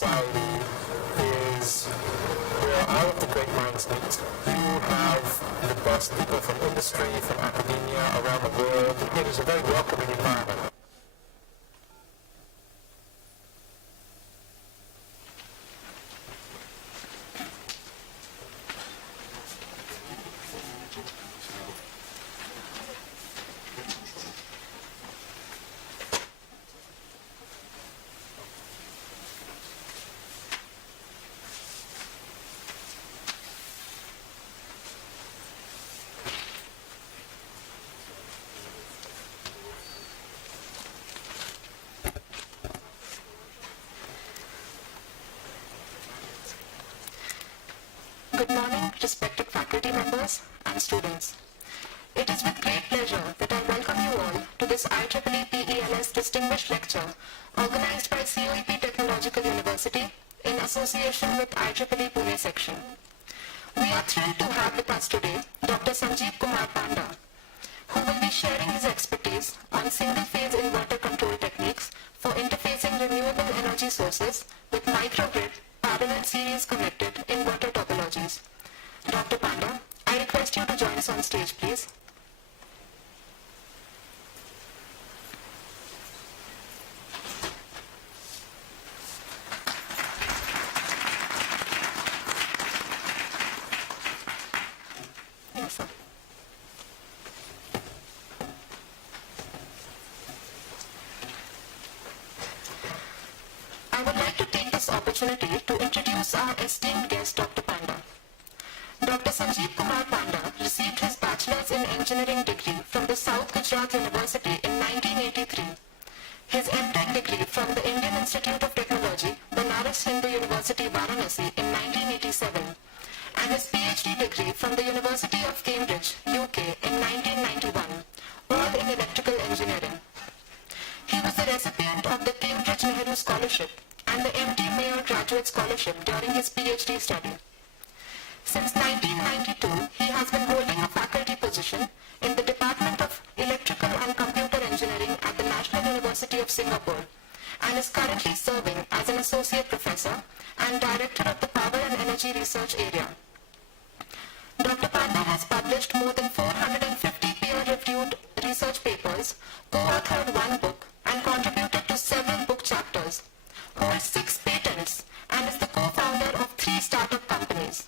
society is where all of the great minds meet. You have the best people from industry, from academia, around the world. It is a very welcoming environment. Good morning, respected faculty members and students. It is with great pleasure that I welcome you all to this IEEE PELS Distinguished Lecture organized by COEP Technological University in association with IEEE Pune section. We are thrilled to have with us today Dr. Sanjib Panda, who will be sharing his expertise on single-phase inverter control techniques for interfacing renewable energy sources with microgrid parallel series connected inverter topologies. Dr. Panda, I request you to join us on stage, please. Yes, sir. I would like to take this opportunity to introduce our esteemed guest, Dr. Panda. Dr. Sanjib Panda received his Bachelor's in Engineering degree from the South Gujarat University in 1983, his MTech degree from the Indian Institute of Technology, Banaras Hindu University, Varanasi in 1987, and his PhD degree from the University of Cambridge, UK in 1991, all in electrical engineering. He was the recipient of the Cambridge Nehru Scholarship and the M.T. Mayor Graduate Scholarship during his PhD study. Since 1992, he has been holding a faculty position in the Department of Electrical and Computer Engineering at the National University of Singapore and is currently serving as an associate professor and director of the Power and Energy Research Area. Dr. Panda has published more than 450 peer-reviewed research papers, co-authored one book, and contributed to several book chapters, holds 6 patents, and is the co-founder of 3 startup companies.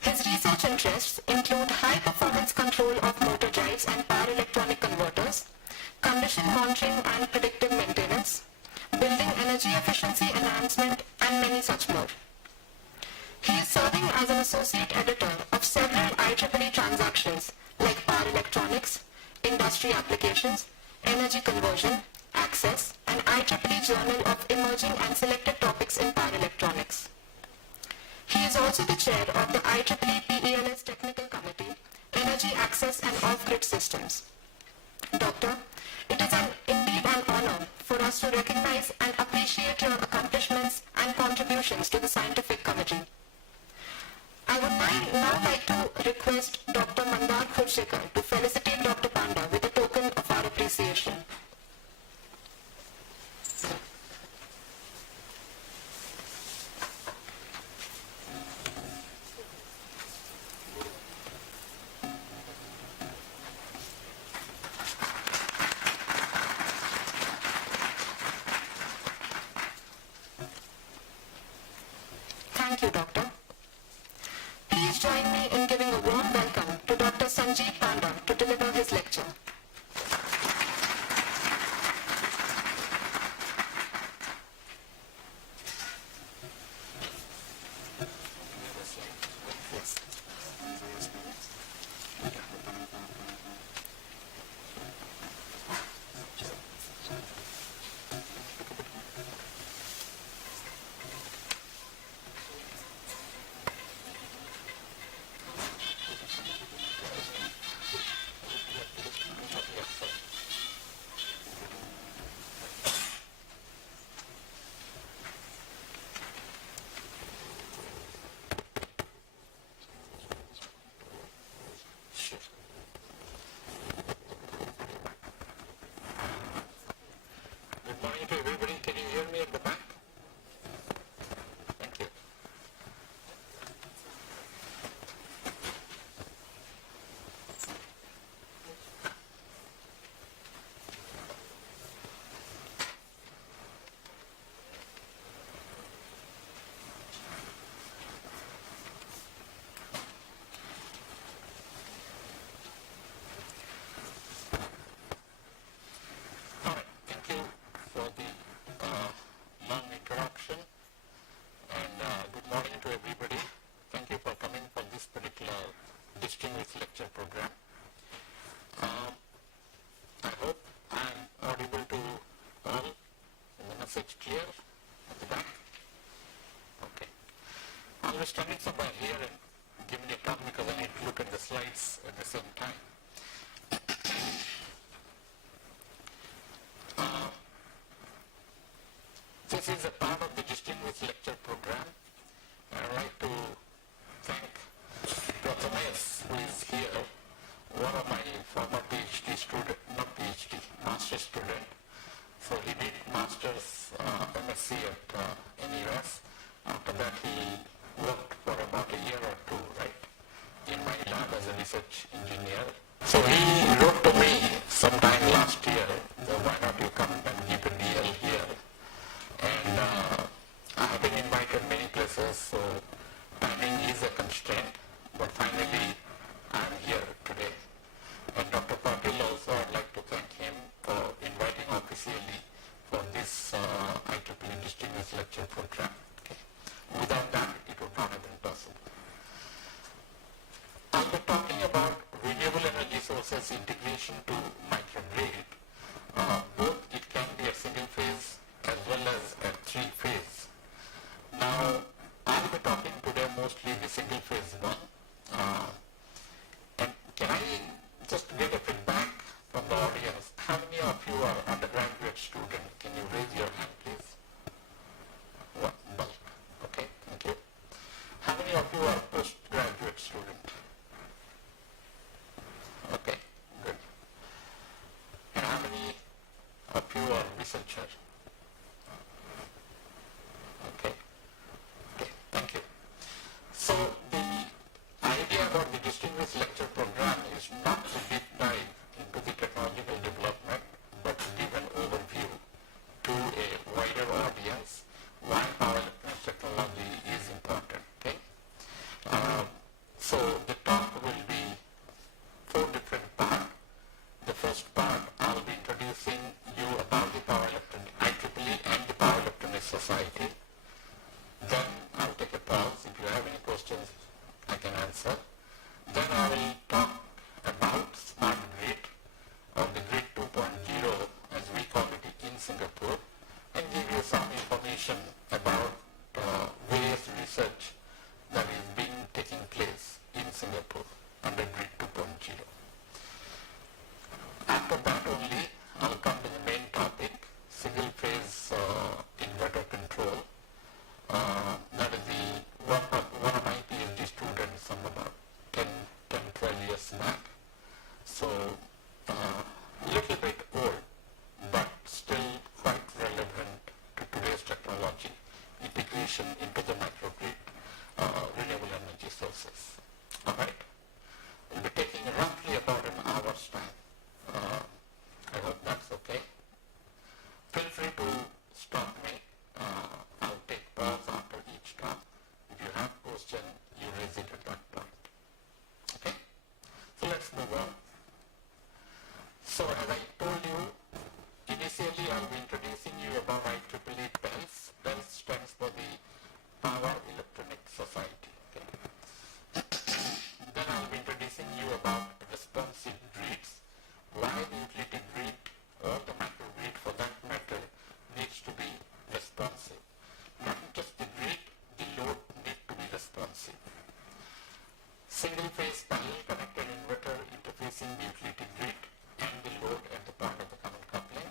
His research interests include high-performance control of motor drives and power electronic converters, condition monitoring and predictive maintenance, building energy efficiency enhancement, and many such more. He is serving as an associate editor of several IEEE transactions like power electronics, industry applications, energy conversion, access, and IEEE Journal of Emerging and Selected Topics in Power Electronics. He is also the chair of the IEEE PELS Technical Committee, Energy Access and Off-Grid Systems. Doctor, it is indeed an honor for us to recognize and appreciate your accomplishments and contributions to the scientific committee. I would now like to request Dr. Mandar Khurshekar to felicitate Dr. Panda with a token of our appreciation. Thank you, Doctor. Please join me in giving a warm welcome to Dr. Sanjib Panda to deliver his lecture. message clear at the back? Okay. I'll be standing somewhere here and giving a talk because I need to look at the slides at the same time. This is a part of the Distinguished Lecture program. I'd like to thank Dr. Mays, who is here, one of my former PhD student, not PhD, master's student. So he did master's MSc at NUS. After that he worked for about a year or two, right, in my lab as a research engineer. So he wrote to me sometime last year, so why not you come and give a DL here? And I have been invited many places, so timing is a constraint, but finally I am here today. And Dr. Patil also, I'd like to thank him for inviting officially for this IEEE Distinguished Lecture program. Okay. Without that, it would not have been possible. I'll be talking about renewable energy sources integration to microgrid. Both it can be a single phase as well as a three-phase. Now, I'll be talking today mostly the single phase one. And can I just get a feedback from the audience? How many of you are undergraduate students? Can you raise your hand, please? One bulk. Okay, thank you. How many of you are postgraduate students? Okay, good. And how many of you are researchers? Okay. Okay, thank you. So the idea about the Distinguished Lecture program is not to deep dive into the technological development, but to give an overview to a wider audience why power electronics technology is important. Okay. So the talk will be 4 different parts. The first part, I'll be introducing you about the power electronics, IEEE and the Power Electronics Society. Then I'll take a pause. If you have any questions, I can answer. Then I will talk about smart grid or the grid 2.0 as we call it in Singapore, and give you some information about various research that is being taking place in Singapore under grid 2.0. After that only, I'll come to the main topic, single phase inverter control. That is one of my PhD students from about 10, 12 years back. So, little bit old, but still quite relevant to today's technology, integration into the microgrid, renewable energy sources. All right? We'll be taking roughly about an hour's time. I hope that's okay. Feel free to stop me. I'll take pause after each talk. If you have question, you raise it at that point. Okay? So let's move on. So as I told you, initially I'll be introducing you about IEEE PELS. PELS stands for the Power Electronics Society. Okay? Then I'll be introducing you about responsive grids, why the utility grid or the microgrid for that matter needs to be responsive. Not just the grid, the load need to be responsive. Single phase parallel connected inverter interfacing the utility grid and the load at the part of the common coupling.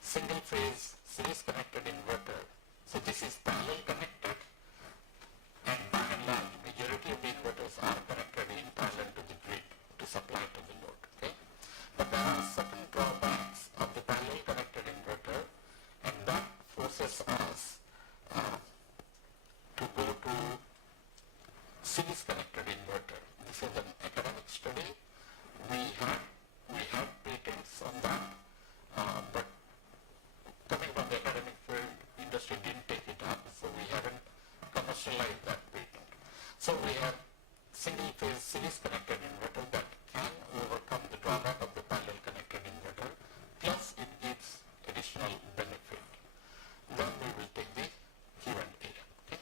Single phase series connected inverter. So this is parallel connected, and by and large majority of the inverters are connected in parallel to the grid to supply to the load. Okay? But there are certain drawbacks of the parallel connected inverter, and that forces us to go to series connected inverter. This is an academic study. We have patents on that, but coming from the academic field, industry didn't take it up, so we haven't commercialized that patent. So we have single phase series connected inverter that can overcome the drawback of the parallel connected inverter, plus it gives additional benefit. Then we will take the Q&A. Okay?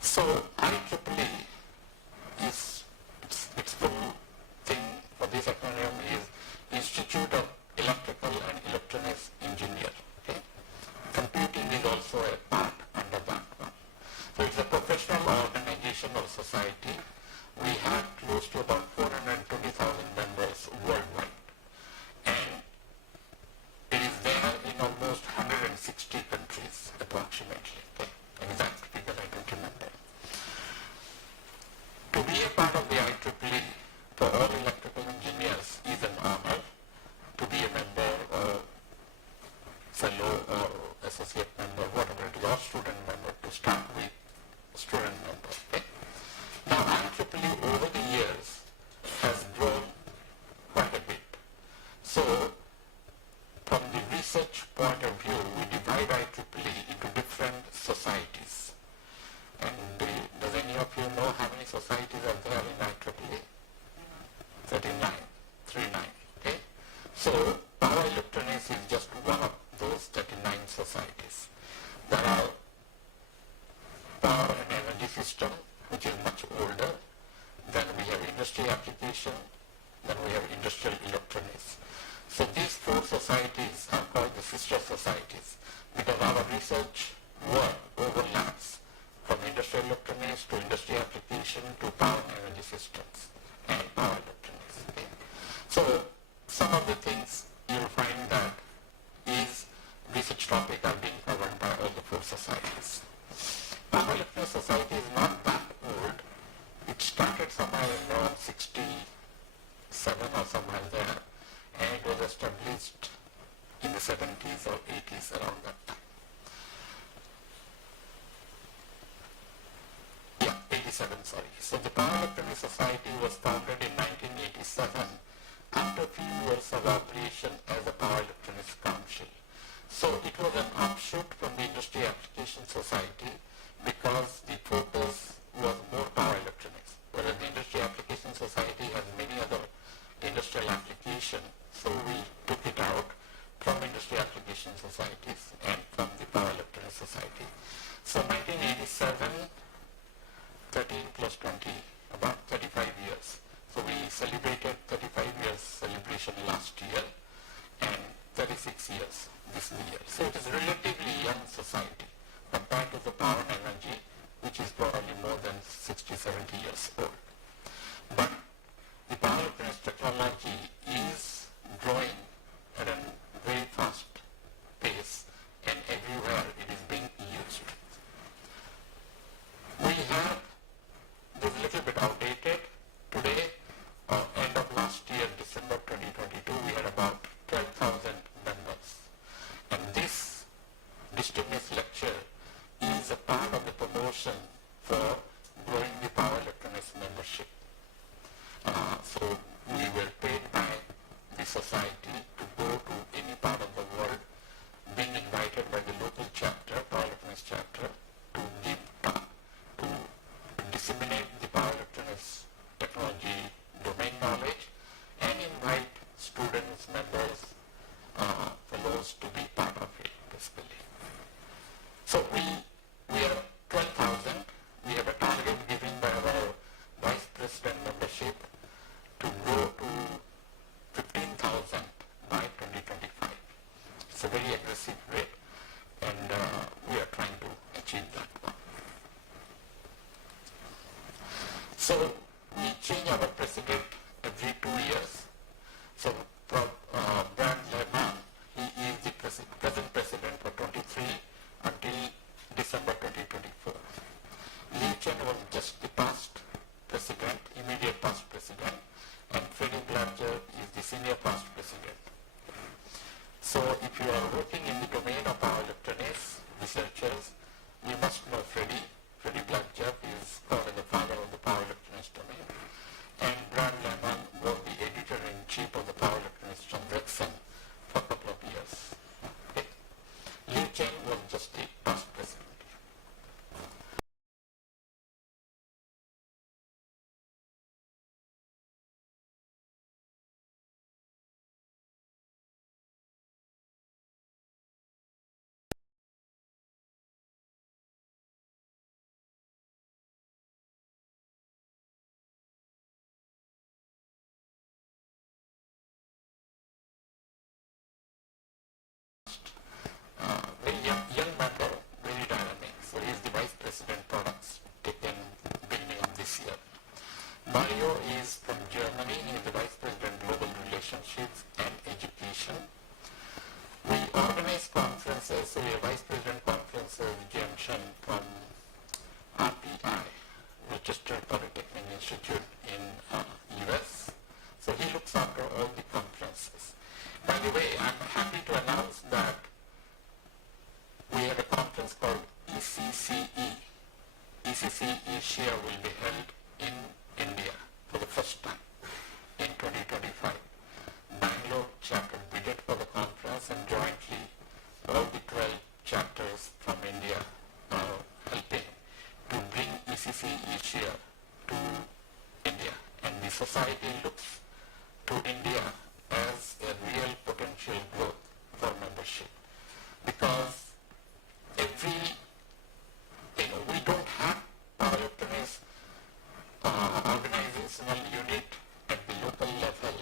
So IEEE is its full thing for this acronym is Institute of Electrical research point of view, we divide IEEE into different societies. And does any of you know how many societies are there in IEEE? 39, 39, okay? So power electronics is just one of those 39 societies. There are power and energy system, which is much older. Then we have industry application. Then we have industrial electronics. So these four societies are called the sister societies because our research work overlaps from industrial electronics to industry application to power and energy systems and power electronics. Okay? So some of the things you'll find that is research topic are being covered by all the four societies. Power electronics society is not that old. It started somewhere around 67 or somewhere there, and it was established in the 70s or 80s around that time. Yeah, 87, sorry. So the Power Electronics Society was founded in 1987 after a few years of operation as a Power Electronics Council. So it was an offshoot from the Industry Application Society because the focus was more power electronics, whereas the Industry Application Society has many other industrial applications. So we took it out from Industry Application Societies and from the Power Electronics Society. So 1987, 13 plus 20, about 35 years. So we celebrated 35 years celebration last year and 36 years this year. So it is a relatively young society compared to the power and energy, which is probably more than 60, 70 years old. But the power electronics technology is growing at a very fast pace, and everywhere it is being used. We have this little bit outdated. Today, end of last year, December 2022, we had about 12,000 members. And this distinguished lecture is a part of the promotion for growing the power electronics membership. So we were paid by the society to go to any part of the world, being invited by the local chapter, power electronics chapter, to give talk, to disseminate the power electronics technology domain knowledge, and invite students, members, fellows to be part of it, basically. So we are 12,000. We have a target given by our Vice President membership to go to 15,000 by 2025. It's a very aggressive rate, and we are trying to achieve that one. So we change our president every 2 years. So Brad Lehman, he is the present president for 23 until December 2024. Liu Chen was just the past president, immediate past president, and Freddie Blatcher is the senior past president. So if you are working in the domain of power electronics, researchers, you must know Freddie. Freddie Blatcher is called the father of the power electronics domain. And Brad Lehman was the editor-in-chief of the power electronics transaction for a couple of years. Okay. Liu Chen was just the past president. Very young member, very dynamic. So he is the Vice President Products, taken beginning of this year. Mario is from Germany. He is the Vice President Global Relationships and Education. We organize conferences. So we have Vice President conferences, Jensen from RPI, Rochester Polytechnic Institute in US. So he looks after all the conferences. By the way, I'm happy to announce that we have a conference called ECCE. ECCE Asia will be held in India for the first time in 2025. Bangalore chapter bidded for the conference and jointly see Asia to India, and the society looks to India as a real potential growth for membership, because every, we don't have power electronics organizational unit at the local level.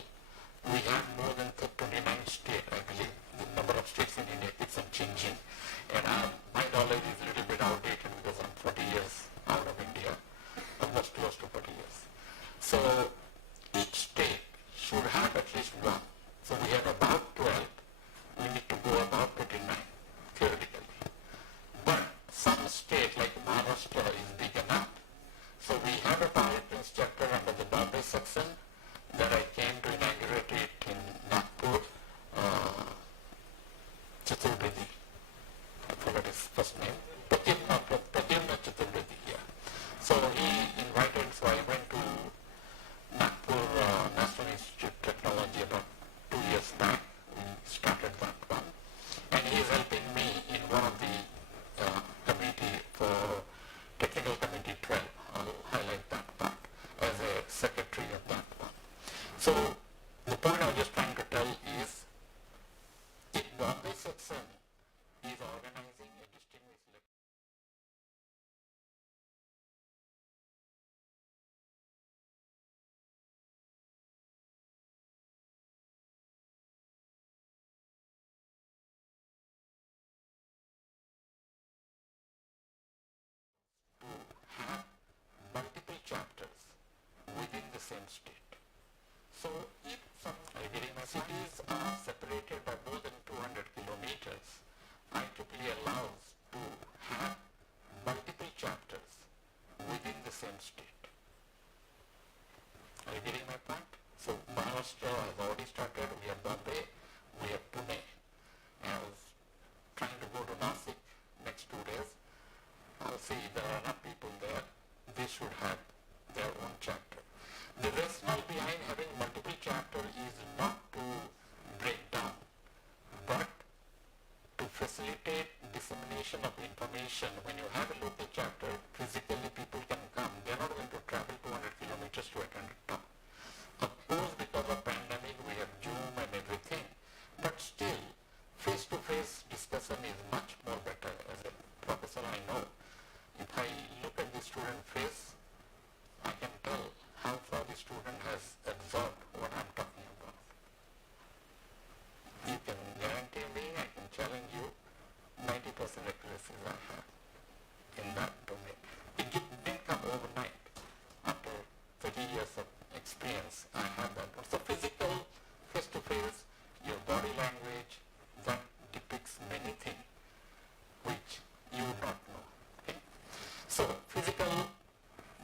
We have more than 29 states, I believe. The number of states in India keeps on changing, and my knowledge is a little bit outdated because I'm 40 years out of India, almost close to 40 years. So each state should have at least one. So we have about 12. We need to go about 29, theoretically. But some state like Maharashtra is big enough. So we have a power electronics chapter under the Bombay section that I came to inaugurate it in Nagpur, Chaturvedi. I forgot his first name. Pradyumna Chaturvedi, yeah. So he invited, so I went to Nagpur National Institute of Technology about 2 years back. We started that one. And he is helping me in one of the committee for Technical Committee 12. I'll highlight that part as a secretary of that one. So the point I was just trying to tell is, if Bombay section is organizing a distinguished lecture, to have multiple chapters within the same state. So if some cities are separated by more than 200 kilometers, IEEE allows to have multiple chapters within the same state. Are you getting my point? So Maharashtra has already started. We have Bombay, we have Pune. And I was trying to go to Nasik next 2 days. I'll see there are enough people there. They should have their own chapter. The rationale behind having multiple chapters is not to break down, but to facilitate dissemination of information. When you have a local chapter, physically people can come. They're not going to travel 200 kilometers to attend a talk. Of course, because of pandemic, we have Zoom and everything, but still, face-to-face discussion is much more better. As a professor, I know, if I look at the student face, I can tell how far the student has absorbed what I'm talking about. You can guarantee me, I can challenge you, 90% accuracies I have in that domain. It didn't come overnight. After 30 years of experience, I have that. So physical, face-to-face, your body language, that depicts many things which you would not know. Okay? So physical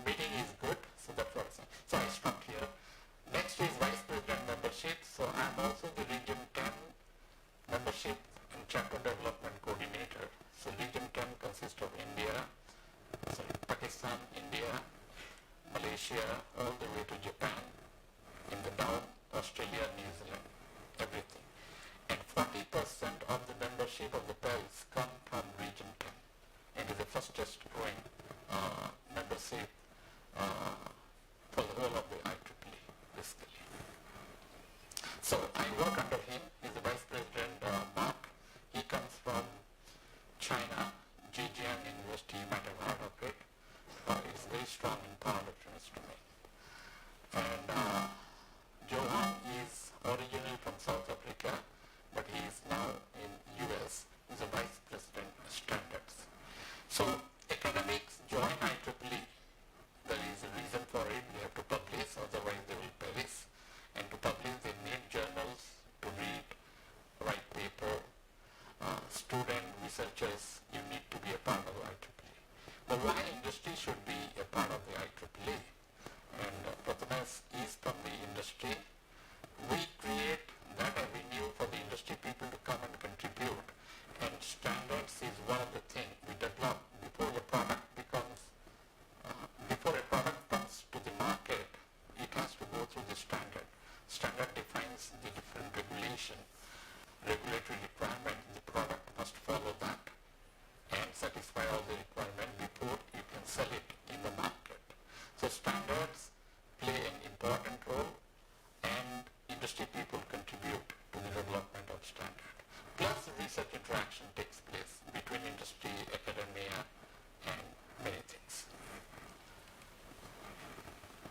meeting is good, so that's what I'm saying. So I stopped here. Next is Vice President membership. So I'm also the Region 10 membership and Chapter Development Coordinator. So Region 10 consists of Pakistan, India, Malaysia, all the way to Japan, in the down, Australia, New Zealand, everything. And 40% of the membership of the PELS come from Region 10. It is the fastest growing membership for the whole of the IEEE, basically. So I work under him. He's the Vice President, Mark. He comes from China, Zhejiang University. You might have heard of it. He's very strong in power electronics domain. And Johan is originally from South Africa, but he is now in US. He's a Vice President Standards. So academics join IEEE. There is a reason for it. They have to publish, otherwise they will perish. And to publish, they need journals to read, write paper. Student researchers, you need to be a part of IEEE. But why industry should be a part of the IEEE? And Prathamesh is from the industry. We create that avenue for the industry people to come and contribute. And standards is one of the things we develop before a product comes to the market. It has to go through the standard. Standard defines the different regulatory requirements. The product must follow that and satisfy all the requirements before you can sell it in the market. So standards play an important role, and industry people contribute to the development of standard. Plus research interaction takes place between industry, academia, and many things.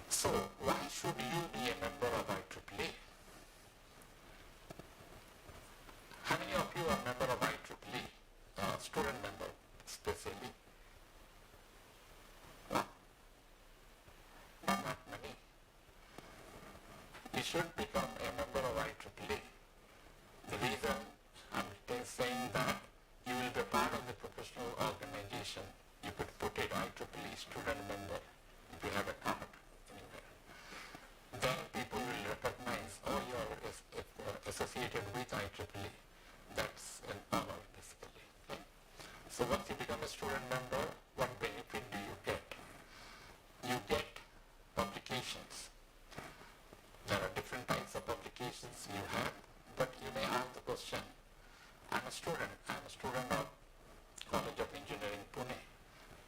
So why should you be a member of IEEE? How many of you are member of IEEE? Student member especially? Well, not that many. You should become a member of IEEE. The reason I'm saying that, you will be part of the professional organization. You could put it IEEE student member if you have a card anywhere. Then people will recognize, oh, you are associated with IEEE. That's an honor basically. Okay? So once you become a student member, what benefit do you get? You get publications. There are different types of publications you have, but you may ask the question, I'm a student of College of Engineering, Pune.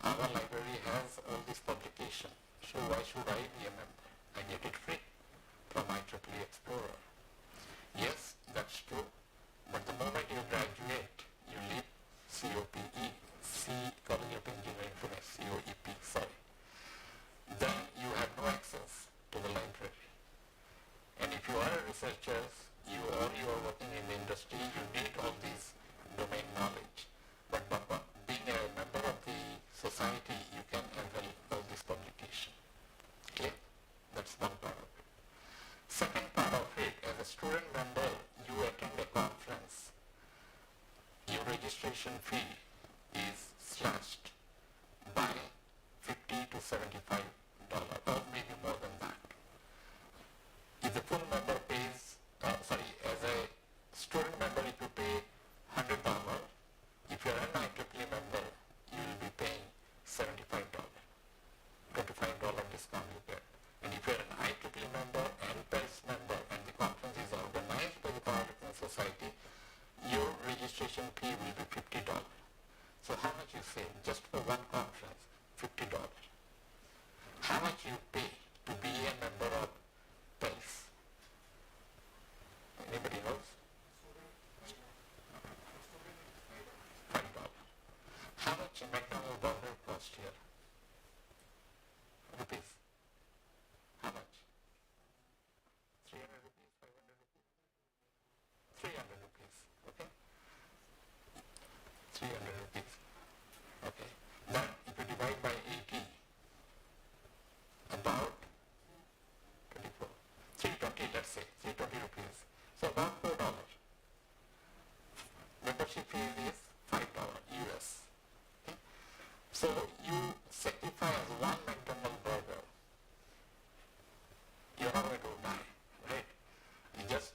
Our library has all these publications, so why should I be a member? I get it free from IEEE Explorer. Yes, that's true, but the moment you graduate, you leave COPE, College of Engineering, Pune, COEP, sorry. Then you have no access to the library. And if you are a researcher, you are working in the industry, you need all these domain knowledge. But being a member of the society, you can avail all this publication. Okay? That's one part of it. Second part of it, as a student member, you attend a conference. Your registration fee is slashed by $50 to $75, or maybe more than that. If the full member pays, as a student member, if you pay $100, if you are an IEEE member, you will be paying $75, $25 discount you get. And if you are an IEEE member and PELS member, and the conference is organized by the Power Electronics Society, your registration fee will be $50. So how much you save just for one conference? $50. How much you pay to be a member of PELS? Anybody knows? $5. How much a McDonald's burger cost here? Rupees. How much? 300 rupees, 500 rupees? 300 rupees, okay? 300 rupees, okay. Then if you divide by 80, about 24, 320, let's say, 320 rupees. So about $4. Membership fee is $5 US. Okay? So you sacrifice one McDonald's burger. You're not going to die, right? You just,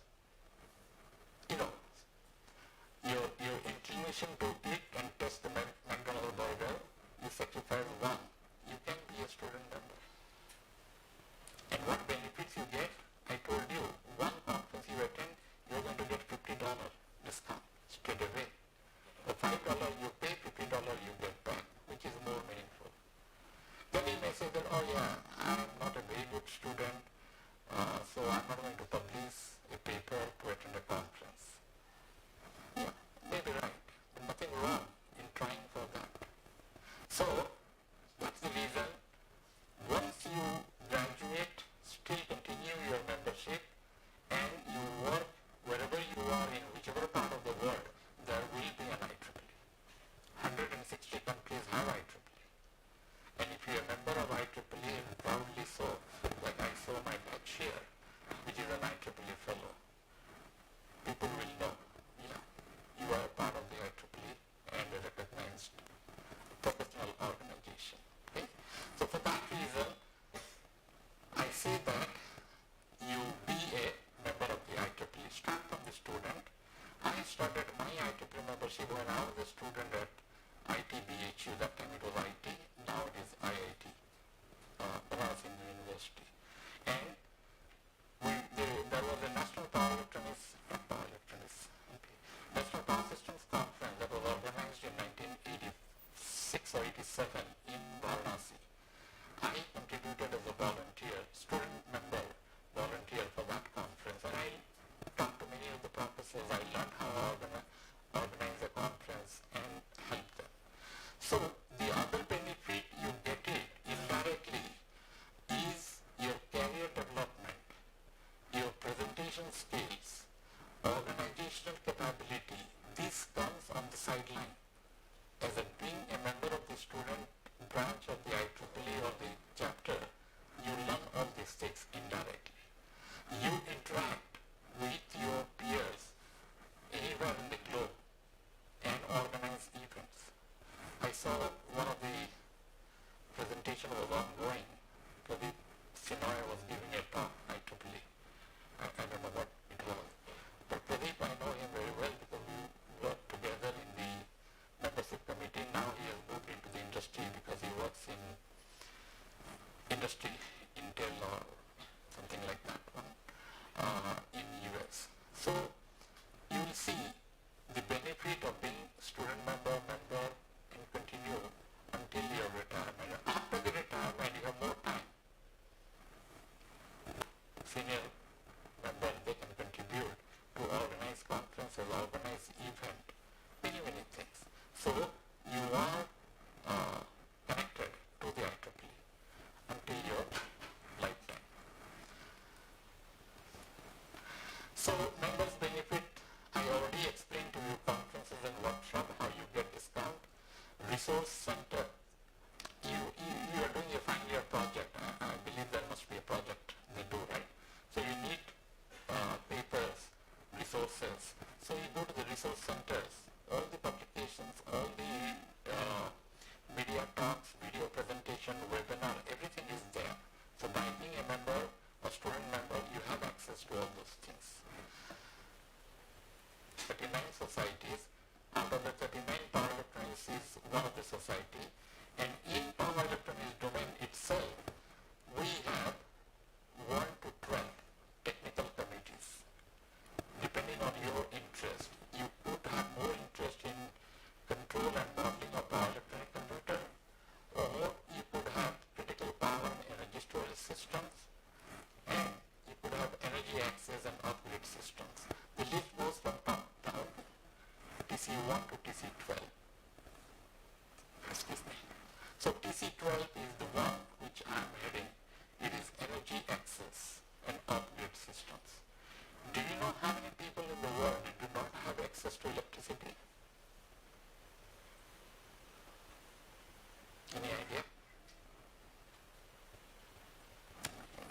your inclination to eat and test the McDonald's burger, you sacrifice one. You can be a student member. And what benefits you get? I told you, one conference you attend, you're going to get $50 discount straight away. The $5 you pay, $50 you get back, which is more meaningful. Then you may say that, oh yeah, I'm not a very good student, so I'm not going to publish a paper to attend a conference. Yeah, maybe right, but nothing wrong in trying for that. So, that's the reason, once you graduate, still continue your membership, and you work wherever you are in whichever part of the world, there will be an IEEE. 160 countries have IEEE. And if you're a member of IEEE, and proudly so, like I saw my badge here, which is an IEEE fellow, people will know, yeah, you are a part of the IEEE and a recognized professional organization. Okay? So for that reason, I say that you be a member of the IEEE. Start from the student. I started my IEEE membership when I was a student at ITBHU. That time it was IT, now it is IIT, Banaras Hindu University. And there was a National Power Electronics, National Power Systems Conference that was organized in 1986 or 87 in Varanasi. I contributed contributed as a volunteer, student member, volunteer for that conference. And I talked to many of the professors. I learned how to organize a conference and help them. So the other benefit you get it indirectly is your career development, your presentation skills, organizational capability. This comes on the sideline. As a being a member of the student branch of the IEEE or the chapter, you learn all these things indirectly. You interact with your peers anywhere in the globe and organize events. I saw one of the presentation was ongoing. Pradeep Sinoy was giving a talk, IEEE. I don't know what it was. But Pradeep, I know him very well because we worked together in the membership committee. Now he has moved into the industry because he works in industry, Intel or something like that one, in US. So you will see the benefit of being student member and continue until your retirement. After the retirement, you have more time. Senior members, they can contribute to organize conferences, organize event, many things. So you are connected to the IEEE until your lifetime. So members benefit, I already explained to you conferences and workshops, how you get discount. Resource center, you are doing a final year project. I believe there must be a project they do, right? So you need papers, resources. So you go to the resource centers, all the publications, all the media talks, video presentation, webinar, everything is there. So by being a member or student member, you have access to all those things. 39 societies. Out of the 39, power electronics is one of the society. And in power electronics domain itself, we have 1 to 12 technical committees. Depending on your interest, you could have more interest in control and modeling of power electronic computer, or you could have critical power and energy storage systems, and you could have energy access and off-grid systems. The list goes from top down, TC1 to TC12. Excuse me. So TC12 is the one which I am heading. It is energy access and off-grid systems. Do you know how many people in the world do not have access to electricity? Any idea?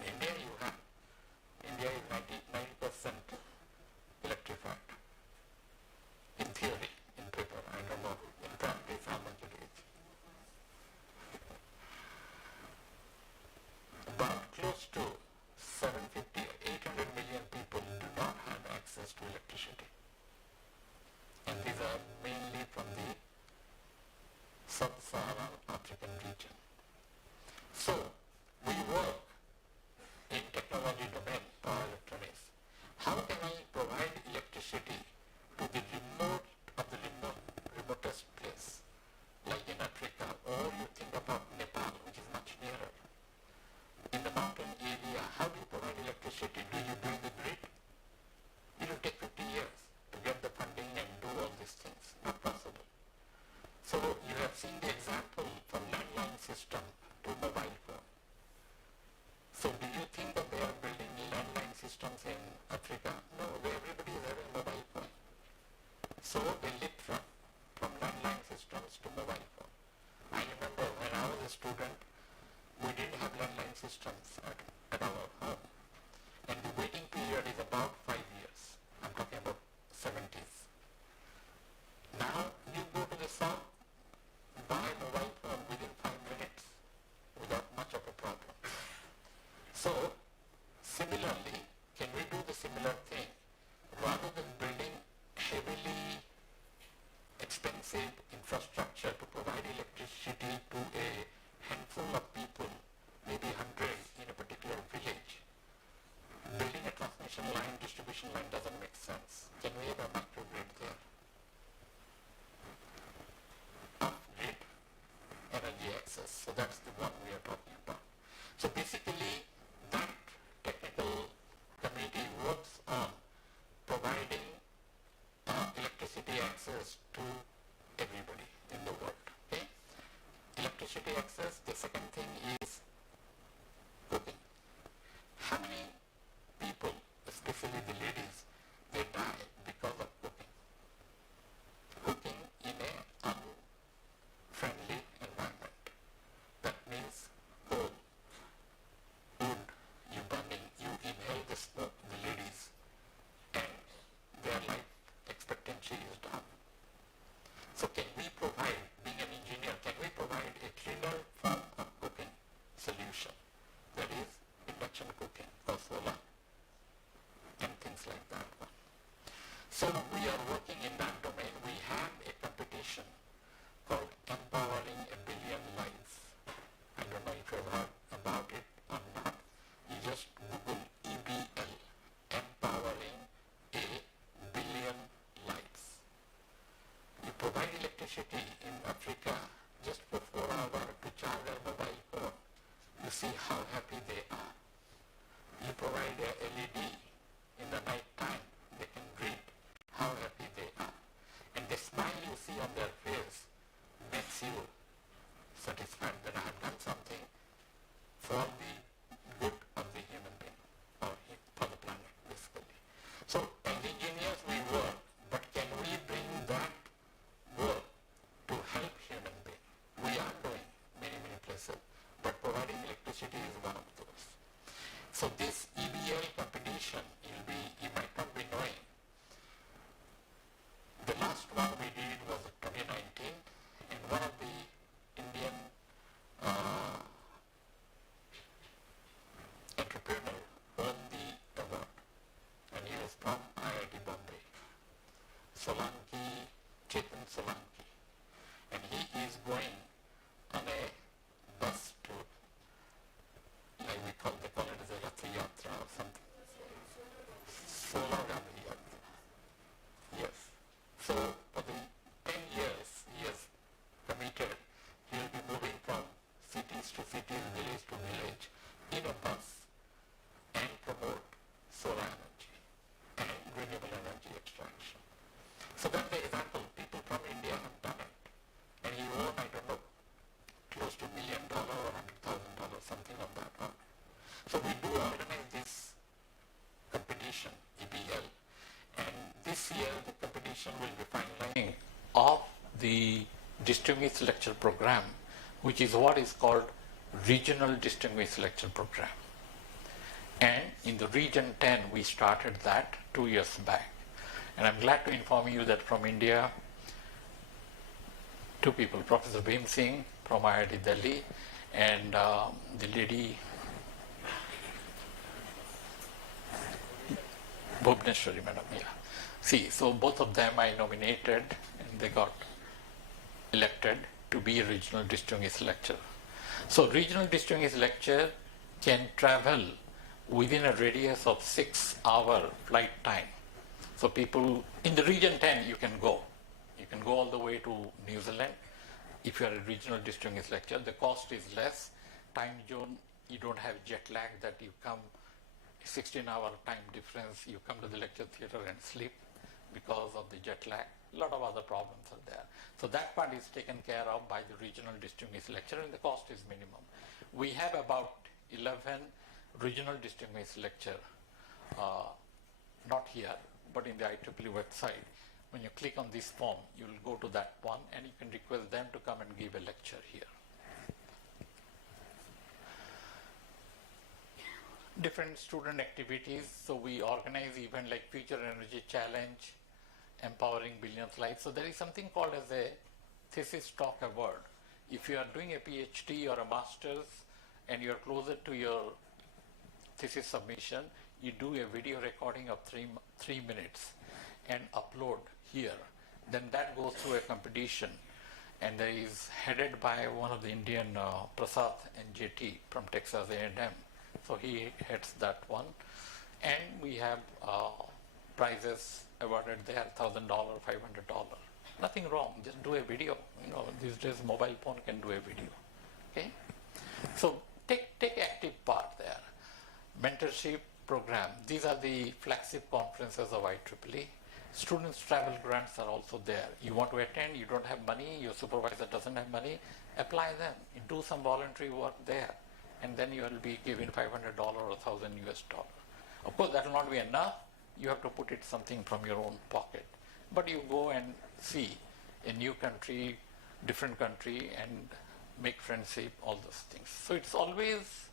In India you have. India is 90% electrified. In theory, in paper, I don't know. In practice, how much it is. But close to 750, 800 million people do not have access to electricity. And these are mainly from the sub-Saharan African region. So, we work in technology domain, power electronics. How can I provide electricity to the remotest place, like in Africa, or you think about Nepal, which is much nearer. In the mountain area, how do you provide electricity? Do you build the grid? It will take 50 years to get the funding and do all these things. Not possible. So you have seen the example from landline system to mobile phone. So do you think that they are building landline systems in Africa? No, everybody is having mobile phone. So they leaped from landline systems to mobile phone. I remember when I was a student, we didn't have landline systems at our home. And the waiting period is about 5 years. I'm talking about 70s. Now you go to the south, buy a mobile phone within 5 minutes without much of a problem. So similarly, can we do the similar thing? Rather than building heavily expensive infrastructure to provide electricity to a handful of people, maybe 100 in a particular village, building a transmission line, distribution line doesn't make sense. Can we have a microgrid there? Off-grid energy access. So that's the one we are talking about. So basically, that technical committee works on providing electricity access to everybody in the world. Okay? Electricity access. The second thing is cooking. How many people, especially the ladies, they die because of cooking? Cooking in a unfriendly environment. That means coal, wood, you burning, you inhale the smoke, the ladies, and their life expectancy is down. So can we provide, being an engineer, can we provide a cleaner form of cooking solution? That is induction cooking or solar and things like that one. So we are working in that domain. We have a competition called Empowering a Billion Lives. I don't know if you've heard about it or not. You just Google EBL, Empowering a Billion Lives. You provide electricity in Africa just for 4 hours to charge their mobile phone. You see how happy they are. You provide a LED in the night time, they can read how happy they are. And the smile you see on their face makes you satisfied that I have done something for the good of the human being or for the planet basically. So as engineers we work, but can we bring that work to help human beings? We are doing many places, but providing electricity is one of those. So this EBL competition, you might not be knowing. The last one we did was 2019, and one of the Indian entrepreneur won the award, and he was from IIT Bombay, Chetan Solanki, and he is going on a bus to, like they call it as a Ratha Yatra or something. Solar Yatra. Yes. So for the 10 years he has committed, he will be moving from cities to cities, village to village in a bus and promote solar energy and renewable energy extraction. So that's the example. People from India have done it. And he won, I don't know, close to $1 million or $100,000, something of that order. So we do organize this competition, EPL, and this year the competition will be finalizing of the Distinguished Lecture Program, which is what is called Regional Distinguished Lecture Program. And in the Region 10 we started that 2 years back. And I'm glad to inform you that from India, 2 people, Professor Bhim Singh from IIT Delhi and the lady Bhuvneshwari madam, yeah. See, so both of them I nominated and they got elected to be a Regional Distinguished Lecturer. So Regional Distinguished Lecturer can travel within a radius of 6-hour flight time. So people in the Region 10 you can go. You can go all the way to New Zealand. If you are a Regional Distinguished Lecturer, the cost is less. Time zone, you don't have jet lag that you come 16-hour time difference, you come to the lecture theater and sleep because of the jet lag. A lot of other problems are there. So that part is taken care of by the Regional Distinguished Lecturer and the cost is minimum. We have about 11 Regional Distinguished Lecture, not here, but in the IEEE website. When you click on this form, you will go to that one and you can request them to come and give a lecture here. Different student activities. So we organize events like Future Energy Challenge, Empowering Billions Lives. So there is something called as a Thesis Talk Award. If you are doing a PhD or a master's and you are closer to your thesis submission, you do a video recording of 3 minutes and upload here. Then that goes through a competition and that is headed by one of the Indian Prasad and JT from Texas A&M. So he heads that one, and we have prizes awarded there, $1,000, $500. Nothing wrong, just do a video. You know, these days mobile phone can do a video. Okay, so take active part there. Mentorship program, these are the flagship conferences of IEEE. Students travel grants are also there. You want to attend, you don't have money, your supervisor doesn't have money, apply them, do some voluntary work there, and then you will be given $500 or $1,000 US. Of course, that will not be enough. You have to put it something from your own pocket. But you go and see a new country, different country, and make friendship, all those things. So it's always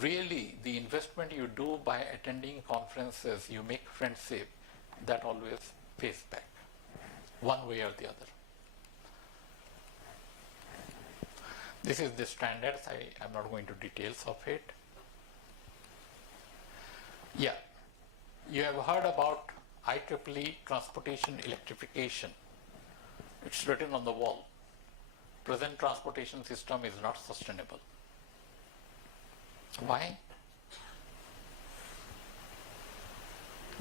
really the investment you do by attending conferences, you make friendship, that always pays back, one way or the other. This is the standards. I'm not going to details of it. Yeah, you have heard about IEEE transportation electrification. It's written on the wall. Present transportation system is not sustainable. Why?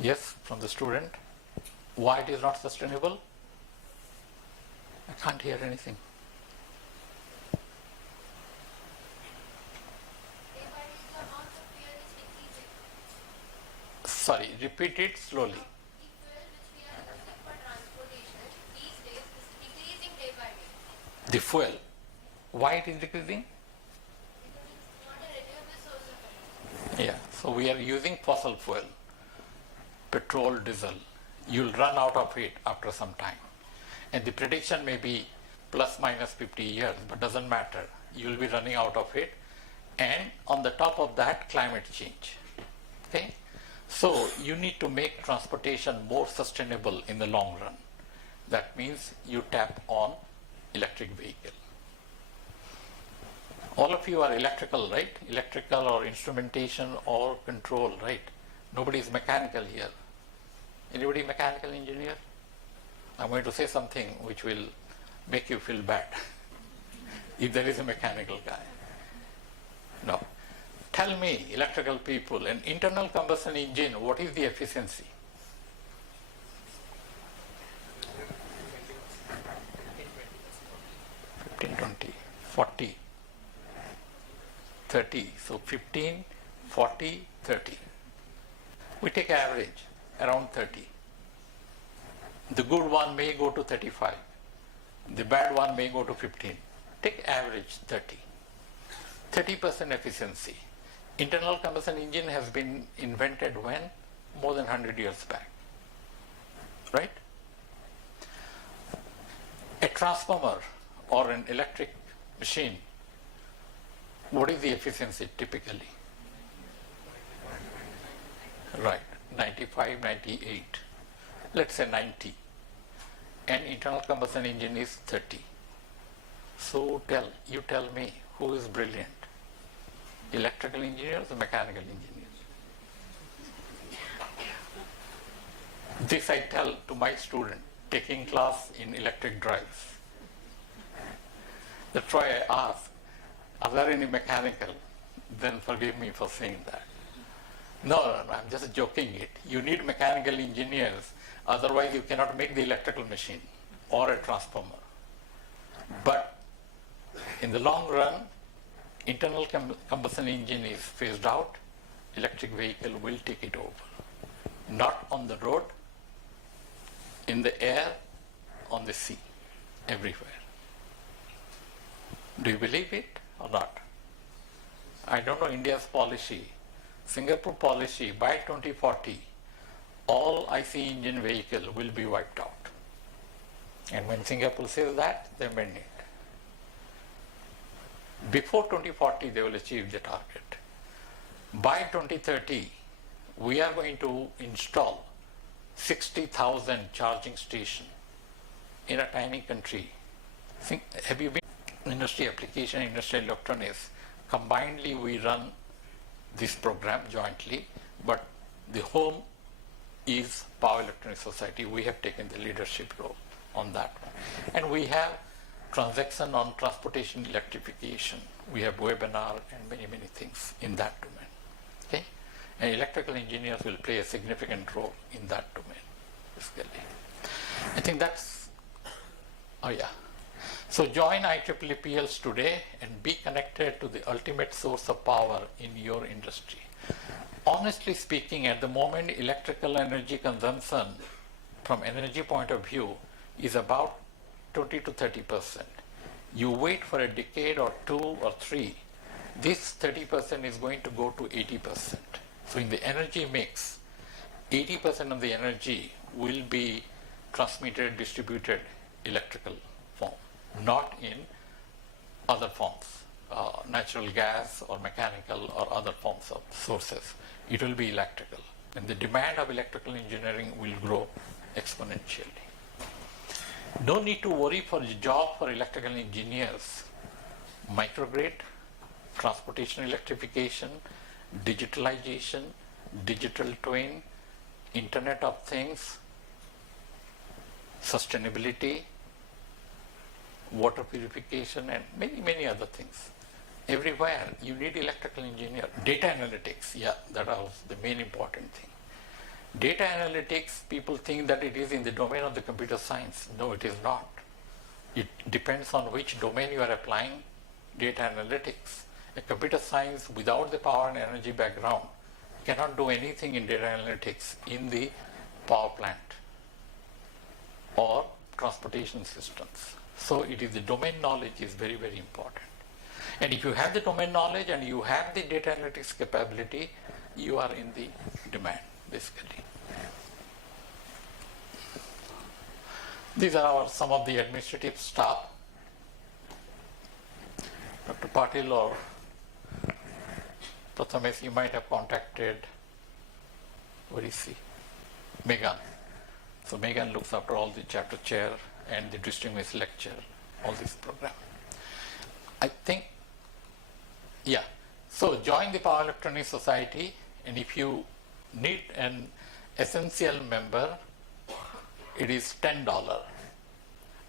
Yes, from the student. Why it is not sustainable? I can't hear anything. Sorry, repeat it slowly. The fuel, why it is decreasing? Yeah, so we are using fossil fuel, petrol, diesel. You'll run out of it after some time. And the prediction may be plus minus 50 years, but doesn't matter. You'll be running out of it. And on the top of that, climate change. Okay? So you need to make transportation more sustainable in the long run. That means you tap on electric vehicle. All of you are electrical, right? Electrical or instrumentation or control, right? Nobody is mechanical here. Anybody mechanical engineer? I'm going to say something which will make you feel bad if there is a mechanical guy. No. Tell me, electrical people, an internal combustion engine, what is the efficiency? 15, 20, 40, 30. So 15, 40, 30. We take average around 30. The good one may go to 35. The bad one may go to 15. Take average 30. 30% efficiency. Internal combustion engine has been invented when? More than 100 years back. Right? A transformer or an electric machine, what is the efficiency typically? Right, 95, 98. Let's say 90. An internal combustion engine is 30. So you tell me, who is brilliant? Electrical engineers or mechanical engineers? This I tell to my student taking class in electric drives. That's why I ask, are there any mechanical? Then forgive me for saying that. No, I'm just joking it. You need mechanical engineers, otherwise you cannot make the electrical machine or a transformer. But in the long run, internal combustion engine is phased out, electric vehicle will take it over. Not on the road, in the air, on the sea, everywhere. Do you believe it or not? I don't know India's policy. Singapore policy, by 2040, all IC engine vehicle will be wiped out. And when Singapore says that, they mean it. Before 2040, they will achieve the target. By 2030, we are going to install 60,000 charging stations in a tiny country. Have you been industry application, industrial electronics? Combinedly, we run this program jointly, but the home is Power Electronics Society. We have taken the leadership role on that one. And we have transaction on transportation electrification. We have webinar and many, many things in that domain. Okay? And electrical engineers will play a significant role in that domain, basically. I think that's, oh yeah. So join IEEE PELS today and be connected to the ultimate source of power in your industry. Honestly speaking, at the moment, electrical energy consumption from energy point of view is about 20 to 30%. You wait for a decade or 2 or 3, this 30% is going to go to 80%. So in the energy mix, 80% of the energy will be transmitted, distributed electrical form, not in other forms, natural gas or mechanical or other forms of sources. It will be electrical. And the demand of electrical engineering will grow exponentially. No need to worry for the job for electrical engineers. Microgrid, transportation electrification, digitalization, digital twin, Internet of Things, sustainability, water purification, and many, many other things. Everywhere you need electrical engineer. Data analytics, yeah, that was the main important thing. Data analytics, people think that it is in the domain of the computer science. No, it is not. It depends on which domain you are applying data analytics. A computer science without the power and energy background cannot do anything in data analytics in the power plant or transportation systems. So it is the domain knowledge is very, very important. And if you have the domain knowledge and you have the data analytics capability, you are in the demand, basically. These are some of the administrative staff. Dr. Patil or Prathamesh, you might have contacted, what is he? Megan. So Megan looks after all the chapter chair and the Distinguished Lecture, all this program. I think, yeah. So join the Power Electronics Society, and if you need an essential member, it is $10.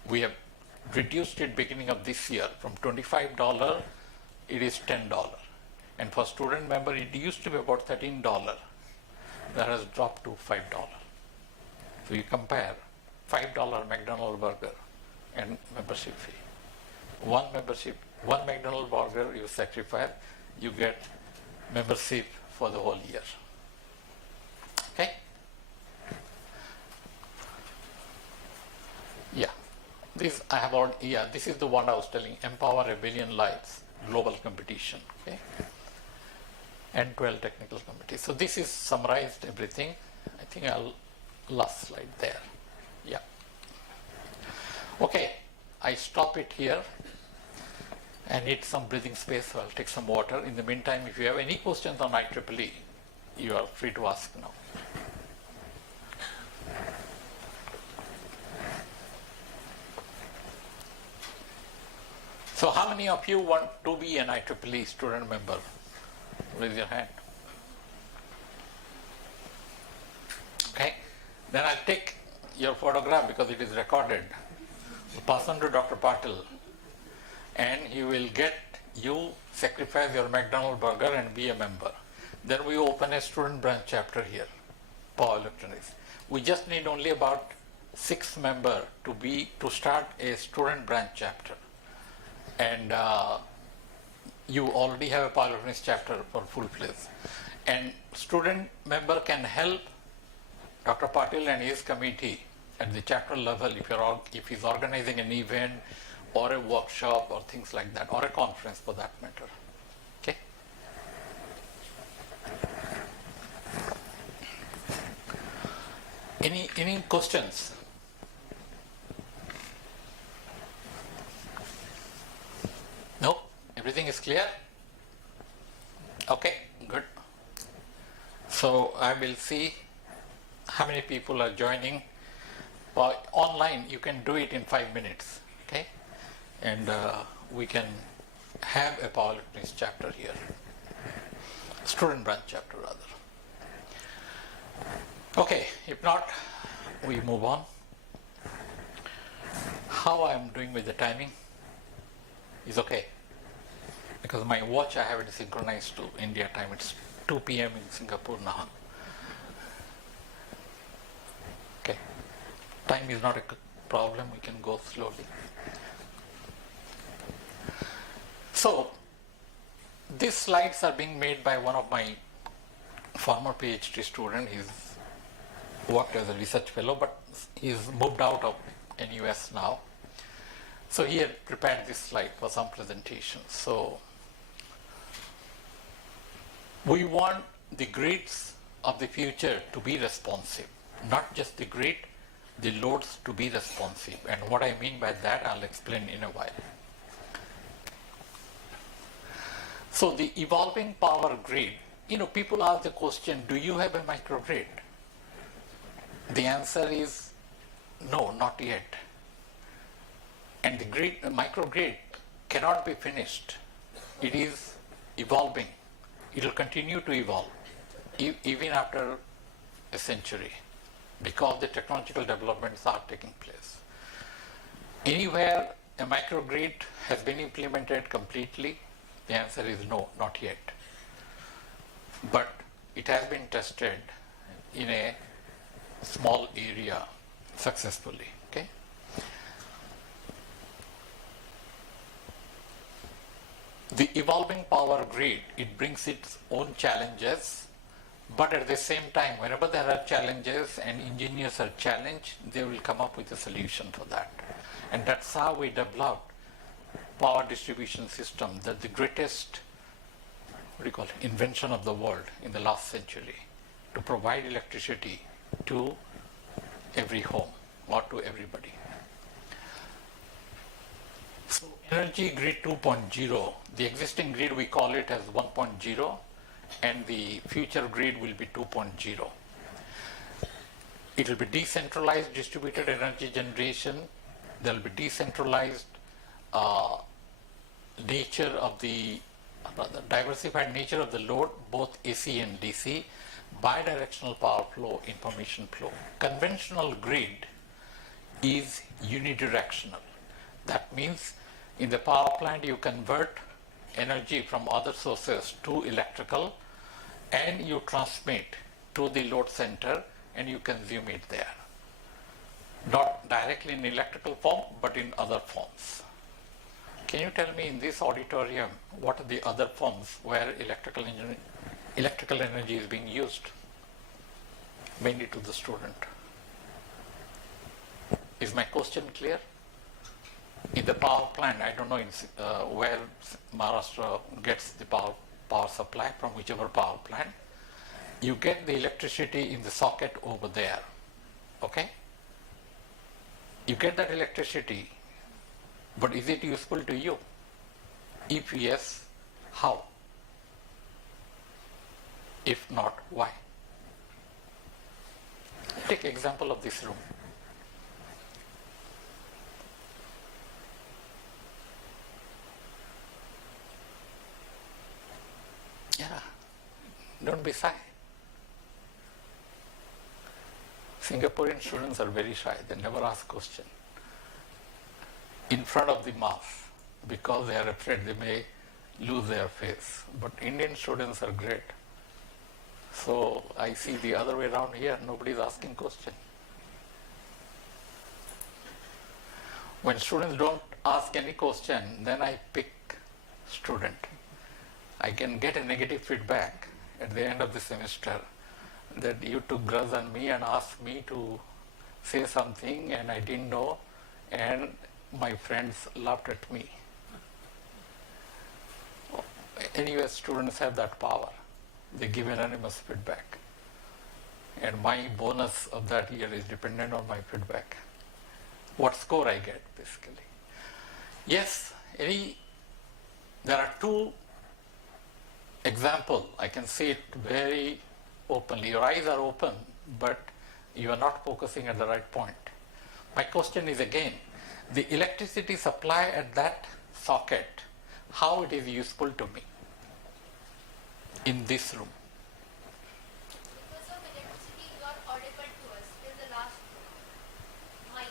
We have reduced it beginning of this year from $25, it is $10. And for student member, it used to be about $13. That has dropped to $5. So you compare $5 McDonald's burger and membership fee. One McDonald's burger you sacrifice, you get membership for the whole year. Okay? Yeah. This I have already, yeah, this is the one I was telling, Empower a Billion Lives, global competition. Okay? And 12 technical committees. So this is summarized everything. I think I'll last slide there. Yeah. Okay, I stop it here. I need some breathing space, so I'll take some water. In the meantime, if you have any questions on IEEE, you are free to ask now. So how many of you want to be an IEEE student member? Raise your hand. Okay, then I'll take your photograph because it is recorded. Pass on to Dr. Patil, and he will get you sacrifice your McDonald's burger and be a member. Then we open a student branch chapter here, Power Electronics. We just need only about 6 members to start a student branch chapter, and you already have a Power Electronics chapter for full-fledged. And student member can help Dr. Patil and his committee at the chapter level if he's organizing an event or a workshop or things like that, or a conference for that matter. Okay? Any questions? No? Everything is clear? Okay, good. So I will see how many people are joining. Online, you can do it in 5 minutes, okay? And we can have a Power Electronics chapter here, student branch chapter rather. Okay, if not, we move on. How I am doing with the timing is okay, because my watch I have it synchronized to India time. It's 2 p.m. in Singapore now. Okay, time is not a problem. We can go slowly. So these slides are being made by one of my former PhD student. He's worked as a research fellow, but he's moved out of NUS now. So he had prepared this slide for some presentation. So we want the grids of the future to be responsive, not just the grid, the loads to be responsive. And what I mean by that, I'll explain in a while. So the evolving power grid, people ask the question, do you have a microgrid? The answer is no, not yet. And the microgrid cannot be finished. It is evolving. It will continue to evolve even after a century because the technological developments are taking place. Anywhere a microgrid has been implemented completely, the answer is no, not yet. But it has been tested in a small area successfully. Okay? The evolving power grid, it brings its own challenges, but at the same time, whenever there are challenges and engineers are challenged, they will come up with a solution for that. And that's how we developed power distribution system, that the greatest, invention of the world in the last century, to provide electricity to every home or to everybody. So energy grid 2.0, the existing grid we call it as 1.0 and the future grid will be 2.0. It will be decentralized distributed energy generation. There will be decentralized diversified nature of the load, both AC and DC, bidirectional power flow, information flow. Conventional grid is unidirectional. That means in the power plant you convert energy from other sources to electrical and you transmit to the load center and you consume it there. Not directly in electrical form, but in other forms. Can you tell me in this auditorium what are the other forms where electrical energy is being used? Mainly to the student. Is my question clear? In the power plant, I don't know where Maharashtra gets the power supply from, whichever power plant. You get the electricity in the socket over there. Okay? You get that electricity, but is it useful to you? If yes, how? If not, why? Take example of this room. Yeah, don't be shy. Singaporean students are very shy. They never ask question in front of the mass because they are afraid they may lose their face. But Indian students are great. So I see the other way around here, nobody is asking question. When students don't ask any question, then I pick student. I can get a negative feedback at the end of the semester that you took grudge on me and asked me to say something and I didn't know and my friends laughed at me. Anyway, students have that power. They give anonymous feedback. And my bonus of that year is dependent on my feedback. What score I get, basically. Yes, there are two examples. I can see it very openly. Your eyes are open, but you are not focusing at the right point. My question is again, the electricity supply at that socket, how it is useful to me in this room? Because of electricity, you are audible to us till the last mic.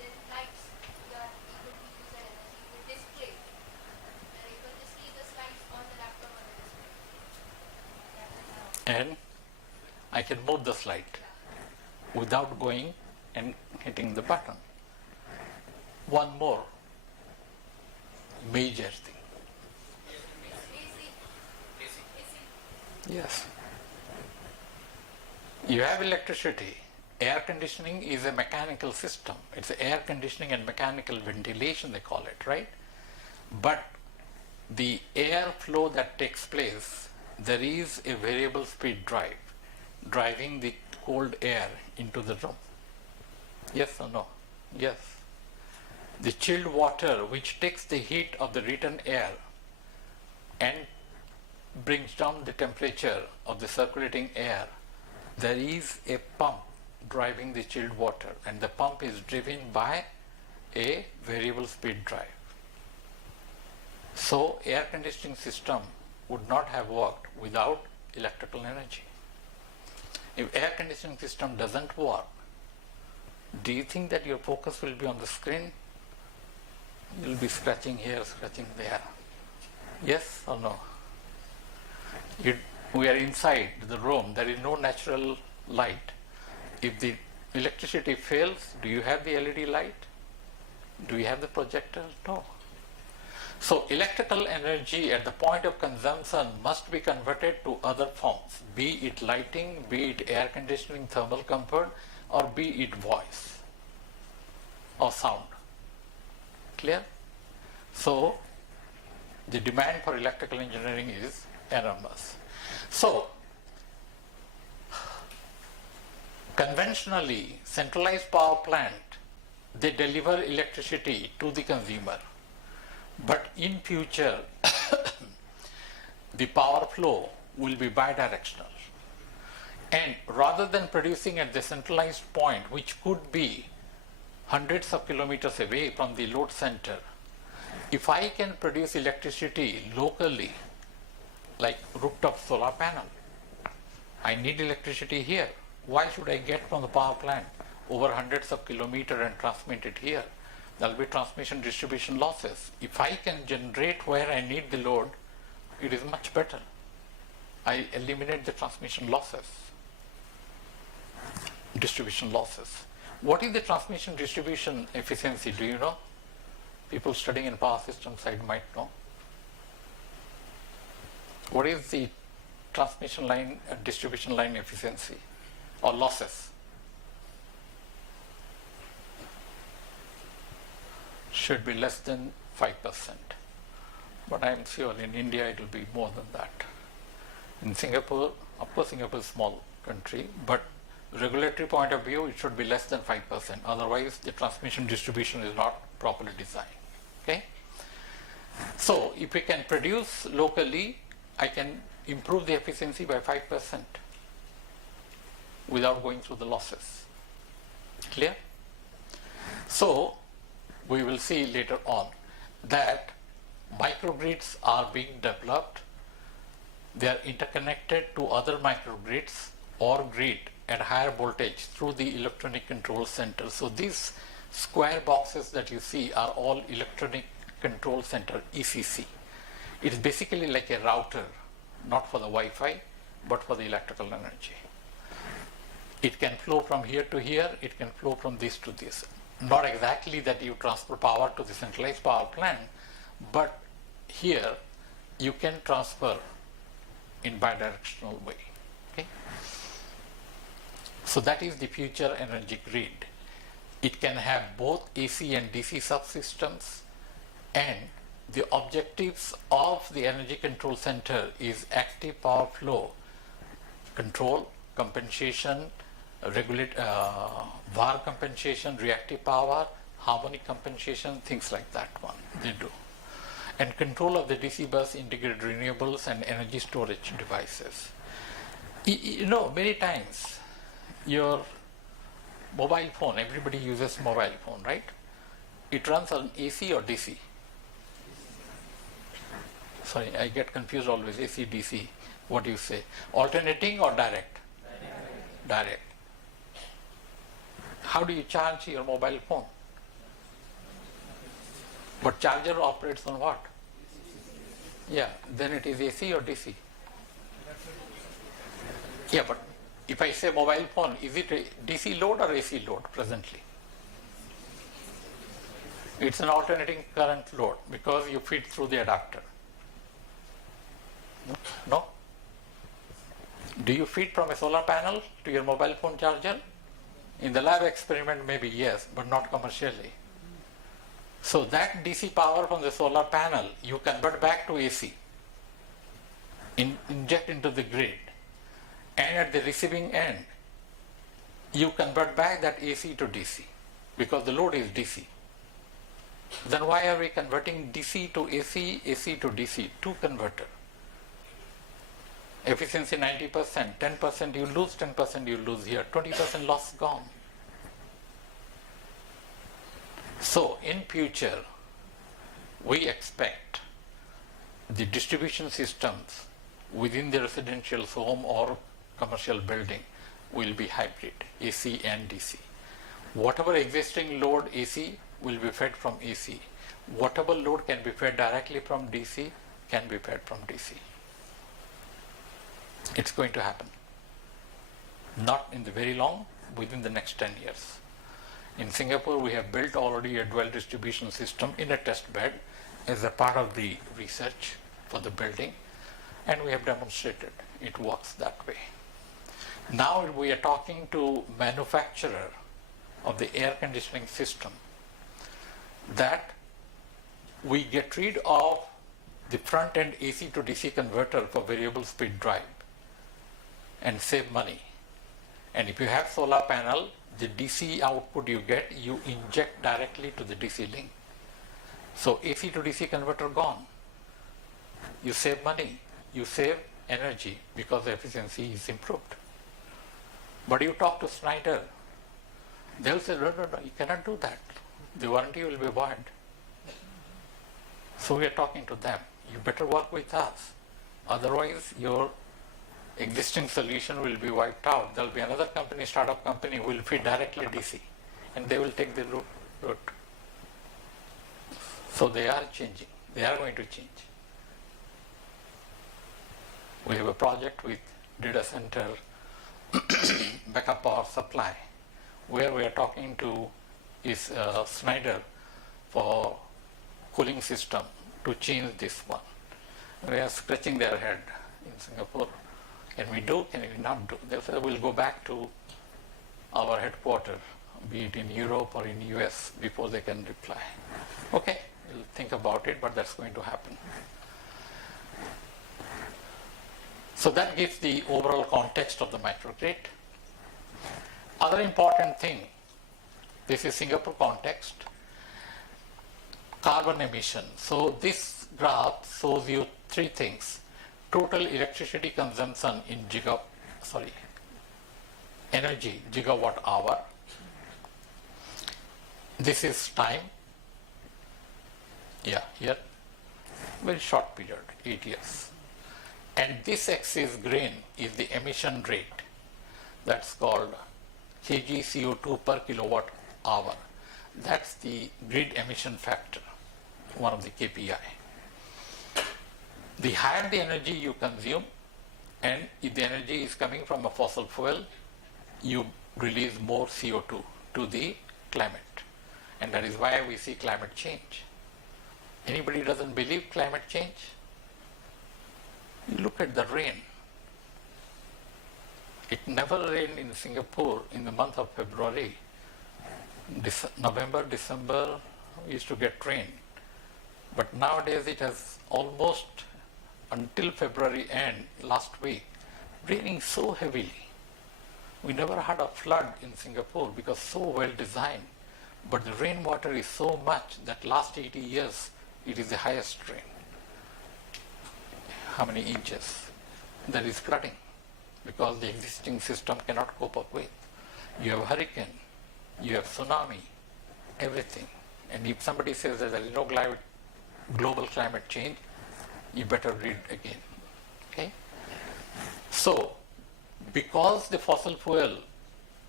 Then lights, you are able to use the energy. The display, you are able to see the slides on the laptop on the display. And I can move the slide without going and hitting the button. One more. major thing. Yes. You have electricity. Air conditioning is a mechanical system. It's air conditioning and mechanical ventilation, they call it, right? But the air flow that takes place, there is a variable speed drive driving the cold air into the room. Yes or no? Yes. The chilled water, which takes the heat of the written air and brings down the temperature of the circulating air, there is a pump driving the chilled water, and the pump is driven by a variable speed drive. So air conditioning system would not have worked without electrical energy. If air conditioning system doesn't work, do you think that your focus will be on the screen? You'll be scratching here, scratching there. Yes or no? We are inside the room, there is no natural light. If the electricity fails, do you have the LED light? Do you have the projector? No. So electrical energy at the point of consumption must be converted to other forms, be it lighting, be it air conditioning, thermal comfort, or be it voice or sound. Clear? So the demand for electrical engineering is enormous. So conventionally, centralized power plant, they deliver electricity to the consumer. But in future, the power flow will be bidirectional. And rather than producing at the centralized point, which could be hundreds of kilometers away from the load center, if I can produce electricity locally, like rooftop solar panel, I need electricity here. Why should I get from the power plant over hundreds of kilometers and transmit it here? There will be transmission distribution losses. If I can generate where I need the load, it is much better. I eliminate the transmission losses, distribution losses. What is the transmission distribution efficiency? Do you know? People studying in power system side might know. What is the transmission line, distribution line efficiency or losses? Should be less than 5%. But I am sure in India it will be more than that. In Singapore, of course Singapore is a small country, but regulatory point of view it should be less than 5%. Otherwise the transmission distribution is not properly designed. Okay? So if we can produce locally, I can improve the efficiency by 5% without going through the losses. Clear? So we will see later on that microgrids are being developed. They are interconnected to other microgrids or grid at higher voltage through the electronic control center. So these square boxes that you see are all electronic control center, ECC. It is basically like a router, not for the Wi-Fi, but for the electrical energy. It can flow from here to here, it can flow from this to this. Not exactly that you transfer power to the centralized power plant, but here you can transfer in bidirectional way. Okay? So that is the future energy grid. It can have both AC and DC subsystems, and the objectives of the energy control center is active power flow control, compensation, regulate VAR compensation, reactive power, harmonic compensation, things like that one they do. And control of the DC bus, integrated renewables and energy storage devices. You know, many times your mobile phone, everybody uses mobile phone, right? It runs on AC or DC? Sorry, I get confused always, AC, DC. What do you say? Alternating or direct? Direct. How do you charge your mobile phone? But charger operates on what? Yeah, then it is AC or DC? Yeah, but if I say mobile phone, is it a DC load or AC load presently? It's an alternating current load because you feed through the adapter. No? Do you feed from a solar panel to your mobile phone charger? In the lab experiment, maybe yes, but not commercially. So that DC power from the solar panel, you convert back to AC, inject into the grid, and at the receiving end, you convert back that AC to DC, because the load is DC. Then why are we converting DC to AC, AC to DC? Two converter. Efficiency 90%, 10% you lose, 10% you lose here, 20% loss gone. So in future, we expect the distribution systems within the residential home or commercial building will be hybrid, AC and DC. Whatever existing load AC will be fed from AC. Whatever load can be fed directly from DC can be fed from DC. It's going to happen. Not in the very long, within the next 10 years. In Singapore, we have built already a dual distribution system in a test bed as a part of the research for the building, and we have demonstrated it works that way. Now we are talking to manufacturer of the air conditioning system that we get rid of the front end AC to DC converter for variable speed drive and save money. And if you have solar panel, the DC output you get, you inject directly to the DC link. So AC to DC converter gone. You save money, you save energy because the efficiency is improved. But you talk to Schneider, they'll say, no, you cannot do that. The warranty will be void. So we are talking to them. You better work with us. Otherwise, your existing solution will be wiped out. There will be another company, startup company, who will feed directly DC, and they will take the route. So they are changing. They are going to change. We have a project with data center backup power supply, where we are talking to is Schneider for cooling system to change this one. They are scratching their head in Singapore. Can we do? Can we not do? They say we'll go back to our headquarters, be it in Europe or in US, before they can reply. Okay, we'll think about it, but that's going to happen. So that gives the overall context of the microgrid. Other important thing, this is Singapore context, carbon emission. So this graph shows you three things. Total electricity consumption in energy, gigawatt hour. This is time. Yeah, here, very short period, 8 years. And this axis green is the emission rate. That's called kg CO2 per kilowatt hour. That's the grid emission factor, one of the KPI. The higher the energy you consume, and if the energy is coming from a fossil fuel, you release more CO2 to the climate. And that is why we see climate change. Anybody doesn't believe climate change? You look at the rain. It never rained in Singapore in the month of February. November, December, we used to get rain. But nowadays it has almost until February end, last week, raining so heavily. We never had a flood in Singapore because so well designed. But the rainwater is so much that last 80 years, it is the highest rain. How many inches? There is flooding because the existing system cannot cope up with. You have hurricane, you have tsunami, everything. And if somebody says that there is no global climate change, you better read again. Okay? So, because the fossil fuel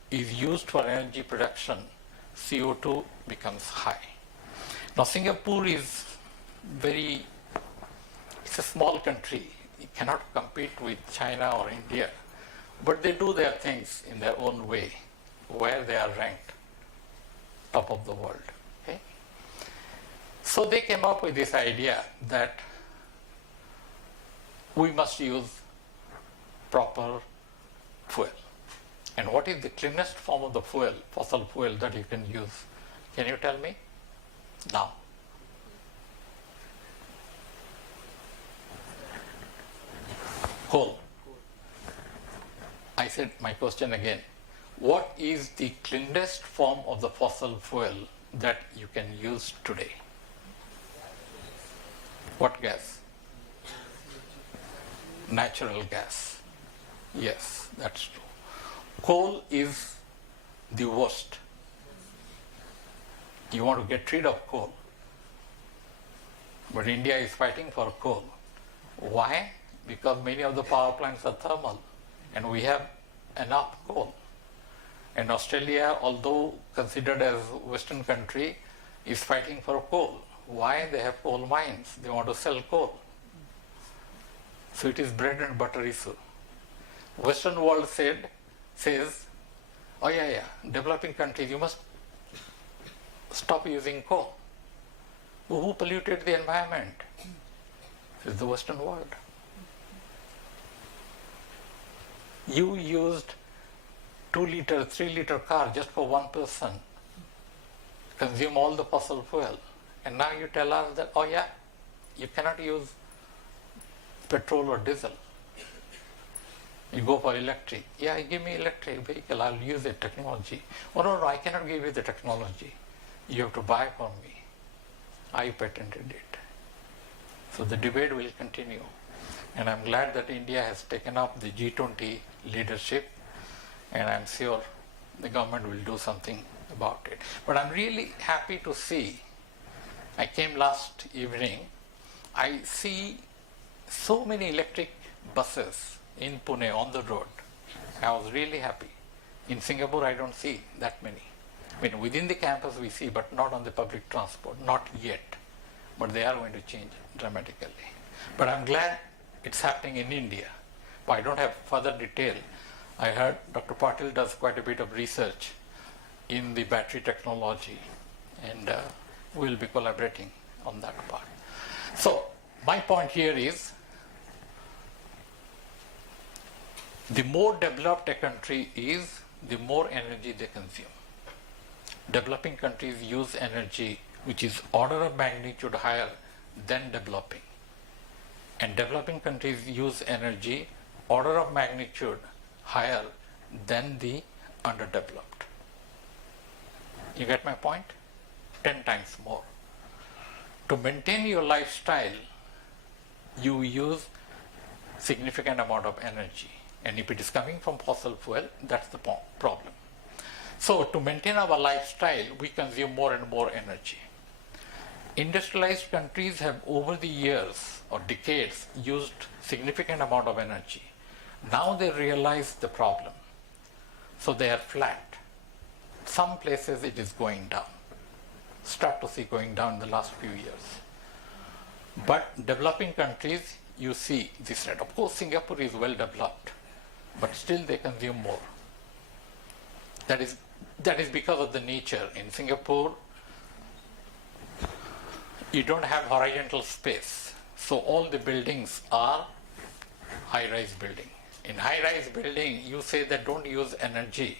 is used for energy production, CO2 becomes high. Now, Singapore is it's a small country. It cannot compete with China or India, but they do their things in their own way, where they are ranked top of the world. Okay? So they came up with this idea that we must use proper fuel. And what is the cleanest form of the fuel, fossil fuel, that you can use? Can you tell me? Now. Coal. I said my question again. What is the cleanest form of the fossil fuel that you can use today? What gas? Natural gas. Yes, that's true. Coal is the worst. You want to get rid of coal. But India is fighting for coal. Why? Because many of the power plants are thermal and we have enough coal. And Australia, although considered as a Western country, is fighting for coal. Why? They have coal mines. They want to sell coal. So it is bread and butter issue. Western world says, oh yeah, developing countries, you must stop using coal. Well, who polluted the environment? It's the Western world. You used 2-liter, 3-liter car just for one person, consume all the fossil fuel, and now you tell us that, oh yeah, you cannot use petrol or diesel. You go for electric. Yeah, give me electric vehicle, I'll use the technology. Oh no, I cannot give you the technology. You have to buy from me. I patented it. So the debate will continue. And I'm glad that India has taken up the G20 leadership, and I'm sure the government will do something about it. But I'm really happy to see, I came last evening, I see so many electric buses in Pune on the road. I was really happy. In Singapore, I don't see that many. I mean, within the campus we see, but not on the public transport, not yet. But they are going to change dramatically. But I'm glad it's happening in India. But I don't have further detail. I heard Dr. Patil does quite a bit of research in the battery technology, and we'll be collaborating on that part. So my point here is, the more developed a country is, the more energy they consume. Developing countries use energy which is order of magnitude higher than developing. And developing countries use energy order of magnitude higher than the underdeveloped. You get my point? 10 times more. To maintain your lifestyle, you use significant amount of energy. And if it is coming from fossil fuel, that's the problem. So to maintain our lifestyle, we consume more and more energy. Industrialized countries have over the years or decades used significant amount of energy. Now they realize the problem. So they are flat. Some places it is going down. Start to see going down in the last few years. But developing countries, you see this rate. Of course, Singapore is well developed, but still they consume more. That is because of the nature. In Singapore, you don't have horizontal space. So all the buildings are high-rise building. In high-rise building, you say that don't use energy.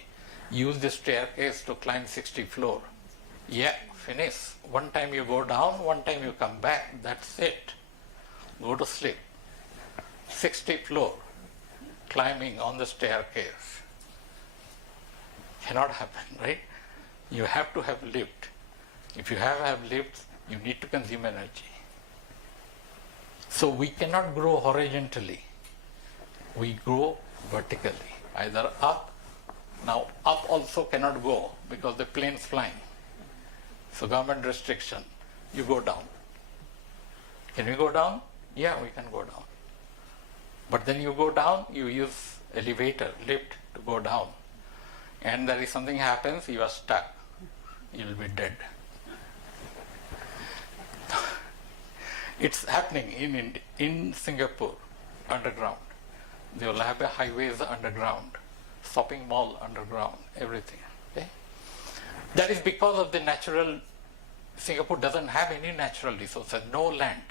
Use the staircase to climb 60th floor. Yeah, finish. One time you go down, one time you come back. That's it. Go to sleep. 60th floor, climbing on the staircase. Cannot happen, right? You have to have lift. If you have lifts, you need to consume energy. So we cannot grow horizontally. We grow vertically, either up. Now up also cannot go because the plane's flying. So government restriction, you go down. Can we go down? Yeah, we can go down. But then you go down, you use elevator, lift to go down. And there is something happens, you are stuck. You will be dead. It's happening in Singapore, underground. They will have a highways underground, shopping mall underground, everything. Okay? That is because of the natural Singapore doesn't have any natural resources, no land,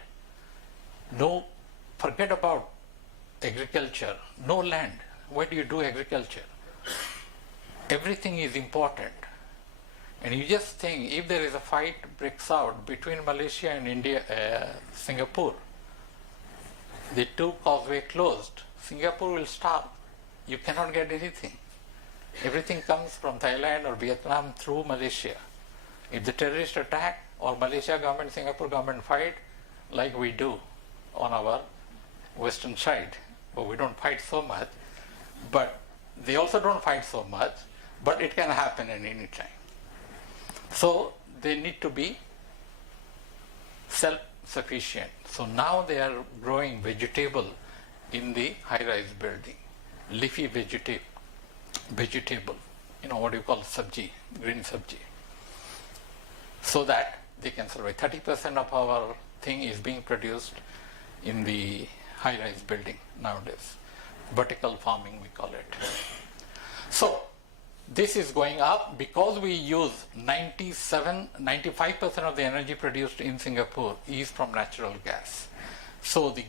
no, forget about agriculture, no land. Where do you do agriculture? Everything is important. And you just think if there is a fight breaks out between Malaysia and India, Singapore, the two causeway closed, Singapore will starve. You cannot get anything. Everything comes from Thailand or Vietnam through Malaysia. If the terrorist attack or Malaysia government, Singapore government fight like we do on our western side, but we don't fight so much, but they also don't fight so much, but it can happen at any time. So they need to be self-sufficient. So now they are growing vegetable in the high-rise building, leafy vegetable, what do you call sabji, green sabji, so that they can survive. 30% of our thing is being produced in the high-rise building nowadays. Vertical farming, we call it. So this is going up because we use 95% of the energy produced in Singapore is from natural gas. So the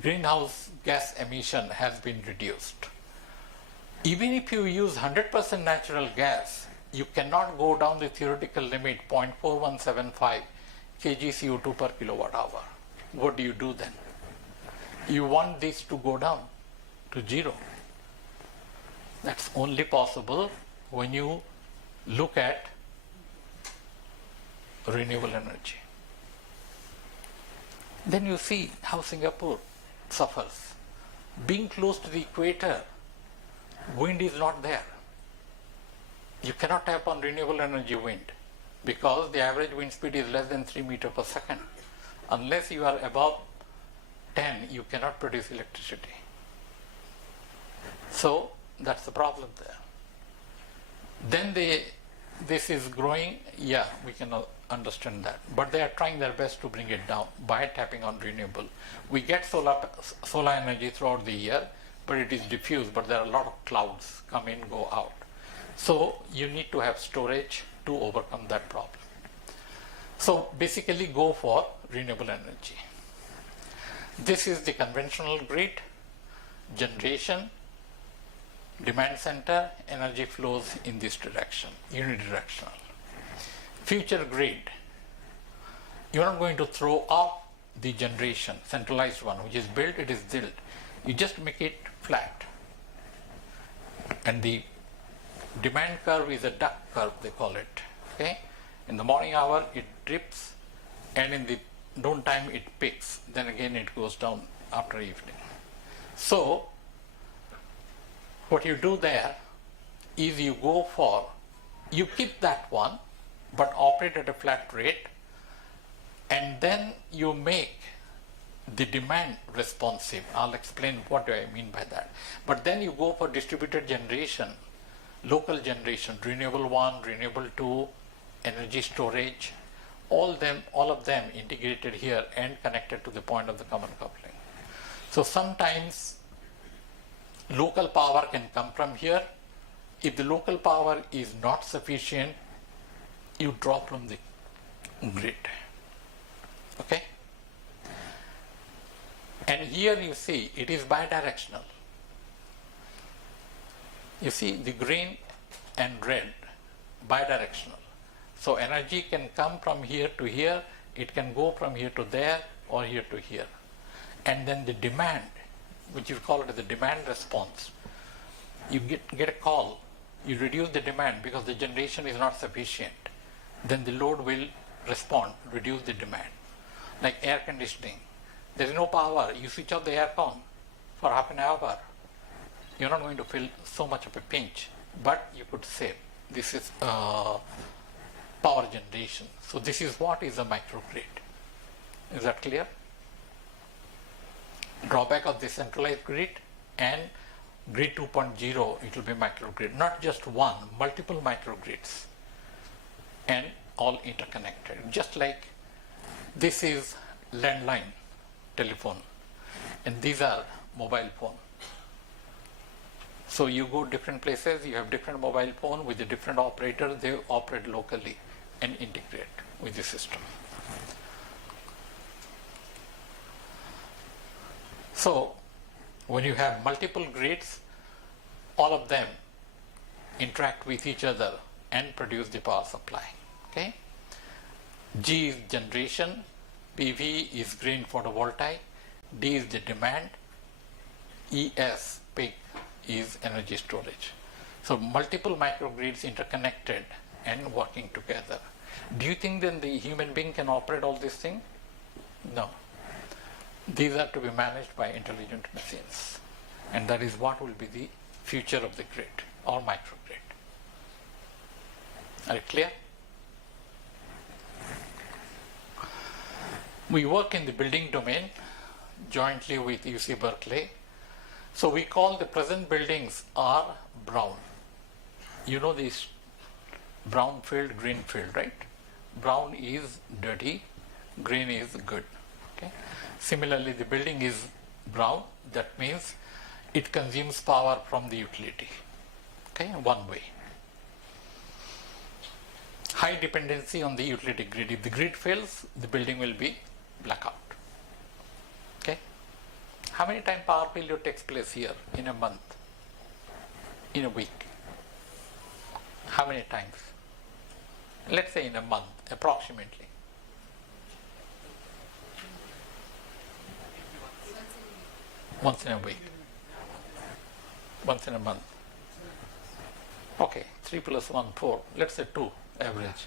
greenhouse gas emission has been reduced. Even if you use 100% natural gas, you cannot go down the theoretical limit 0.4175 kg CO2 per kilowatt hour. What do you do then? You want this to go down to zero. That's only possible when you look at renewable energy. Then you see how Singapore suffers. Being close to the equator, wind is not there. You cannot tap on renewable energy wind because the average wind speed is less than 3 meters per second. Unless you are above 10, you cannot produce electricity. So that's the problem there. Then this is growing, yeah, we can understand that. But they are trying their best to bring it down by tapping on renewable. We get solar energy throughout the year, but it is diffused, but there are a lot of clouds come in, go out. So you need to have storage to overcome that problem. So basically go for renewable energy. This is the conventional grid, generation, demand center, energy flows in this direction, unidirectional. Future grid, you're not going to throw off the generation, centralized one, which is built, it is built. You just make it flat. And the demand curve is a duck curve, they call it. Okay? In the morning hour, it drips, and in the noon time, it peaks. Then again, it goes down after evening. So, what you do there is you keep that one, but operate at a flat rate, and then you make the demand responsive. I'll explain what do I mean by that. But then you go for distributed generation, local generation, renewable 1, renewable 2, energy storage, all of them integrated here and connected to the point of the common coupling. So sometimes local power can come from here. If the local power is not sufficient, you drop from the grid. Okay? And here you see it is bidirectional. You see the green and red, bidirectional. So energy can come from here to here, it can go from here to there or here to here. And then the demand, which you call it the demand response, you get a call, you reduce the demand because the generation is not sufficient. Then the load will respond, reduce the demand. Like air conditioning. There is no power, you switch off the aircon for half an hour. You're not going to feel so much of a pinch, but you could save. This is power generation. So this is what is a microgrid. Is that clear? Drawback of the centralized grid and grid 2.0, it will be microgrid. Not just one, multiple microgrids and all interconnected. Just like this is landline telephone and these are mobile phone. So you go different places, you have different mobile phone with a different operator, they operate locally and integrate. the system. So when you have multiple grids, all of them interact with each other and produce the power supply. Okay? G is generation, PV is green photovoltaic, D is the demand, ES, peak, is energy storage. So multiple microgrids interconnected and working together. Do you think then the human being can operate all these things? No. These are to be managed by intelligent machines. And that is what will be the future of the grid or microgrid. Are you clear? We work in the building domain jointly with UC Berkeley. So we call the present buildings are brown. You know this brown field, green field, right? Brown is dirty, green is good. Okay? Similarly, the building is brown. That means it consumes power from the utility. Okay, one way. High dependency on the utility grid. If the grid fails, the building will be blackout. Okay. How many times power failure takes place here in a month? In a week? How many times? Let's say in a month, approximately. Once in a week. Once in a month. Okay, 3 plus 1, 4. Let's say 2 average.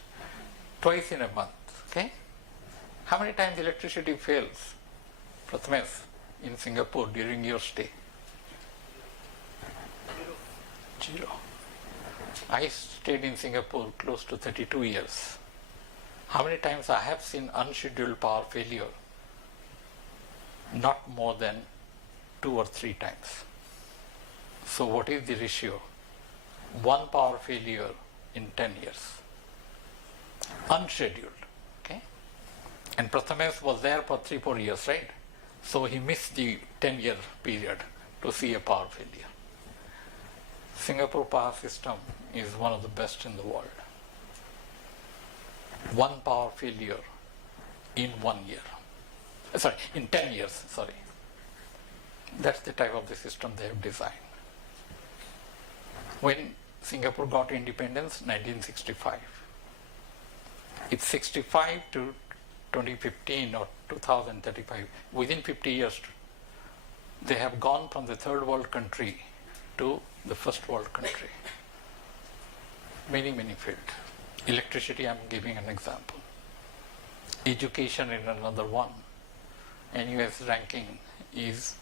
Twice in a month. Okay? How many times electricity fails, Prathamesh, in Singapore during your stay? 0. I stayed in Singapore close to 32 years. How many times I have seen unscheduled power failure? Not more than 2 or 3 times. So what is the ratio? 1 power failure in 10 years. Unscheduled. Okay? And Prathamesh was there for 3-4 years, right? So he missed the 10-year period to see a power failure. Singapore power system is one of the best in the world. 1 power failure in 1 year. Sorry, in 10 years, sorry. That's the type of the system they have designed. When Singapore got independence, 1965. It's 65 to 2015 or 2035. Within 50 years, they have gone from the third world country to the first world country. Many fields. Electricity, I'm giving an example. Education is another one. NUS ranking is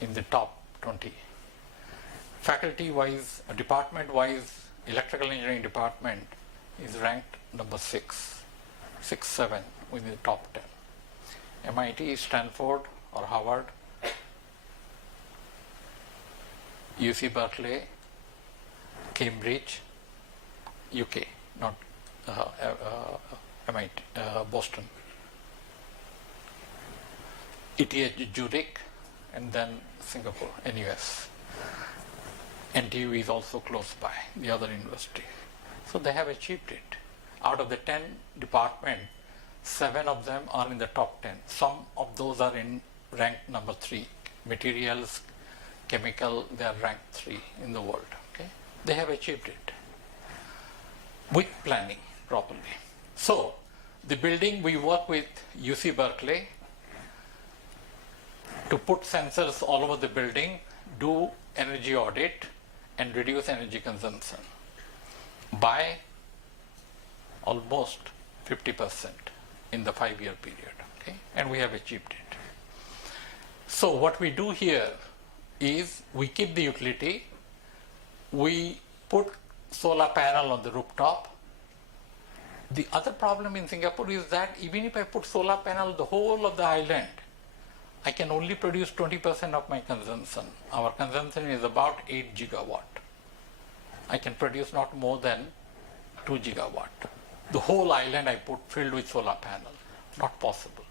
in the top 20. Faculty-wise, department-wise, electrical engineering department is ranked number 6, 7 within the top 10. MIT, Stanford or Harvard, UC Berkeley, Cambridge, UK, not MIT, Boston, ETH Zurich, and then Singapore, NUS. NTU is also close by, the other university. So they have achieved it. Out of the 10 departments, 7 of them are in the top 10. Some of those are in ranked number 3. Materials, chemical, they are ranked 3 in the world. Okay? They have achieved it with planning properly. So the building, we work with UC Berkeley to put sensors all over the building, do energy audit, and reduce energy consumption by almost 50% in the 5-year period. Okay? And we have achieved it. So what we do here is we keep the utility, we put solar panel on the rooftop. The other problem in Singapore is that even if I put solar panel the whole of the island, I can only produce 20% of my consumption. Our consumption is about 8 gigawatt. I can produce not more than 2 gigawatt. The whole island I put filled with solar panel. Not possible.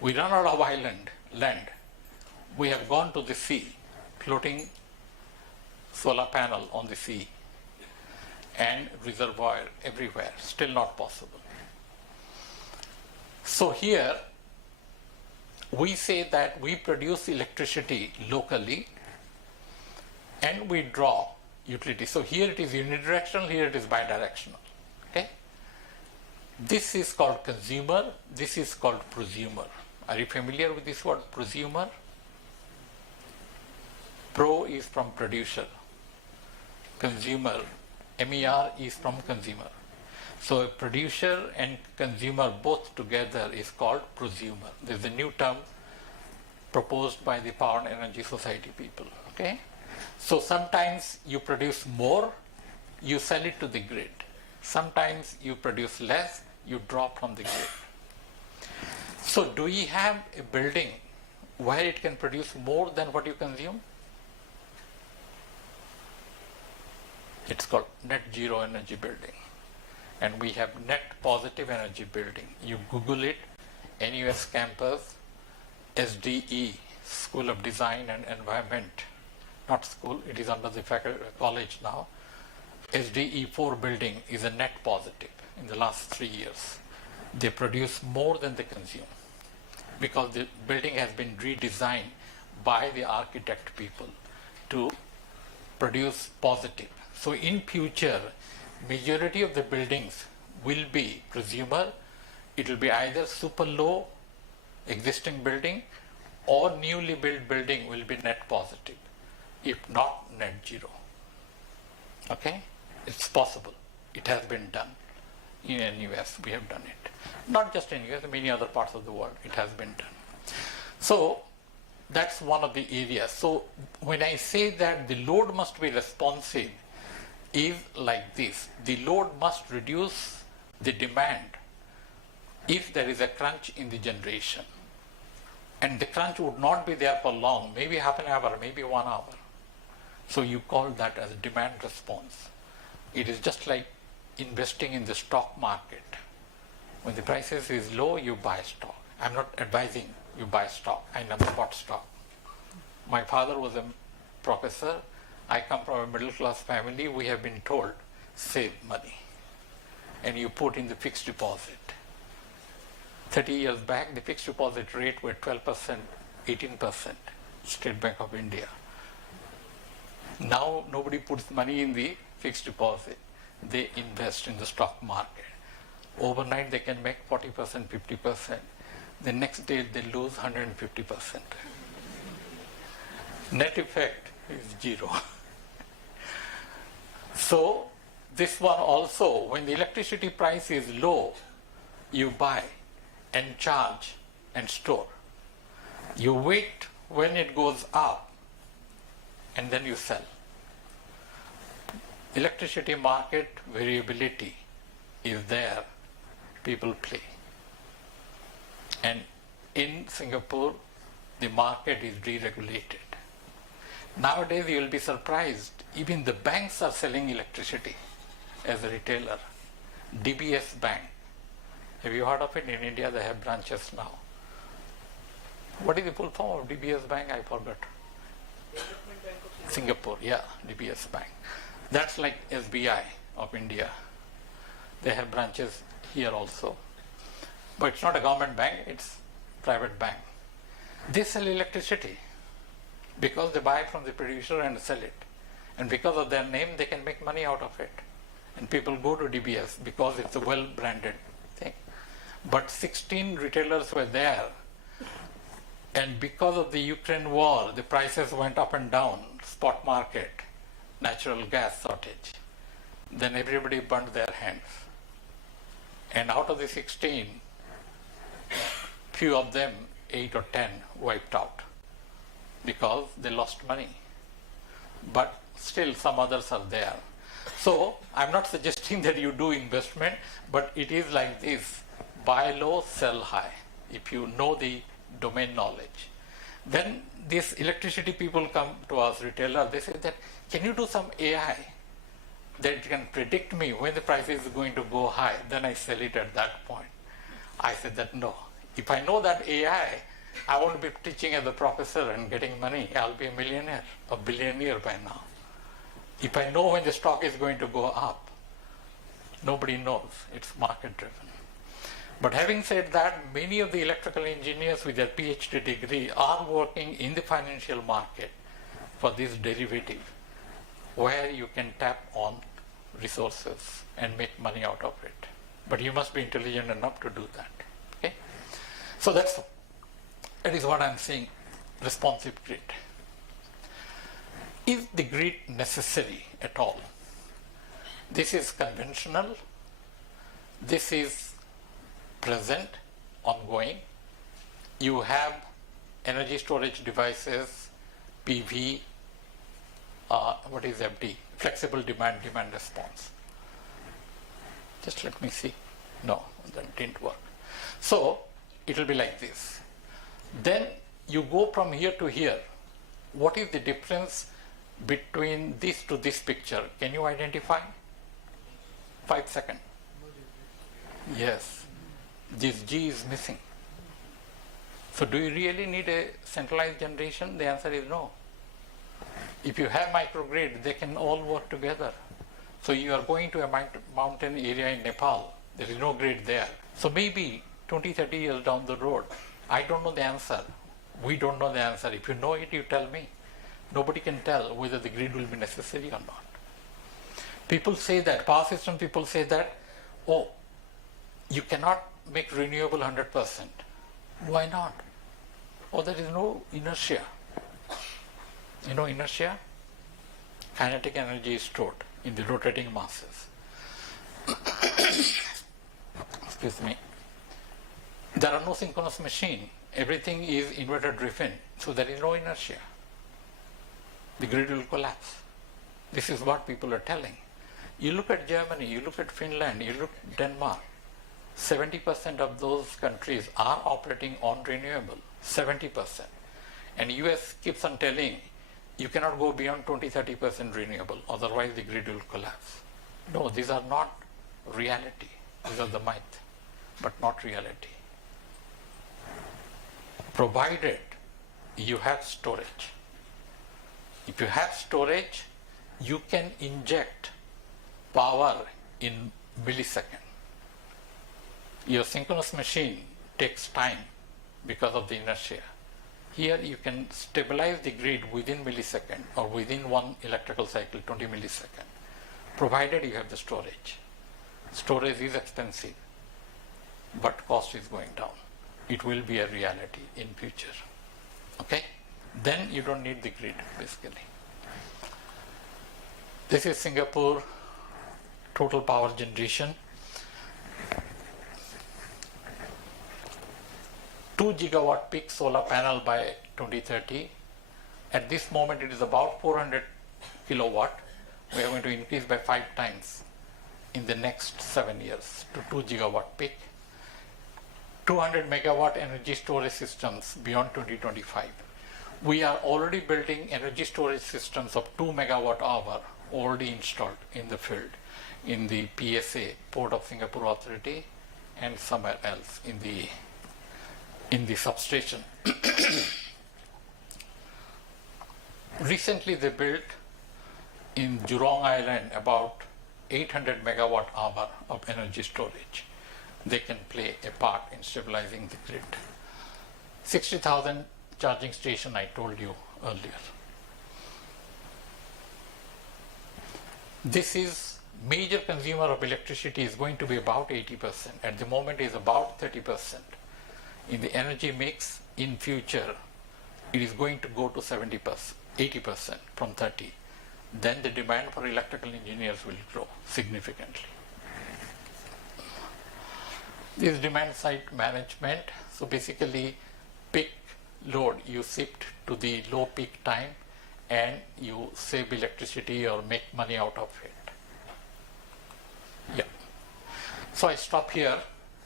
We run out of land. We have gone to the sea, floating solar panel on the sea and reservoir everywhere. Still not possible. So here we say that we produce electricity locally and we draw utility. So here it is unidirectional, here it is bidirectional. Okay? This is called consumer, this is called prosumer. Are you familiar with this word, prosumer? Pro is from producer. Consumer, MER is from consumer. So a producer and consumer both together is called prosumer. This is a new term proposed by the Power and Energy Society people. Okay? So sometimes you produce more, you sell it to the grid. Sometimes you produce less, you draw from the grid. So do we have a building where it can produce more than what you consume? It's called net zero energy building. And we have net positive energy building. You Google it, NUS campus, SDE, School of Design and Environment. Not school, it is under the college now. SDE 4 building is a net positive in the last 3 years. They produce more than they consume because the building has been redesigned by the architect people to produce positive. So in future, majority of the buildings will be prosumer. It will be either super low existing building or newly built building will be net positive, if not net zero. Okay? It's possible. It has been done. In NUS, we have done it. Not just in US, many other parts of the world, it has been done. So that's one of the areas. So when I say that the load must be responsive, is like this. The load must reduce the demand if there is a crunch in the generation. And the crunch would not be there for long, maybe half an hour, maybe 1 hour. So you call that as demand response. It is just like investing in the stock market. When the prices is low, you buy stock. I'm not advising you buy stock. I never bought stock. My father was a professor. I come from a middle class family. We have been told, save money. And you put in the fixed deposit. 30 years back, the fixed deposit rate were 12%, 18%, State Bank of India. Now nobody puts money in the fixed deposit. They invest in the stock market. Overnight they can make 40%, 50%. The next day they lose 150%. Net effect is zero. So this one also, when the electricity price is low, you buy and charge and store. You wait when it goes up and then you sell. Electricity market variability is there. People play. And in Singapore, the market is deregulated. Nowadays, you will be surprised. Even the banks are selling electricity as a retailer. DBS Bank. Have you heard of it? In India, they have branches now. What is the full form of DBS Bank? I forgot. Development Bank of Singapore, yeah, DBS Bank. That's like SBI of India. They have branches here also. But it's not a government bank, it's private bank. They sell electricity because they buy from the producer and sell it. And because of their name, they can make money out of it. And people go to DBS because it's a well-branded thing. But 16 retailers were there. And because of the Ukraine war, the prices went up and down, spot market, natural gas shortage. Then everybody burned their hands. And out of the 16, few of them, 8 or 10, wiped out because they lost money. But still some others are there. So I'm not suggesting that you do investment, but it is like this: buy low, sell high. If you know the domain knowledge, then these electricity people come to us, retailer, they say that, can you do some AI that can predict me when the price is going to go high? Then I sell it at that point. I said that no. If I know that AI, I won't be teaching as a professor and getting money. I'll be a millionaire, a billionaire by now. If I know when the stock is going to go up, nobody knows. It's market driven. But having said that, many of the electrical engineers with their PhD degree are working in the financial market for this derivative, where you can tap on resources and make money out of it. But you must be intelligent enough to do that. Okay? So that is what I'm saying, responsive grid. Is the grid necessary at all? This is conventional. This is present, ongoing. You have energy storage devices, PV, what is FD? Flexible demand response. Just let me see. No, that didn't work. So it will be like this. Then you go from here to here. What is the difference between this to this picture? Can you identify? 5 seconds. Yes. This G is missing. So do you really need a centralized generation? The answer is no. If you have microgrid, they can all work together. So you are going to a mountain area in Nepal. There is no grid there. So maybe 20, 30 years down the road, I don't know the answer. We don't know the answer. If you know it, you tell me. Nobody can tell whether the grid will be necessary or not. People say that, power system people say that, oh, you cannot make renewable 100%. Why not? Oh, there is no inertia. You know inertia? Kinetic energy is stored in the rotating masses. Excuse me. There are no synchronous machine. Everything is inverter driven. So there is no inertia. The grid will collapse. This is what people are telling. You look at Germany, you look at Finland, you look at Denmark. 70% of those countries are operating on renewable. 70%. And US keeps on telling you cannot go beyond 20-30% renewable, otherwise the grid will collapse. No, these are not reality. These are the myth, but not reality. Provided you have storage. If you have storage, you can inject power in millisecond. Your synchronous machine takes time because of the inertia. Here you can stabilize the grid within millisecond or within one electrical cycle, 20 millisecond, provided you have the storage. Storage is expensive, but cost is going down. It will be a reality in future. Okay? Then you don't need the grid, basically. This is Singapore total power generation. 2 gigawatt peak solar panel by 2030. At this moment it is about 400 kilowatt. We are going to increase by 5 times in the next 7 years to 2 gigawatt peak. 200 megawatt energy storage systems beyond 2025. We are already building energy storage systems of 2 megawatt hour already installed in the field, in the PSA, Port of Singapore Authority, and somewhere else in the substation. Recently they built in Jurong Island about 800 megawatt hour of energy storage. They can play a part in stabilizing the grid. 60,000 charging station I told you earlier. This is major consumer of electricity is going to be about 80%. At the moment is about 30%. In the energy mix in future, it is going to go to 70%, 80% from 30. Then the demand for electrical engineers will grow significantly. This is demand side management. So basically peak load you shift to the low peak time and you save electricity or make money out of it. Yeah. So I stop here.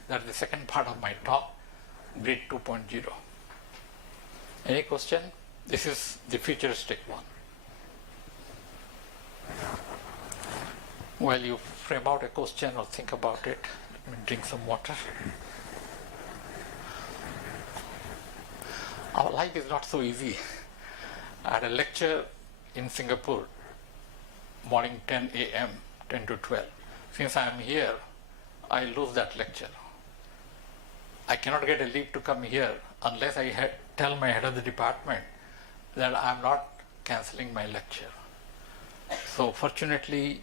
That's the second part of my talk, Grid 2.0. Any question? This is the futuristic one. While you frame out a question or think about it, let me drink some water. Our life is not so easy. I had a lecture in Singapore, morning 10 a.m., 10 to 12. Since I am here, I lose that lecture. I cannot get a leave to come here unless I tell my head of the department that I'm not cancelling my lecture. So fortunately,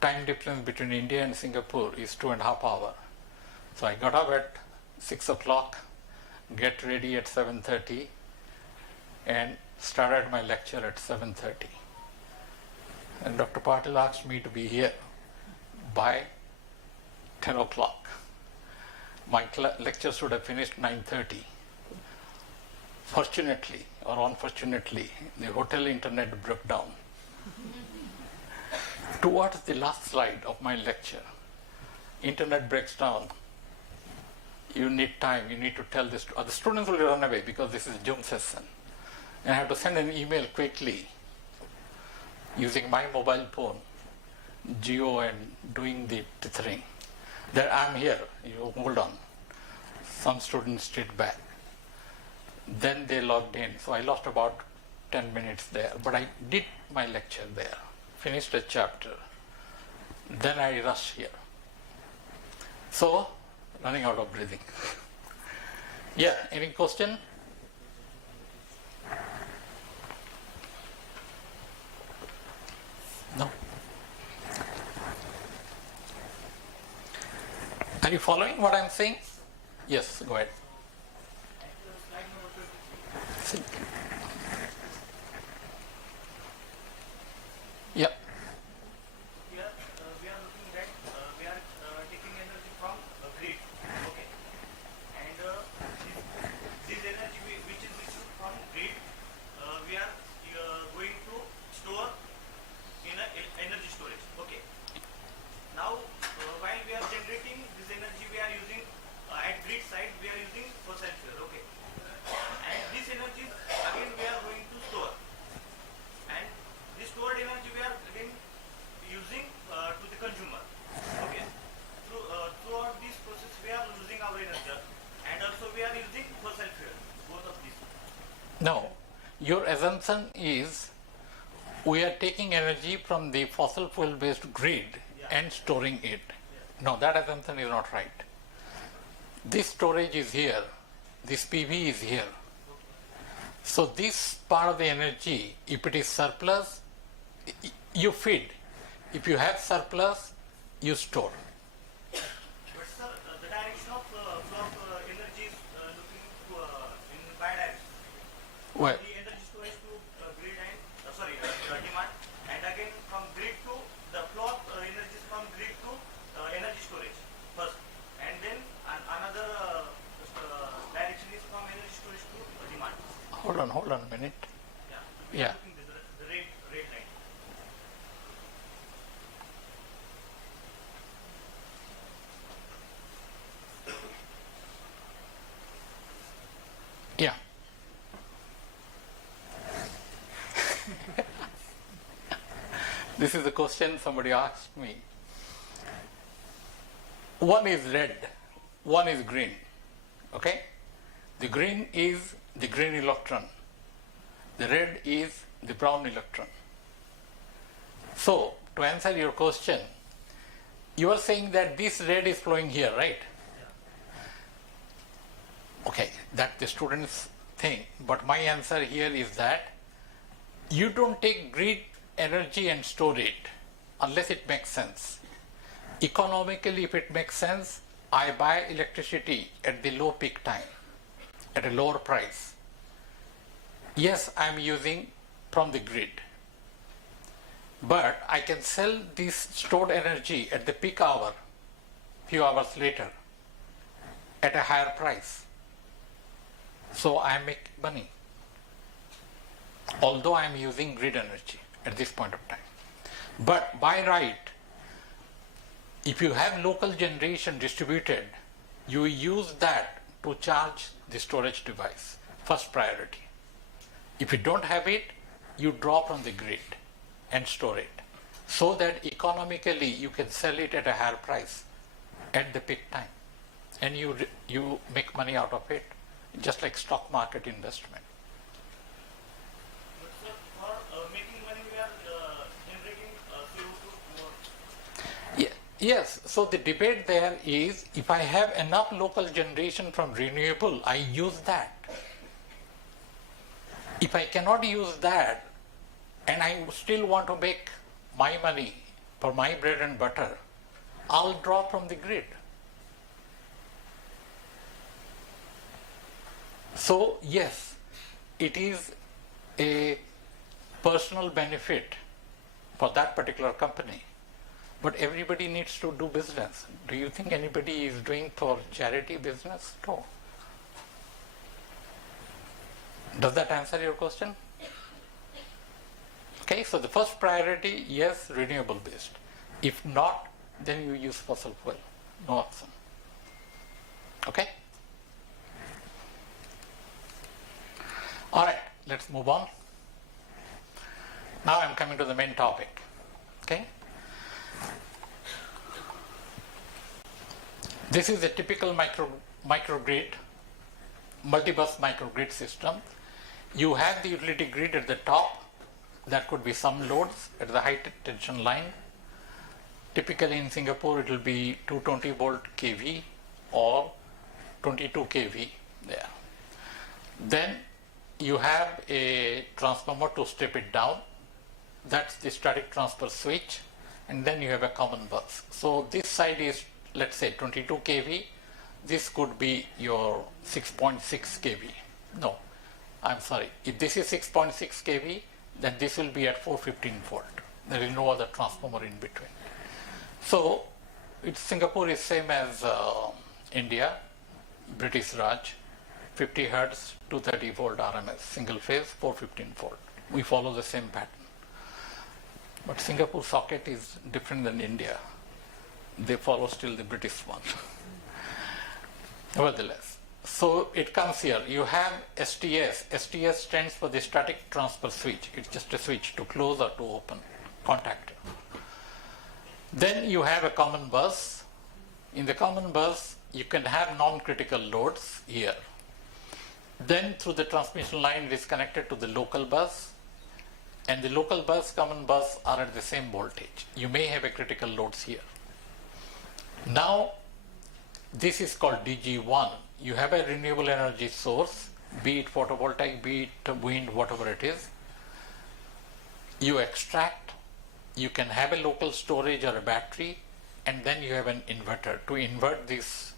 time difference between India and Singapore is 2.5 hours. So I got up at 6 o'clock, get ready at 7:30, and started my lecture at 7:30. And Dr. Patil asked me to be here by 10 o'clock. My lecture should have finished 9:30. Fortunately or unfortunately, the hotel internet broke down. Towards the last slide of my lecture, internet breaks down. You need time, you need to tell the students will run away because this is a Zoom session. And I have to send an email quickly using my mobile phone, Geo, and doing the tethering. That I'm here, you hold on. Some students stayed back. Then they logged in, so I lost about 10 minutes there. But I did my lecture there, finished a chapter. Then I rushed here. So, running out of breathing. Yeah, any question? No? Are you following what I'm saying? Yes, go ahead. See. Yeah. We are looking at we are taking energy from grid. Okay. And this energy which is received from grid, we are going to store in a energy storage. Okay. Now, while we are generating this energy, we are using at grid side we are using fossil fuel. Okay. And this energy again we are going to store. And this stored energy we are again using to the consumer. Okay. Throughout this process we are losing our energy, and also we are using fossil fuel. Both of these. No, your assumption is we are taking energy from the fossil fuel based grid and storing it. No, that assumption is not right. This storage is here, this PV is here. So this part of the energy, if it is surplus, you feed. If you have surplus, you store. But sir, the direction of flow of energy is looking to, in bidirectional. Well, The energy storage to grid and demand, and again from grid to the flow of energy from grid to energy storage first, and then another direction is from energy storage to demand. hold on a minute. We Yeah. are looking the red line. Yeah. This is the question somebody asked me. One is red, one is green. Okay? The green is the green electron. The red is the brown electron. So, to answer your question, you are saying that this red is flowing here, right? Okay, that's the student's thing. But my answer here is that you don't take grid energy and store it unless it makes sense. Economically, if it makes sense, I buy electricity at the low peak time at a lower price. Yes, I'm using from the grid, but I can sell this stored energy at the peak hour, few hours later, at a higher price. So I make money, although I'm using grid energy at this point of time. But by right, if you have local generation distributed, you use that to charge the storage device, first priority. If you don't have it, you draw from the grid and store it, so that economically you can sell it at a higher price at the peak time, and you make money out of it, just like stock market investment. But sir, for making money we are generating CO2 more. Yeah, Yes, so the debate there is if I have enough local generation from renewable, I use that. If I cannot use that and I still want to make my money for my bread and butter, I'll draw from the grid. So yes, it is a personal benefit for that particular company, but everybody needs to do business. Do you think anybody is doing for charity business? No. Does that answer your question? Okay, so the first priority, yes, renewable based. If not, then you use fossil fuel. No option. Okay? All right, let's move on. Now I'm coming to the main topic. Okay? This is a typical microgrid, multi-bus microgrid system. You have the utility grid at the top. That could be some loads at the high tension line. Typically in Singapore it will be 220 volt kV or 22 kV there. Then you have a transformer to step it down. That's the static transfer switch, and then you have a common bus. So this side is, let's say, 22 kV. This could be your 6.6 kV. No, I'm sorry. If this is 6.6 kV, then this will be at 415 volt. There is no other transformer in between. So Singapore is same as India, British Raj, 50 hertz, 230 volt RMS, single phase, 415 volt. We follow the same pattern. But Singapore socket is different than India. They follow still the British one. Nevertheless, so it comes here. You have STS. STS stands for the static transfer switch. It's just a switch to close or to open, contactor. Then you have a common bus. In the common bus, you can have non-critical loads here. Then through the transmission line, it is connected to the local bus. And the local bus, common bus are at the same voltage. You may have a critical loads here. Now, this is called DG1. You have a renewable energy source, be it photovoltaic, be it wind, whatever it is. You extract, you can have a local storage or a battery, and then you have an inverter to invert this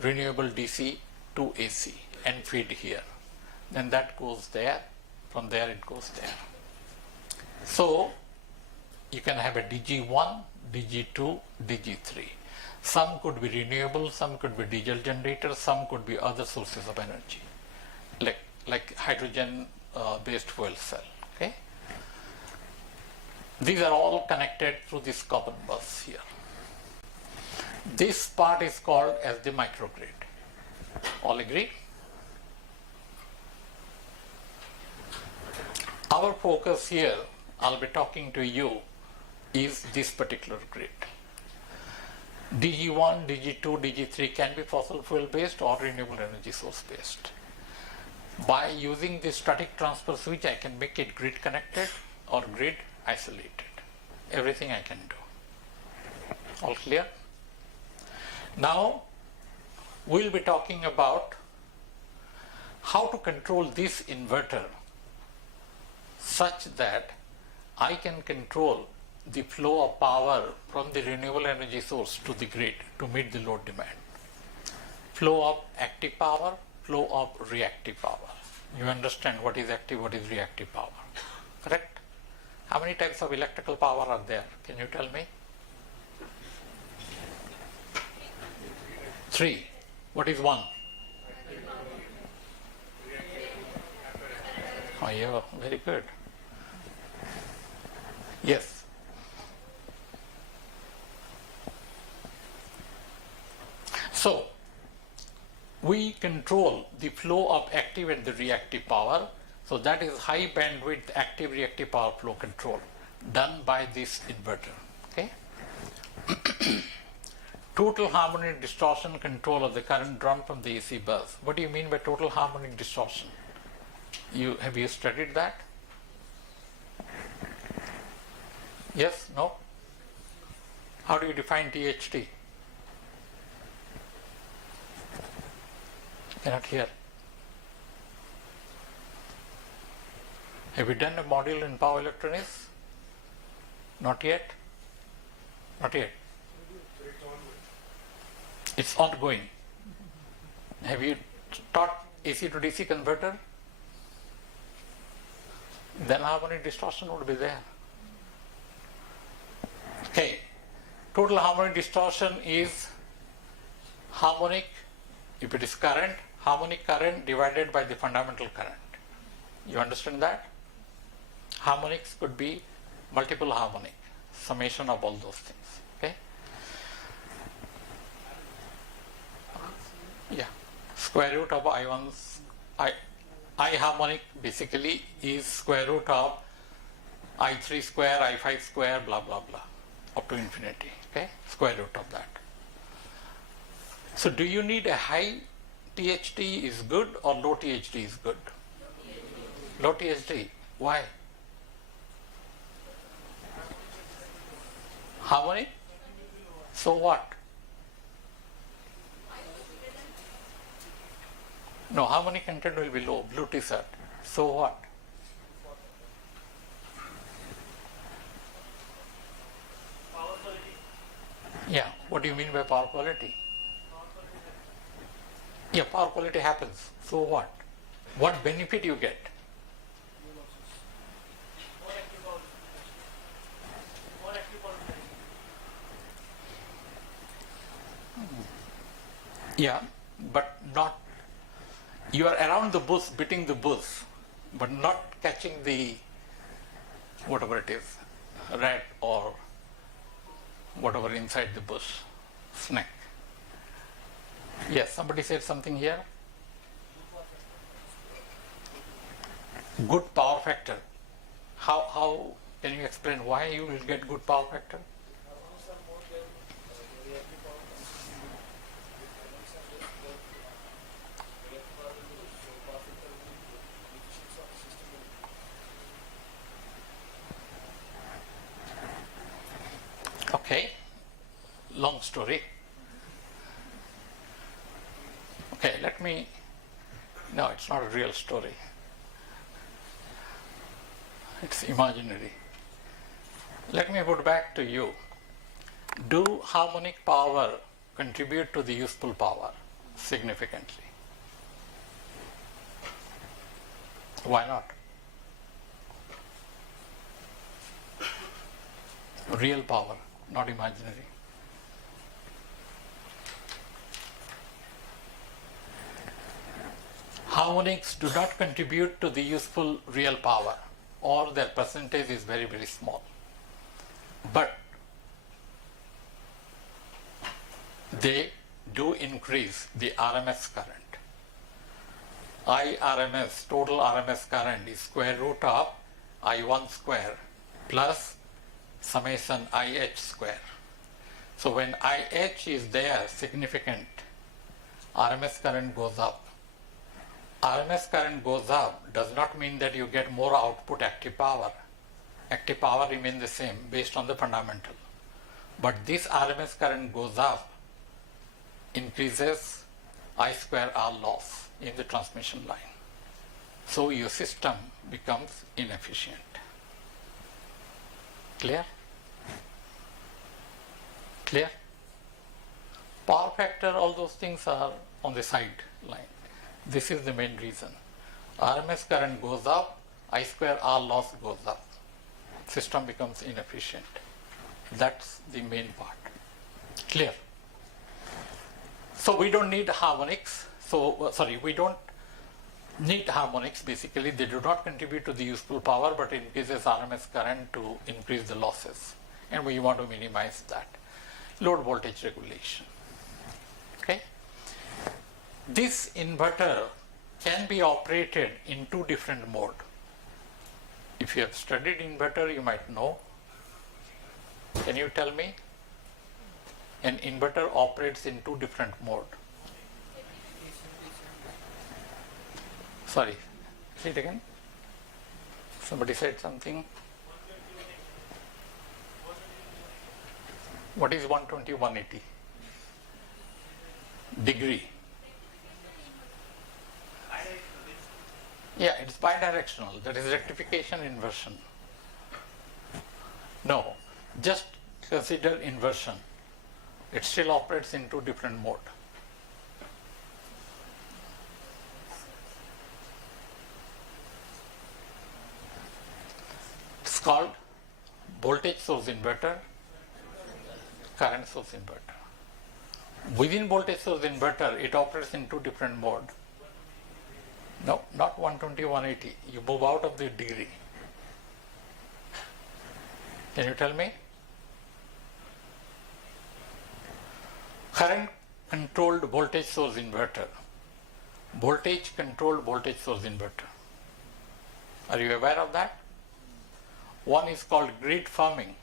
renewable DC to AC and feed here. Then that goes there, from there it goes there. So you can have a DG1, DG2, DG3. Some could be renewable, some could be diesel generators, some could be other sources of energy, like hydrogen based fuel cell. Okay? These are all connected through this common bus here. This part is called as the microgrid. All agree? Our focus here, I'll be talking to you, is this particular grid. DG1, DG2, DG3 can be fossil fuel based or renewable energy source based. By using this static transfer switch, I can make it grid connected or grid isolated. Everything I can do. All clear? Now, we'll be talking about how to control this inverter such that I can control the flow of power from the renewable energy source to the grid to meet the load demand. Flow of active power, flow of reactive power. You understand what is active, what is reactive power, correct? How many types of electrical power are there? Can you tell me? 3. What is 1? Oh, yeah, very good. Yes. So, we control the flow of active and the reactive power. So that is high bandwidth active reactive power flow control done by this inverter. Okay. Total harmonic distortion control of the current drawn from the AC bus. What do you mean by total harmonic distortion? Have you studied that? Yes? No? How do you define THT? Cannot hear. Have you done a module in power electronics? Not yet? Not yet. It's ongoing. Have you taught AC to DC converter? Then harmonic distortion would be there. Okay. Total harmonic distortion is harmonic, if it is current, harmonic current divided by the fundamental current. You understand that? Harmonics could be multiple harmonic, summation of all those things. Okay? Yeah. Square root of I harmonic basically is square root of I3 square, I5 square, blah blah blah, up to infinity. Okay? Square root of that. So do you need a high THT is good or low THT is good? Low THT. Why? Harmonic? So what? No, harmonic content will be low, blue t-shirt. So what? Power quality. Yeah, what do you mean by power quality? Yeah, power quality happens. So what? What benefit you get? More active power. More active power. Yeah, but not, you are around the bush, beating the bush, but not catching the, whatever it is, rat or whatever inside the bush, snake. Yes, somebody said something here. Good power factor. How can you explain why you will get good power factor? Okay, long story. Okay, no, it's not a real story. It's imaginary. Let me put back to you. Do harmonic power contribute to the useful power significantly? Why not? Real power, not imaginary. Harmonics do not contribute to the useful real power, or their percentage is very, very small. But they do increase the RMS current. IRMS, total RMS current, is square root of I1 square plus summation IH square. So when IH is there, significant, RMS current goes up. RMS current goes up does not mean that you get more output active power. Active power remains the same based on the fundamental. But this RMS current goes up, increases I square R loss in the transmission line. So your system becomes inefficient. Clear? Clear? Power factor, all those things are on the side line. This is the main reason. RMS current goes up, I square R loss goes up. System becomes inefficient. That's the main part. Clear? So we don't need harmonics. We don't need harmonics. Basically, they do not contribute to the useful power, but increases RMS current to increase the losses. And we want to minimize that. Load voltage regulation. Okay? This inverter can be operated in two different modes. If you have studied inverter, you might know. Can you tell me? An inverter operates in two different modes. Sorry, say it again. Somebody said something. What is 120, 180? Degree. Yeah, it's bidirectional. That is rectification inversion. No, just consider inversion. It still operates in two different modes. It's called voltage source inverter, current source inverter. Within voltage source inverter, it operates in two different modes. No, not 120, 180. You move out of the degree. Can you tell me? Current controlled voltage source inverter. Voltage controlled voltage source inverter. Are you aware of that? One is called grid firming.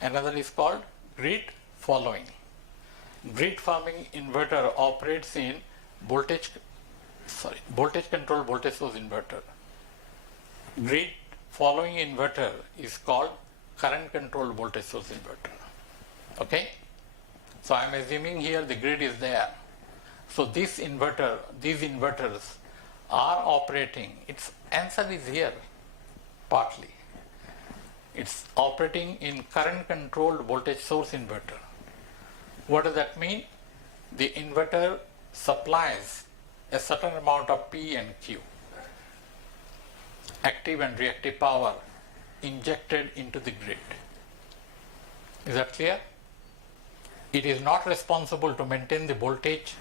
Another is called grid following. Grid firming inverter operates in voltage control voltage source inverter. Grid following inverter is called current controlled voltage source inverter. Okay? So I am assuming here the grid is there. So these inverters are operating. Its answer is here, partly. It's operating in current controlled voltage source inverter. What does that mean? The inverter supplies a certain amount of P and Q, active and reactive power, injected into the grid. Is that clear? It is not responsible to maintain the voltage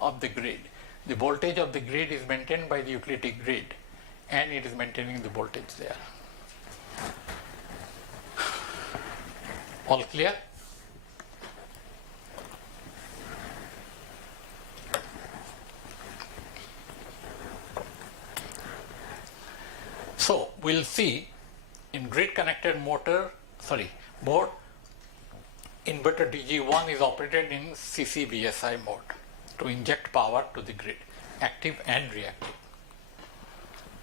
of the grid. The voltage of the grid is maintained by the utility grid, and it is maintaining the voltage there. All clear? So we'll see in grid connected mode, inverter DG1 is operated in CCVSI mode to inject power to the grid, active and reactive.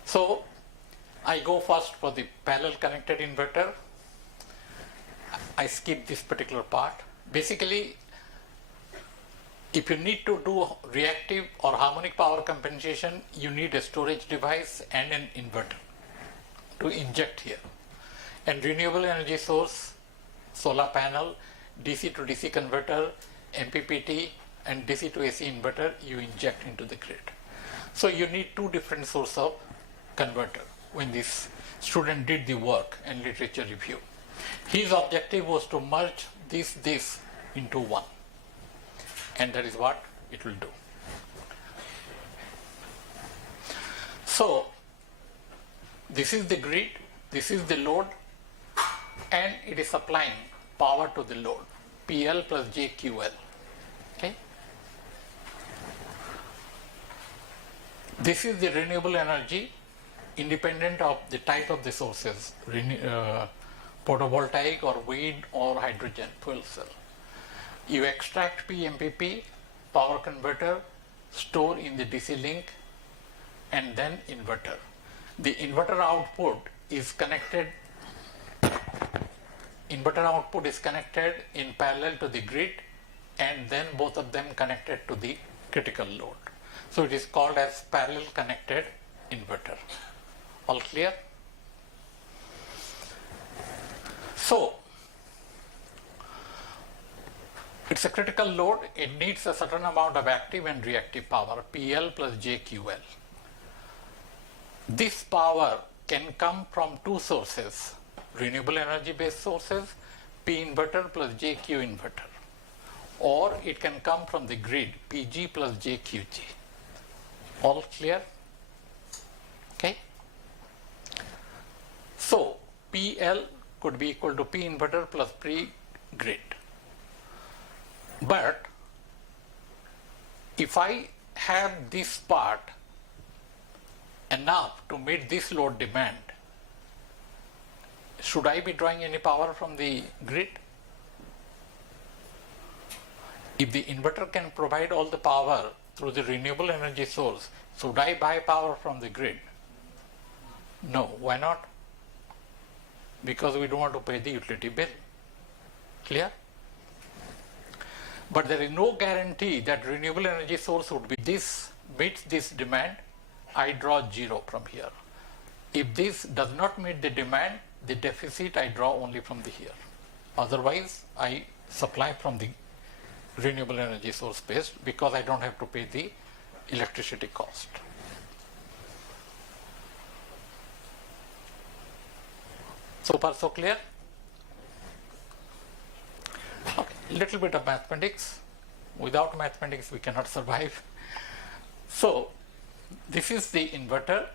So I go first for the parallel connected inverter. I skip this particular part. Basically, if you need to do reactive or harmonic power compensation, you need a storage device and an inverter to inject here. And renewable energy source, solar panel, DC to DC converter, MPPT, and DC to AC inverter you inject into the grid. So you need two different sources of converter when this student did the work and literature review. His objective was to merge this into one, and that is what it will do. So this is the grid, this is the load, and it is supplying power to the load, PL plus JQL. Okay? This is the renewable energy independent of the type of the sources, photovoltaic or wind or hydrogen fuel cell. You extract PMPP, power converter, store in the DC link, and then inverter. The inverter output is connected in parallel to the grid, and then both of them connected to the critical load. So it is called as parallel connected inverter. All clear? So it's a critical load. It needs a certain amount of active and reactive power, PL plus JQL. This power can come from two sources, renewable energy based sources, P inverter plus JQ inverter, or it can come from the grid, PG plus JQG. All clear? Okay. So PL could be equal to P inverter plus P grid. But if I have this part enough to meet this load demand, should I be drawing any power from the grid? If the inverter can provide all the power through the renewable energy source, should I buy power from the grid? No. Why not? Because we don't want to pay the utility bill. Clear? But there is no guarantee that renewable energy source would be this, meets this demand, I draw 0 from here. If this does not meet the demand, the deficit I draw only from the here. Otherwise, I supply from the renewable energy source based because I don't have to pay the electricity cost. So far so clear? Okay, little bit of mathematics. Without mathematics we cannot survive. So this is the inverter,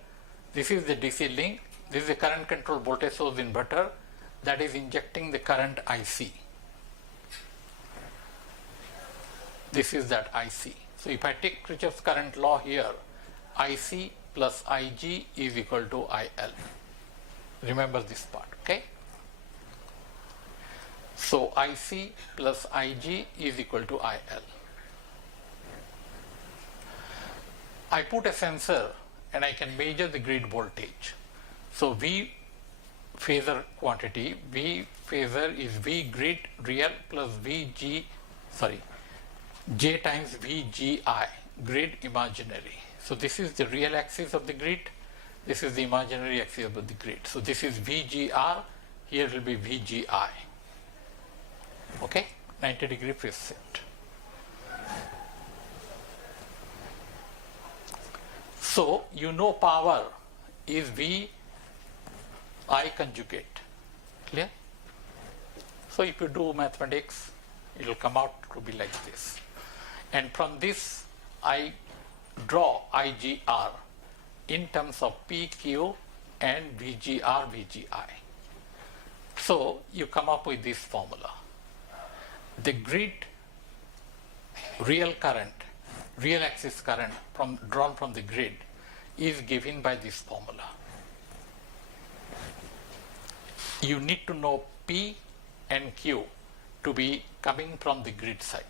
this is the DC link, this is the current control voltage source inverter that is injecting the current IC. This is that IC. So if I take Kirchhoff's current law here, IC plus IG is equal to IL. Remember this part, okay? So IC plus IG is equal to IL. I put a sensor and I can measure the grid voltage. So V phasor quantity, V phasor is V grid real plus J times VGI, grid imaginary. So this is the real axis of the grid, this is the imaginary axis of the grid. So this is VGR, here will be VGI. Okay, 90-degree phase shift. So you know power is VI conjugate. Clear? So if you do mathematics, it will come out to be like this. And from this, I draw IGR in terms of PQ and VGR, VGI. So you come up with this formula. The grid real current, real axis current drawn from the grid is given by this formula. You need to know P and Q to be coming from the grid side.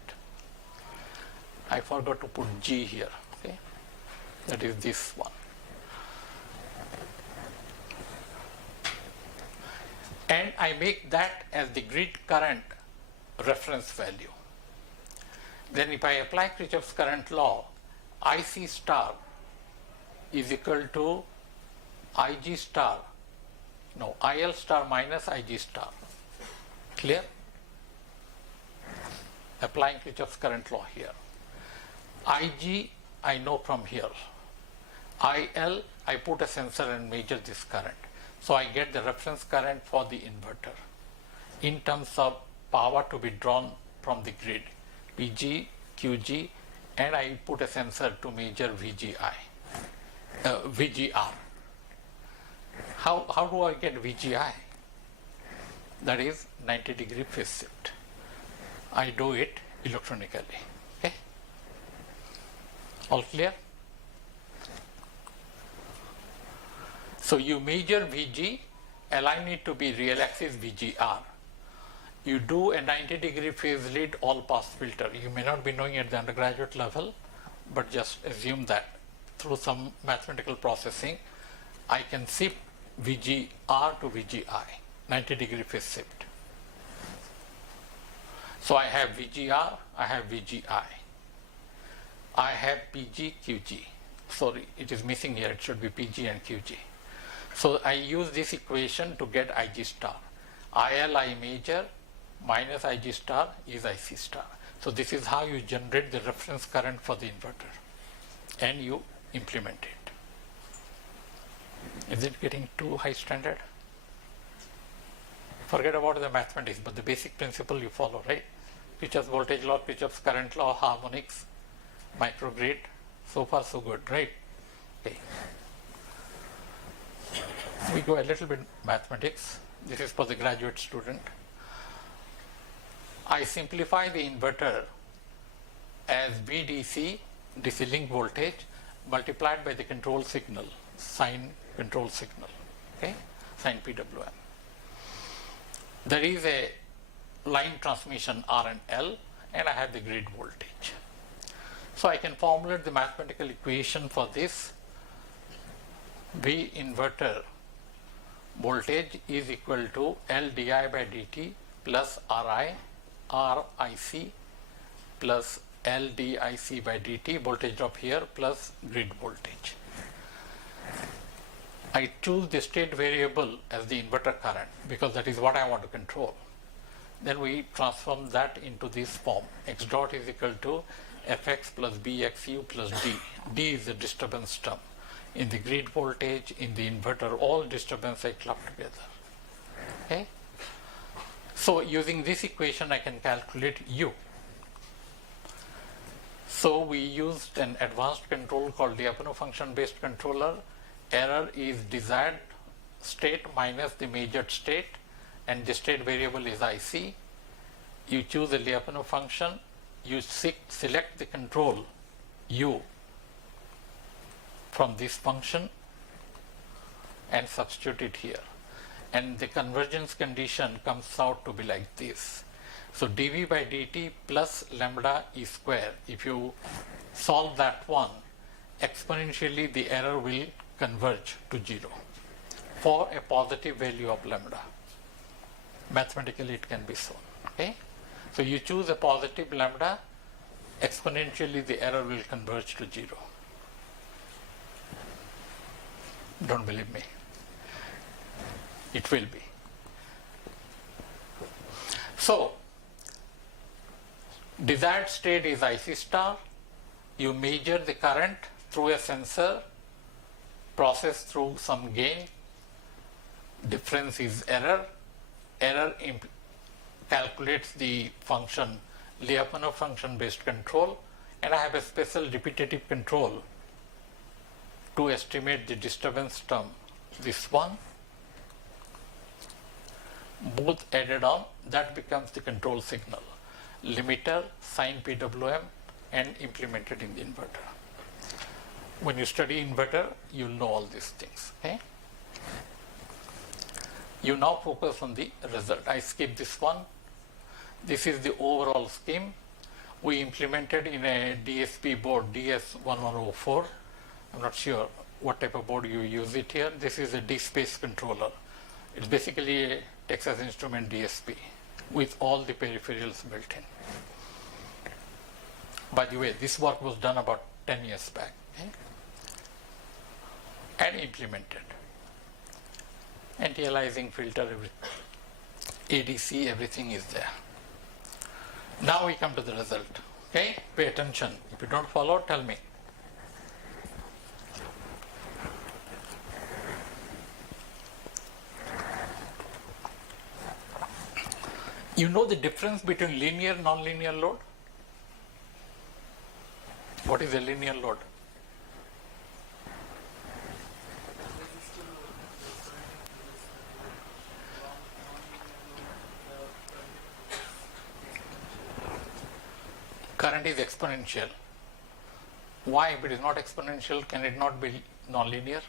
I forgot to put G here, okay? That is this one. And I make that as the grid current reference value. Then if I apply Kirchhoff's current law, IC star is equal to IG star, no, IL star minus IG star. Clear? Applying Kirchhoff's current law here. IG I know from here. IL I put a sensor and measure this current. So I get the reference current for the inverter in terms of power to be drawn from the grid, PG, QG, and I put a sensor to measure VGR. How do I get VGI? That is 90-degree phase shift. I do it electronically. Okay? All clear? So you measure VG, align it to be real axis VGR. You do a 90-degree phase lead all pass filter. You may not be knowing at the undergraduate level, but just assume that through some mathematical processing, I can shift VGR to VGI, 90-degree phase shift. So I have VGR, I have VGI. I have PG, QG. Sorry, it is missing here, it should be PG and QG. So I use this equation to get IG star. IL I measure minus IG star is IC star. So this is how you generate the reference current for the inverter and you implement it. Is it getting too high standard? Forget about the mathematics, but the basic principle you follow, right? Kirchhoff's voltage law, Kirchhoff's current law, harmonics, microgrid. So far so good, right? Okay. We go a little bit mathematics. This is for the graduate student. I simplify the inverter as VDC, DC link voltage, multiplied by the control signal, sine control signal, okay, sine PWM. There is a line transmission R and L, and I have the grid voltage. So I can formulate the mathematical equation for this. V inverter voltage is equal to L di by dt plus Ri RIC plus LDIC by dt, voltage drop here, plus grid voltage. I choose the state variable as the inverter current because that is what I want to control. Then we transform that into this form. X dot is equal to Fx plus Bxu plus D. D is the disturbance term. In the grid voltage, in the inverter, all disturbance I club together. Okay? So using this equation I can calculate U. So we used an advanced control called Lyapunov function based controller. Error is desired state minus the measured state, and the state variable is IC. You choose a Lyapunov function, you select the control U from this function and substitute it here. And the convergence condition comes out to be like this. So dV by dt plus lambda E square. If you solve that one, exponentially the error will converge to 0 for a positive value of lambda. Mathematically it can be shown. Okay? So you choose a positive lambda, exponentially the error will converge to 0. Don't believe me. It will be. So, desired state is IC star. You measure the current through a sensor, process through some gain. Difference is error. Error calculates the function, Lyapunov function based control, and I have a special repetitive control to estimate the disturbance term. This one, both added on, that becomes the control signal. Limiter, sine PWM, and implemented in the inverter. When you study inverter, you'll know all these things. Okay? You now focus on the result. I skip this one. This is the overall scheme. We implemented in a DSP board, DS1104. I'm not sure what type of board you use it here. This is a D-space controller. It's basically a Texas Instrument DSP with all the peripherals built in. By the way, this work was done about 10 years back, okay? And implemented. Anti-aliasing filter, ADC, everything is there. Now we come to the result. Okay? Pay attention. If you don't follow, tell me. You know the difference between linear and non-linear load? What is a linear load? Current is exponential. Why, if it is not exponential, can it not be non-linear?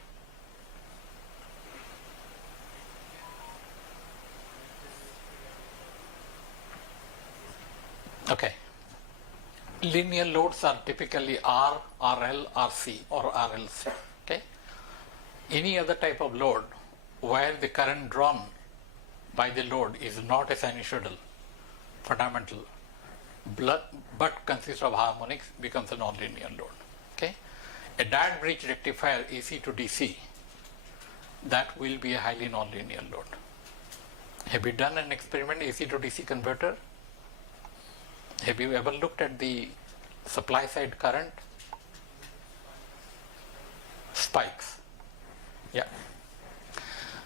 Okay. Linear loads are typically R, RL, RC or RLC. Okay. Any other type of load where the current drawn by the load is not a sinusoidal, fundamental, but consists of harmonics, becomes a non-linear load. Okay. A diode bridge rectifier AC to DC, that will be a highly non-linear load. Have you done an experiment AC to DC converter? Have you ever looked at the supply side current? Spikes. Yeah.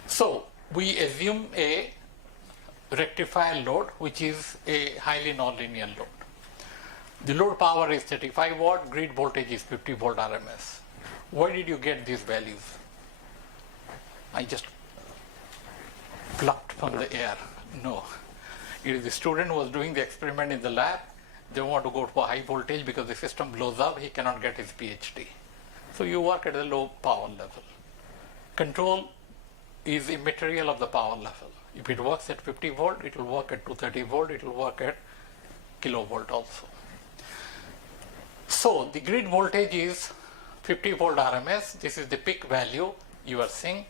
So we assume a rectifier load which is a highly nonlinear load. The load power is 35 watt, grid voltage is 50 volt RMS. Where did you get these values? I just plucked from the air. No. If the student was doing the experiment in the lab, they want to go to a high voltage because the system blows up, he cannot get his PhD. So you work at a low power level. Control is immaterial of the power level. If it works at 50 volt, it will work at 230 volt, it will work at kilovolt also. So the grid voltage is 50 volt RMS. This is the peak value you are seeing.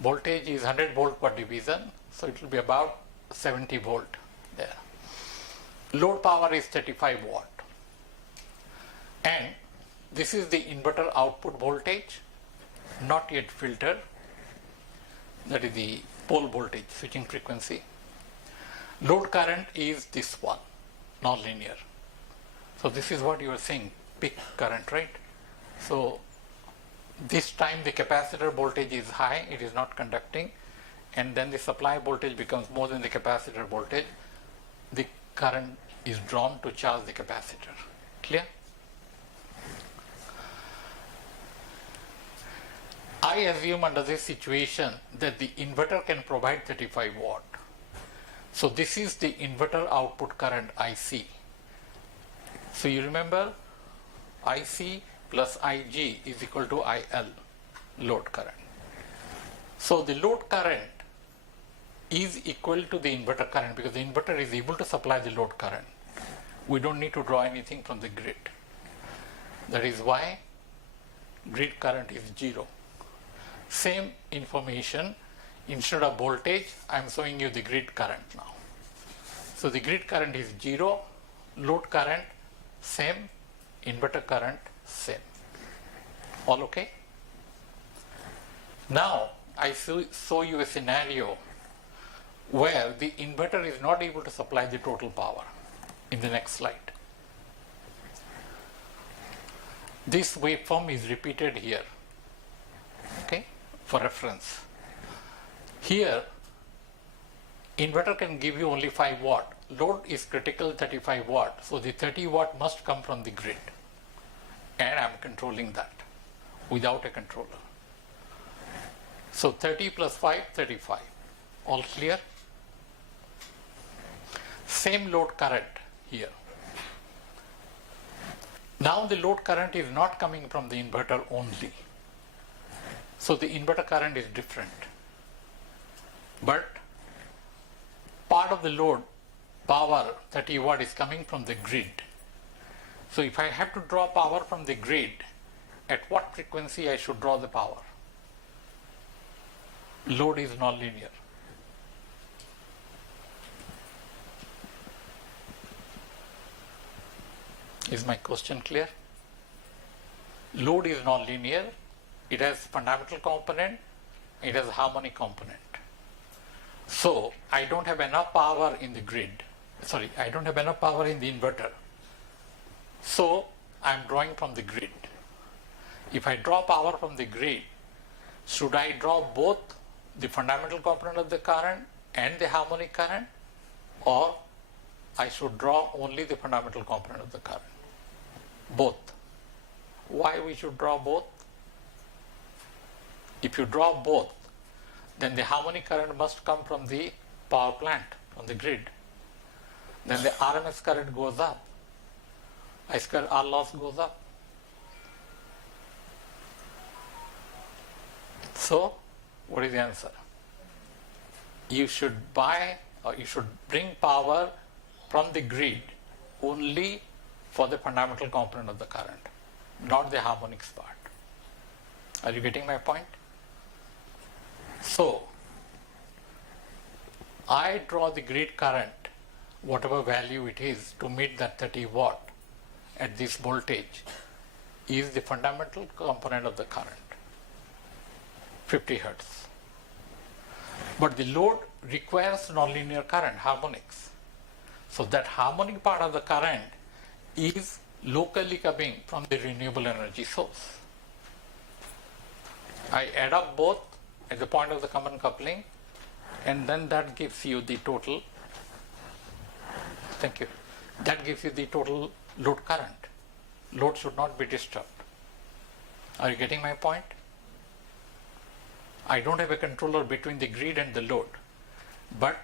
Voltage is 100 volt per division, so it will be about 70 volt there. load power is 35 watt, and this is the inverter output voltage, not yet filtered, that is the pole voltage, switching frequency. Load current is this one, non-linear. So this is what you are seeing, peak current, right? So this time the capacitor voltage is high, it is not conducting, and then the supply voltage becomes more than the capacitor voltage. The current is drawn to charge the capacitor. Clear? I assume under this situation that the inverter can provide 35 watt. So this is the inverter output current IC. So you remember IC plus IG is equal to IL, load current. So the load current is equal to the inverter current because the inverter is able to supply the load current. We don't need to draw anything from the grid. That is why grid current is 0. Same information, instead of voltage, I am showing you the grid current now. So the grid current is 0, load current same, inverter current same. All okay? Now I show you a scenario where the inverter is not able to supply the total power in the next slide. This waveform is repeated here, okay, for reference. Here, inverter can give you only 5 watt. Load is critical 35 watt, so the 30 watt must come from the grid. And I'm controlling that without a controller. So 30 plus 5, 35. All clear? Same load current here. Now the load current is not coming from the inverter only. So the inverter current is different. But part of the load power 30 watt is coming from the grid. So if I have to draw power from the grid, at what frequency I should draw the power? Load is nonlinear. Is my question clear? Load is nonlinear. It has fundamental component, it has harmonic component. So I don't have enough power in the grid. Sorry, I don't have enough power in the inverter. So I'm drawing from the grid. If I draw power from the grid, should I draw both the fundamental component of the current and the harmonic current, or I should draw only the fundamental component of the current? Both. Why we should draw both? If you draw both, then the harmonic current must come from the power plant, from the grid. Then the RMS current goes up. I square R loss goes up. So, what is the answer? You should buy or you should bring power from the grid only for the fundamental component of the current, not the harmonics part. Are you getting my point? So, I draw the grid current, whatever value it is, to meet that 30 watt at this voltage is the fundamental component of the current, 50 hertz. But the load requires nonlinear current, harmonics. So that harmonic part of the current is locally coming from the renewable energy source. I add up both at the point of the common coupling, and then that gives you the total, thank you, that gives you the total load current. Load should not be disturbed. Are you getting my point? I don't have a controller between the grid and the load, but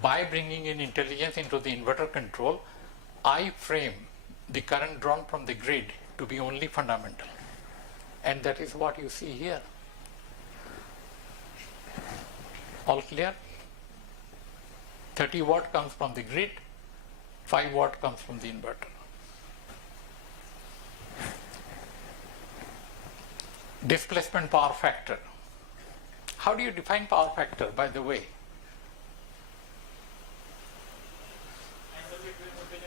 by bringing in intelligence into the inverter control, I frame the current drawn from the grid to be only fundamental, and that is what you see here. All clear? 30 watt comes from the grid, 5 watt comes from the inverter. Displacement power factor. How do you define power factor, by the way? Angle between voltage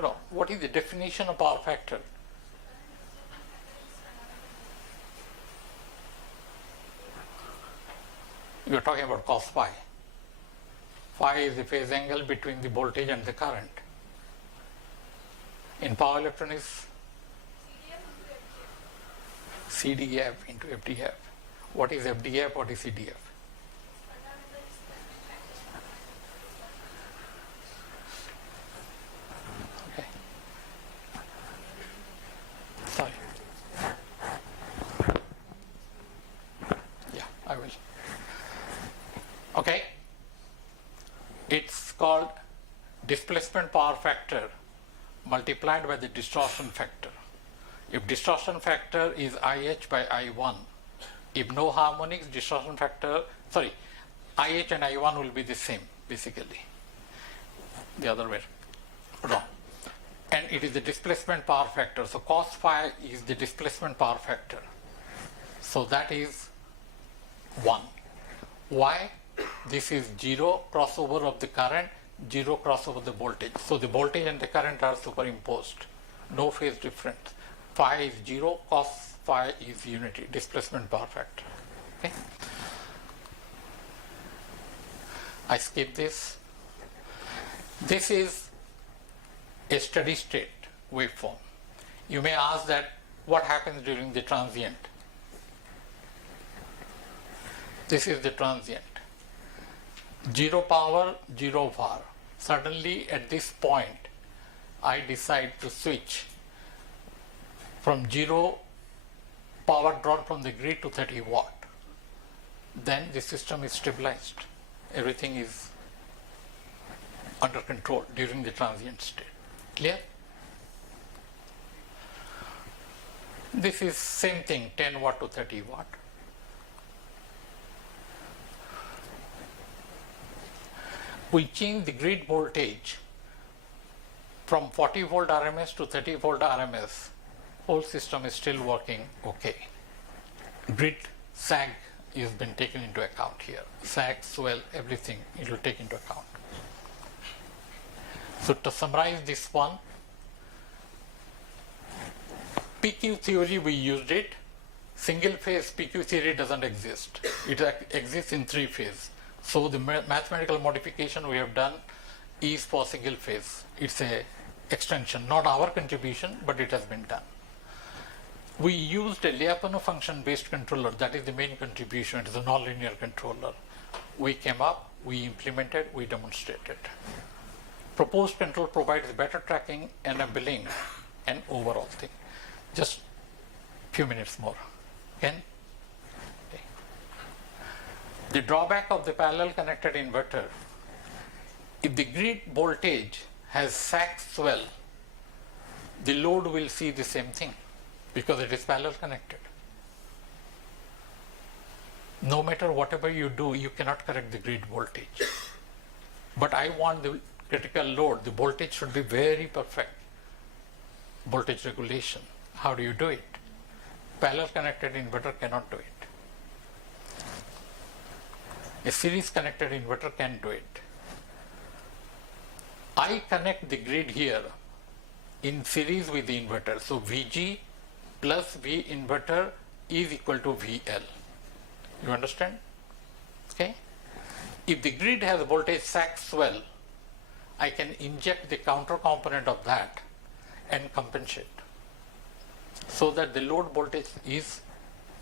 No. What is the definition of power factor? You are talking about cos phi. Phi is the phase angle between the voltage and the current. In power electronics, CDF into FDF. What is FDF? What is CDF? Okay. Sorry. Yeah, I will. Okay. It's called displacement power factor multiplied by the distortion factor. If distortion factor is IH by I1, if no harmonics, distortion factor, IH and I1 will be the same, basically. The other way wrong. And it is the displacement power factor. So cos phi is the displacement power factor. So that is 1. Why? This is 0 crossover of the current, 0 crossover of the voltage. So the voltage and the current are superimposed. No phase difference. Phi is 0, cos phi is unity, displacement power factor. Okay. I skip this. This is a steady state waveform. You may ask that what happens during the transient. This is the transient. 0 power, 0 var. Suddenly at this point, I decide to switch from 0 power drawn from the grid to 30 watt. Then the system is stabilized. Everything is under control during the transient state. Clear? This is same thing, 10 watt to 30 watt. We change the grid voltage from 40 volt RMS to 30 volt RMS. Whole system is still working okay. Grid sag has been taken into account here. Sag, swell, everything it will take into account. So to summarize this one, PQ theory we used it. Single phase PQ theory doesn't exist. It exists in 3 phase. So the mathematical modification we have done is for single phase. It's a extension, not our contribution, but it has been done. We used a Lyapunov function based controller. That is the main contribution. It is a nonlinear controller. We came up, we implemented, we demonstrated. Proposed control provides better tracking, enabling, and overall thing. Just few minutes more. Ken? Okay. The drawback of the parallel connected inverter, if the grid voltage has sag swell, the load will see the same thing because it is parallel connected. No matter whatever you do, you cannot correct the grid voltage. But I want the critical load, the voltage should be very perfect. Voltage regulation. How do you do it? Parallel connected inverter cannot do it. A series connected inverter can do it. I connect the grid here in series with the inverter. So VG plus V inverter is equal to VL. You understand? Okay. If the grid has voltage sag swell, I can inject the counter component of that and compensate so that the load voltage is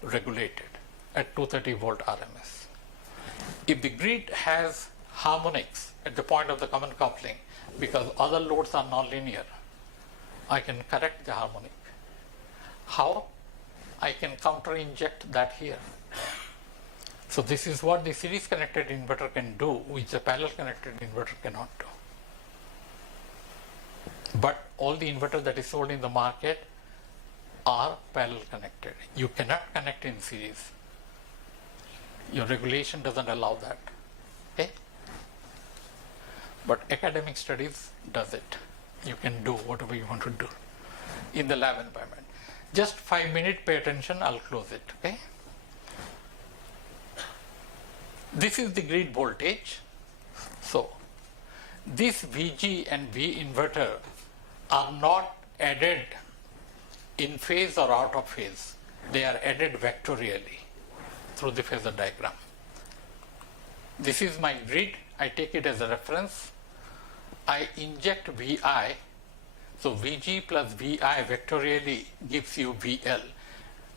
regulated at 230 volt RMS. If the grid has harmonics at the point of the common coupling, because other loads are nonlinear, I can correct the harmonic. How? I can counter inject that here. So this is what the series connected inverter can do, which the parallel connected inverter cannot do. But all the inverters that is sold in the market are parallel connected. You cannot connect in series. Your regulation doesn't allow that. Okay? But academic studies does it. You can do whatever you want to do in the lab environment. Just 5 minutes, pay attention, I'll close it. Okay? This is the grid voltage. So this VG and V inverter are not added in phase or out of phase. They are added vectorially through the phasor diagram. This is my grid. I take it as a reference. I inject VI. So VG plus VI vectorially gives you VL.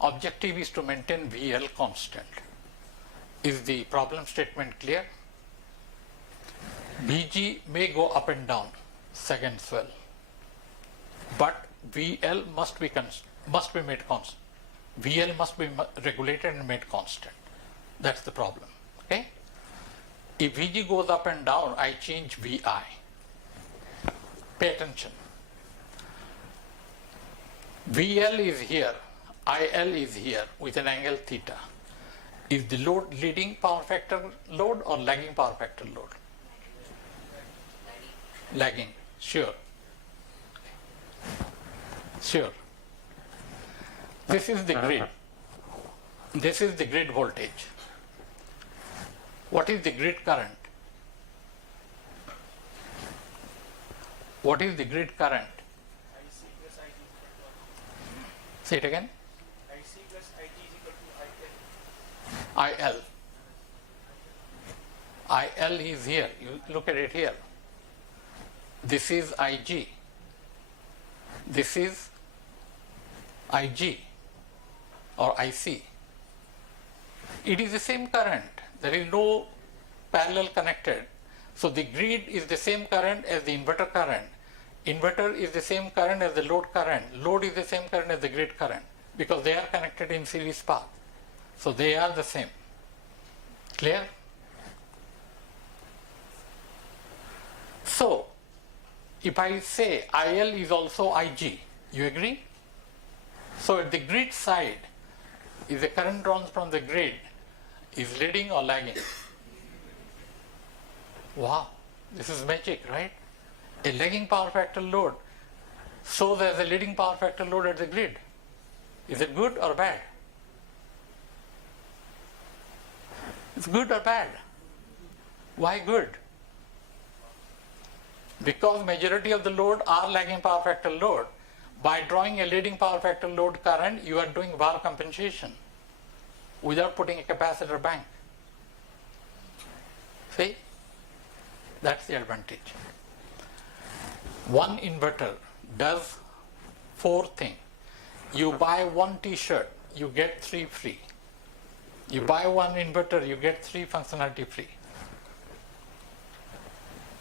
Objective is to maintain VL constant. Is the problem statement clear? VG may go up and down, second swell, but VL must be made constant. VL must be regulated and made constant. That's the problem. Okay? If VG goes up and down, I change VI. Pay attention. VL is here, IL is here with an angle theta. Is the load leading power factor load or lagging power factor load? Lagging, sure. Sure. This is the grid. This is the grid voltage. What is the grid current? What is the grid current? IC plus IT is equal to Say it again. IC plus IT is equal to IL. IL is here. You look at it here. This is IG. This is IG or IC. It is the same current. There is no parallel connected. So the grid is the same current as the inverter current. Inverter is the same current as the load current. Load is the same current as the grid current because they are connected in series path. So they are the same. Clear? So if I say IL is also IG, you agree? So at the grid side, is the current drawn from the grid is leading or lagging? Wow, this is magic, right? A lagging power factor load. So there's a leading power factor load at the grid. Is it good or bad? It's good or bad? Why good? Because majority of the load are lagging power factor load. By drawing a leading power factor load current, you are doing VAR compensation without putting a capacitor bank. See? That's the advantage. One inverter does 4 things. You buy one t-shirt, you get 3 free. You buy one inverter, you get 3 functionality free.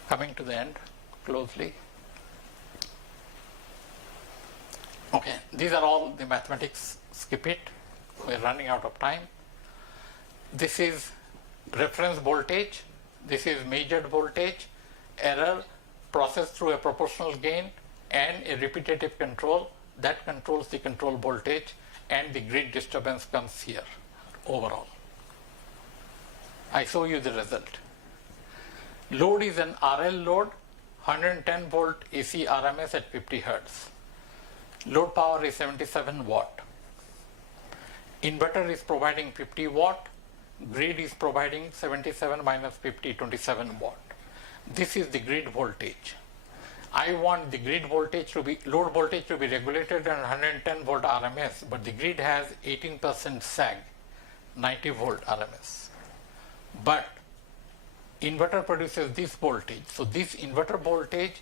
Coming to the end closely. Okay, these are all the mathematics. Skip it. We're running out of time. This is reference voltage. This is measured voltage. Error processed through a proportional gain and a repetitive control that controls the control voltage, and the grid disturbance comes here overall. I show you the result. Load is an RL load, 110 volt AC RMS at 50 Hertz. Load power is 77 watt. Inverter is providing 50 watt. Grid is providing 77 minus 50, 27 watt. This is the grid voltage. I want the grid voltage to be, load voltage to be regulated at 110 volt RMS, but the grid has 18% sag, 90 volt RMS. But inverter produces this voltage. So this inverter voltage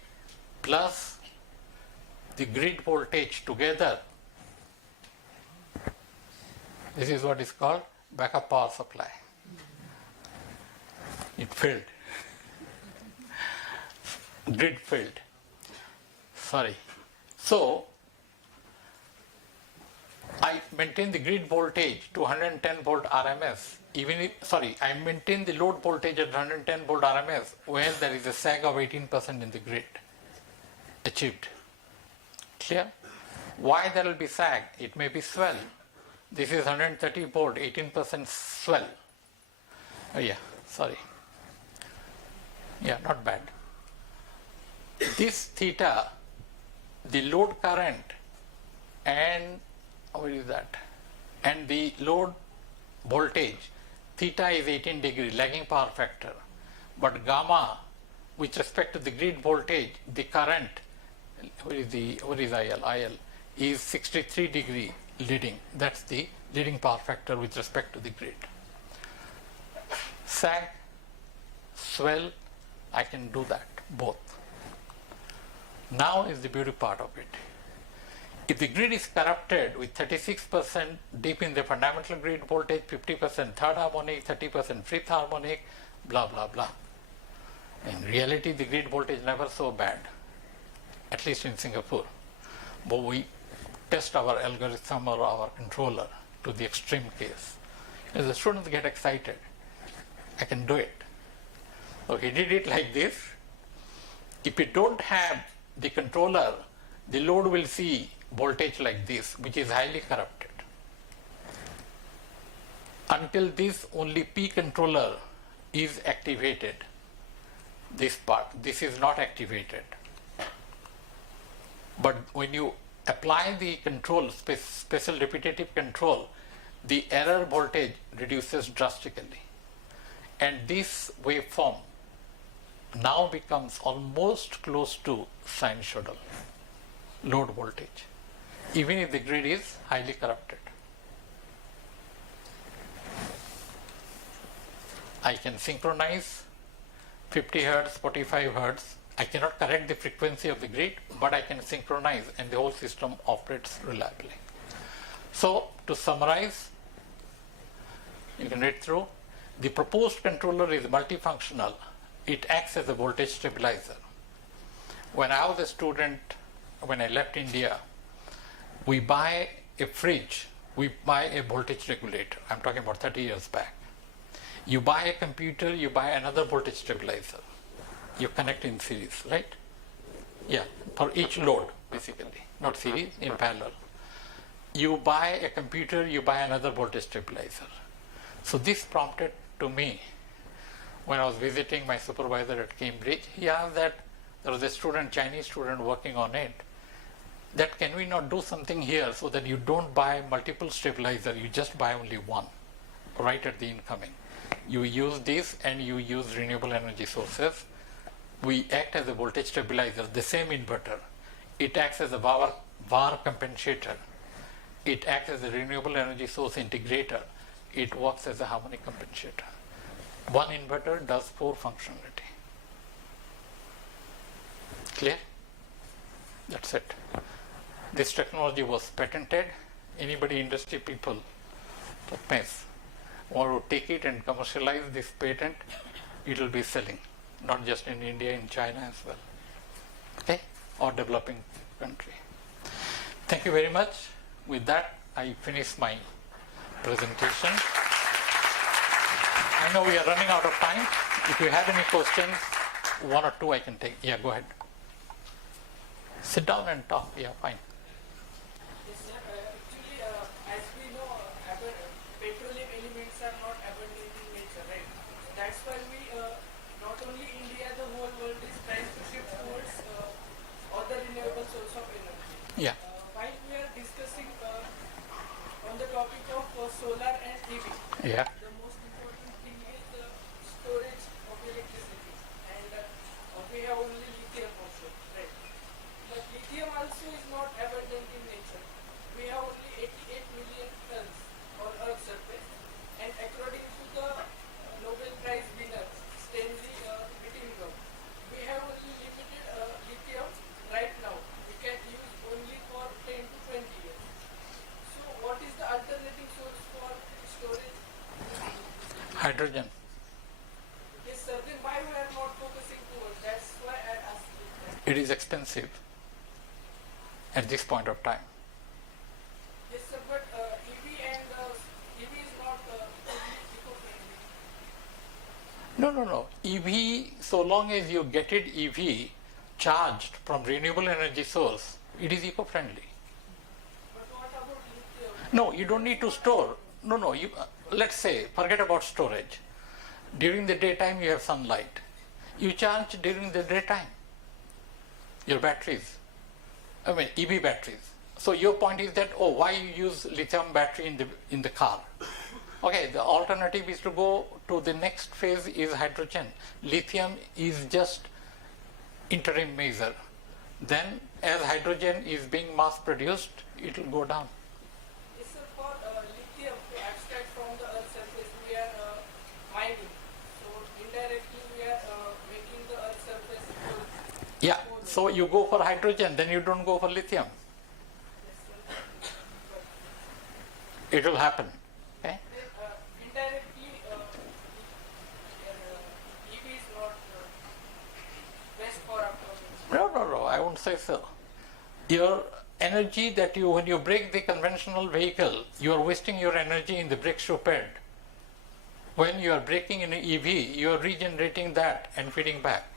plus the grid voltage together, this is what is called backup power supply. It failed. Grid failed. Sorry. So I maintain the grid voltage to 110 volt RMS. Even if, I maintain the load voltage at 110 volt RMS where there is a sag of 18% in the grid. Achieved. Clear? Why there will be sag? It may be swell. This is 130 volt, 18% swell. Oh yeah, sorry. Yeah, not bad. This theta, the load current and what is that? And the load voltage, theta is 18 degree, lagging power factor. But gamma, with respect to the grid voltage, the current, what is IL? IL is 63 degree leading. That's the leading power factor with respect to the grid. Sag, swell, I can do that, both. Now is the beauty part of it. If the grid is corrupted with 36% deep in the fundamental grid voltage, 50% third harmonic, 30% fifth harmonic, blah, blah, blah. In reality, the grid voltage is never so bad, at least in Singapore. But we test our algorithm or our controller to the extreme case. As the students get excited, I can do it. So he did it like this. If you don't have the controller, the load will see voltage like this, which is highly corrupted. Until this, only P controller is activated. This part, this is not activated. But when you apply the control, special repetitive control, the error voltage reduces drastically. And this waveform now becomes almost close to sinusoidal load voltage, even if the grid is highly corrupted. I can synchronize 50 hertz, 45 hertz. I cannot correct the frequency of the grid, but I can synchronize and the whole system operates reliably. So to summarize, you can read through. The proposed controller is multifunctional. It acts as a voltage stabilizer. When I was a student, when I left India, we buy a fridge, we buy a voltage regulator. I'm talking about 30 years back. You buy a computer, you buy another voltage stabilizer. You connect in series, right? Yeah, for each load, basically, not series, in parallel. You buy a computer, you buy another voltage stabilizer. So this prompted to me, when I was visiting my supervisor at Cambridge, he asked that there was a student, Chinese student working on it, that can we not do something here so that you don't buy multiple stabilizer, you just buy only one, right at the incoming. You use this and you use renewable energy sources. We act as a voltage stabilizer, the same inverter. It acts as a VAR compensator. It acts as a renewable energy source integrator. It works as a harmonic compensator. One inverter does 4 functionality. Clear? That's it. This technology was patented. Anybody, industry people, want to take it and commercialize this patent, it will be selling, not just in India, in China as well, okay, or developing country. Thank you very much. With that, I finish my presentation. I know we are running out of time. If you have any questions, 1 or 2 I can take. Yeah, go ahead. Sit down and talk. Yeah, fine. Yes, sir. Actually, as we know, petroleum elements are not abundant in nature, right? That's why we, not only India, the whole world is trying to shift towards other renewable source of energy. Yeah. While we are discussing on the topic of solar and EV, Yeah. the most important thing is storage of electricity, and we have only lithium also, right? But lithium also is not abundant in nature. We have only 88 million tons on Earth's surface, and according to the Nobel Prize winner Stanley Whittingham, we have only limited lithium right now. We can use only for 10 to 20 years. So what is the alternative source for storage? Hydrogen. Yes, sir. Then why we are not focusing towards? That's why I asked you. It is expensive at this point of time. Yes, sir. But EV and EV is not eco-friendly. No. EV, so long as you get it EV charged from renewable energy source, it is eco-friendly. But what about lithium? No, you don't need to store. No. You, let's say, forget about storage. During the daytime, you have sunlight. You charge during the daytime. Your batteries. EV batteries. So your point is that, why you use lithium battery in the car? Okay, the alternative is to go to the next phase is hydrogen. Lithium is just interim measure. then as hydrogen is being mass produced, it will go down. Yes, sir, for lithium to extract from the earth's surface, we are mining. So indirectly we are making the earth's surface cold. Yeah, so you go for hydrogen, then you don't go for lithium. Yes, sir. It will happen. Okay? Indirectly, EV is not best for approach. No, I won't say so. Your energy that when you break the conventional vehicle, you are wasting your energy in the brake shoe pad. When you are braking in an EV, you are regenerating that and feeding back.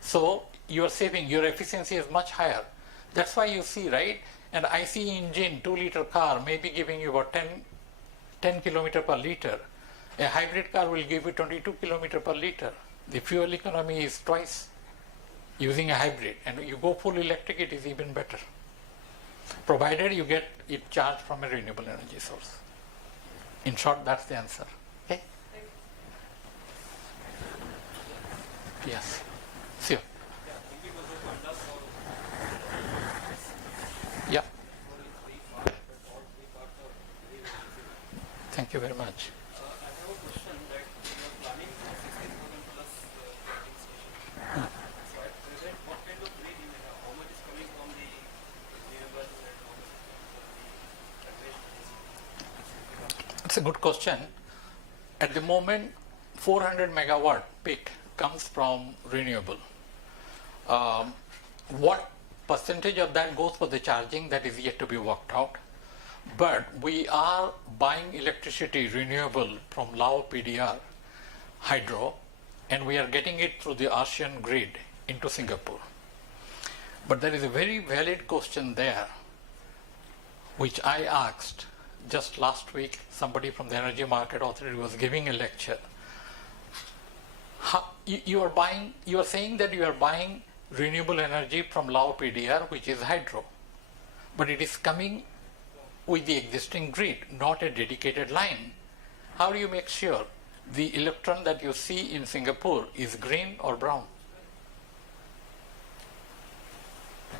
So you are saving, your efficiency is much higher. That's why you see, right, an IC engine 2-liter car may be giving you about 10 kilometer per liter. A hybrid car will give you 22 kilometer per liter. The fuel economy is twice using a hybrid, and you go full electric, it is even better, provided you get it charged from a renewable energy source. In short, that's the answer. Okay? Yes. Sure. Yeah. Thank you very much. I have a question that you are planning for 60,000 plus charging stations. So at present, what kind of grid you have? How much is coming from the renewable and how much is coming from the conventional? That's a good question. At the moment, 400 megawatt peak comes from renewable. What percentage of that goes for the charging, that is yet to be worked out. But we are buying electricity renewable from Lao PDR hydro, and we are getting it through the ASEAN grid into Singapore. But there is a very valid question there, which I asked just last week. Somebody from the Energy Market Authority was giving a lecture. You are saying that you are buying renewable energy from Lao PDR, which is hydro, but it is coming with the existing grid, not a dedicated line. How do you make sure the electron that you see in Singapore is green or brown?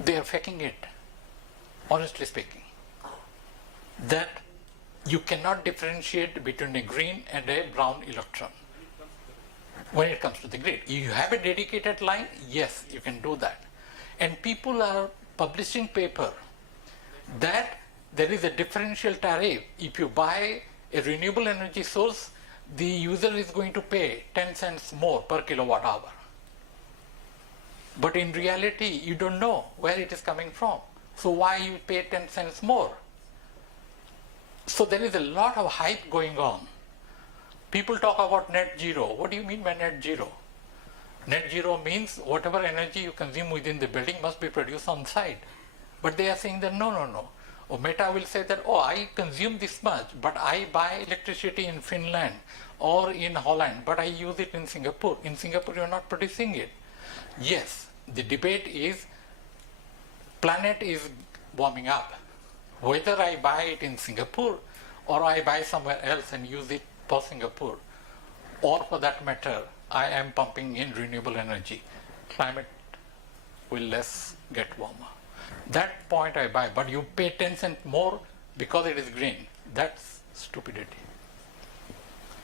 They are faking it, honestly speaking. That you cannot differentiate between a green and a brown electron when it comes to the grid. You have a dedicated line, yes, you can do that. And people are publishing paper that there is a differential tariff. If you buy a renewable energy source, the user is going to pay 10 cents more per kilowatt hour. But in reality, you don't know where it is coming from. So why you pay 10 cents more? So there is a lot of hype going on. People talk about net zero. What do you mean by net zero? Net zero means whatever energy you consume within the building must be produced on site. But they are saying that no. Or Meta will say that, oh, I consume this much, but I buy electricity in Finland or in Holland, but I use it in Singapore. In Singapore, you are not producing it. Yes, the debate is, planet is warming up. Whether I buy it in Singapore or I buy somewhere else and use it for Singapore, or for that matter, I am pumping in renewable energy, climate will less get warmer. That point I buy, but you pay 10 cents more because it is green. That's stupidity.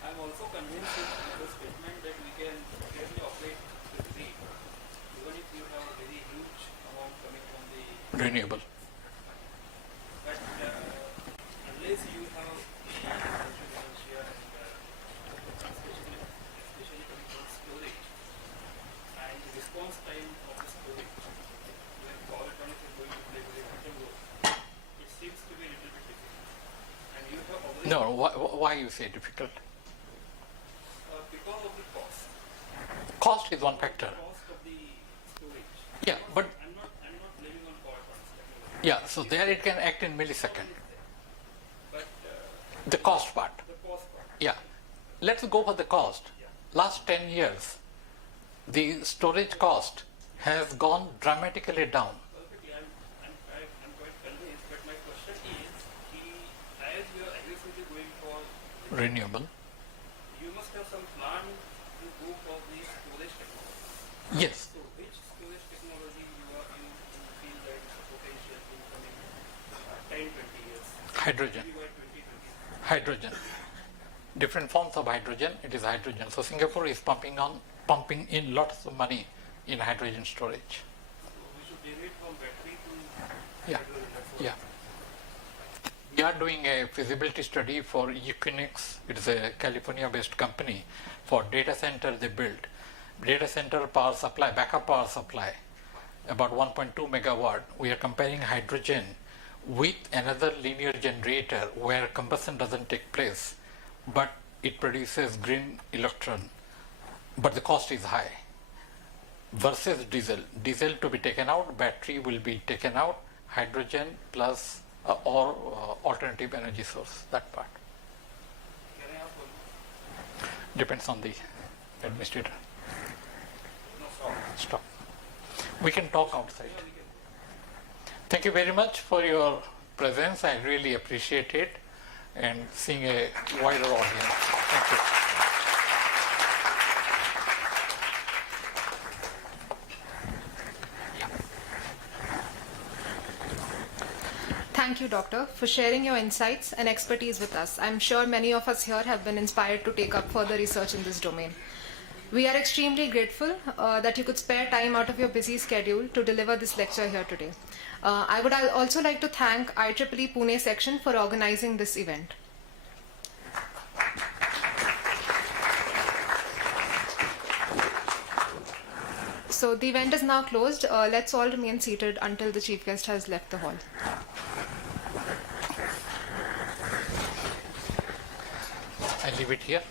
I'm also convinced with the statement that we can really operate the grid, even if you have a very huge amount coming from the Renewable. But unless you have the potential and especially coming from storage and the response time of the storage, when power electronics is going to play very vital role, it seems to be a little bit difficult. And you have already No, why you say difficult? because of the cost. Cost is one factor. Cost of the storage. Yeah, but I'm not blaming on power electronics technology. yeah, so there it can act in millisecond. But The cost part. the cost part. Yeah. Let's go for the cost. Yeah. Last 10 years, the storage cost has gone dramatically down. Perfectly, I'm quite convinced, but my question is, as you are aggressively going for, Renewable. you must have some plan to go for the storage technology. Yes. So which storage technology you are in 10, 20 years. Hydrogen. Maybe by 2020. Hydrogen. Different forms of hydrogen, it is hydrogen. So Singapore is pumping in lots of money in hydrogen storage. So we should deviate from battery to Yeah. hydrogen. That's what Yeah. We are doing a feasibility study for Equinix. It is a California-based company for data center they build. Data center power supply, backup power supply, about 1.2 megawatt. We are comparing hydrogen with another linear generator where combustion doesn't take place, but it produces green electron, but the cost is high, versus diesel. Diesel to be taken out, battery will be taken out, hydrogen plus or alternative energy source, that part. Can I have one? Depends on the administrator. No, stop. Stop. We can talk outside. Yeah, we can. Thank you very much for your presence. I really appreciate it and seeing a wider audience. Thank you. Thank you, Doctor, for sharing your insights and expertise with us. I'm sure many of us here have been inspired to take up further research in this domain. We are extremely grateful that you could spare time out of your busy schedule to deliver this lecture here today. I would also like to thank IEEE Pune section for organizing this event. So the event is now closed. Let's all remain seated until the chief guest has left the hall. I leave it here.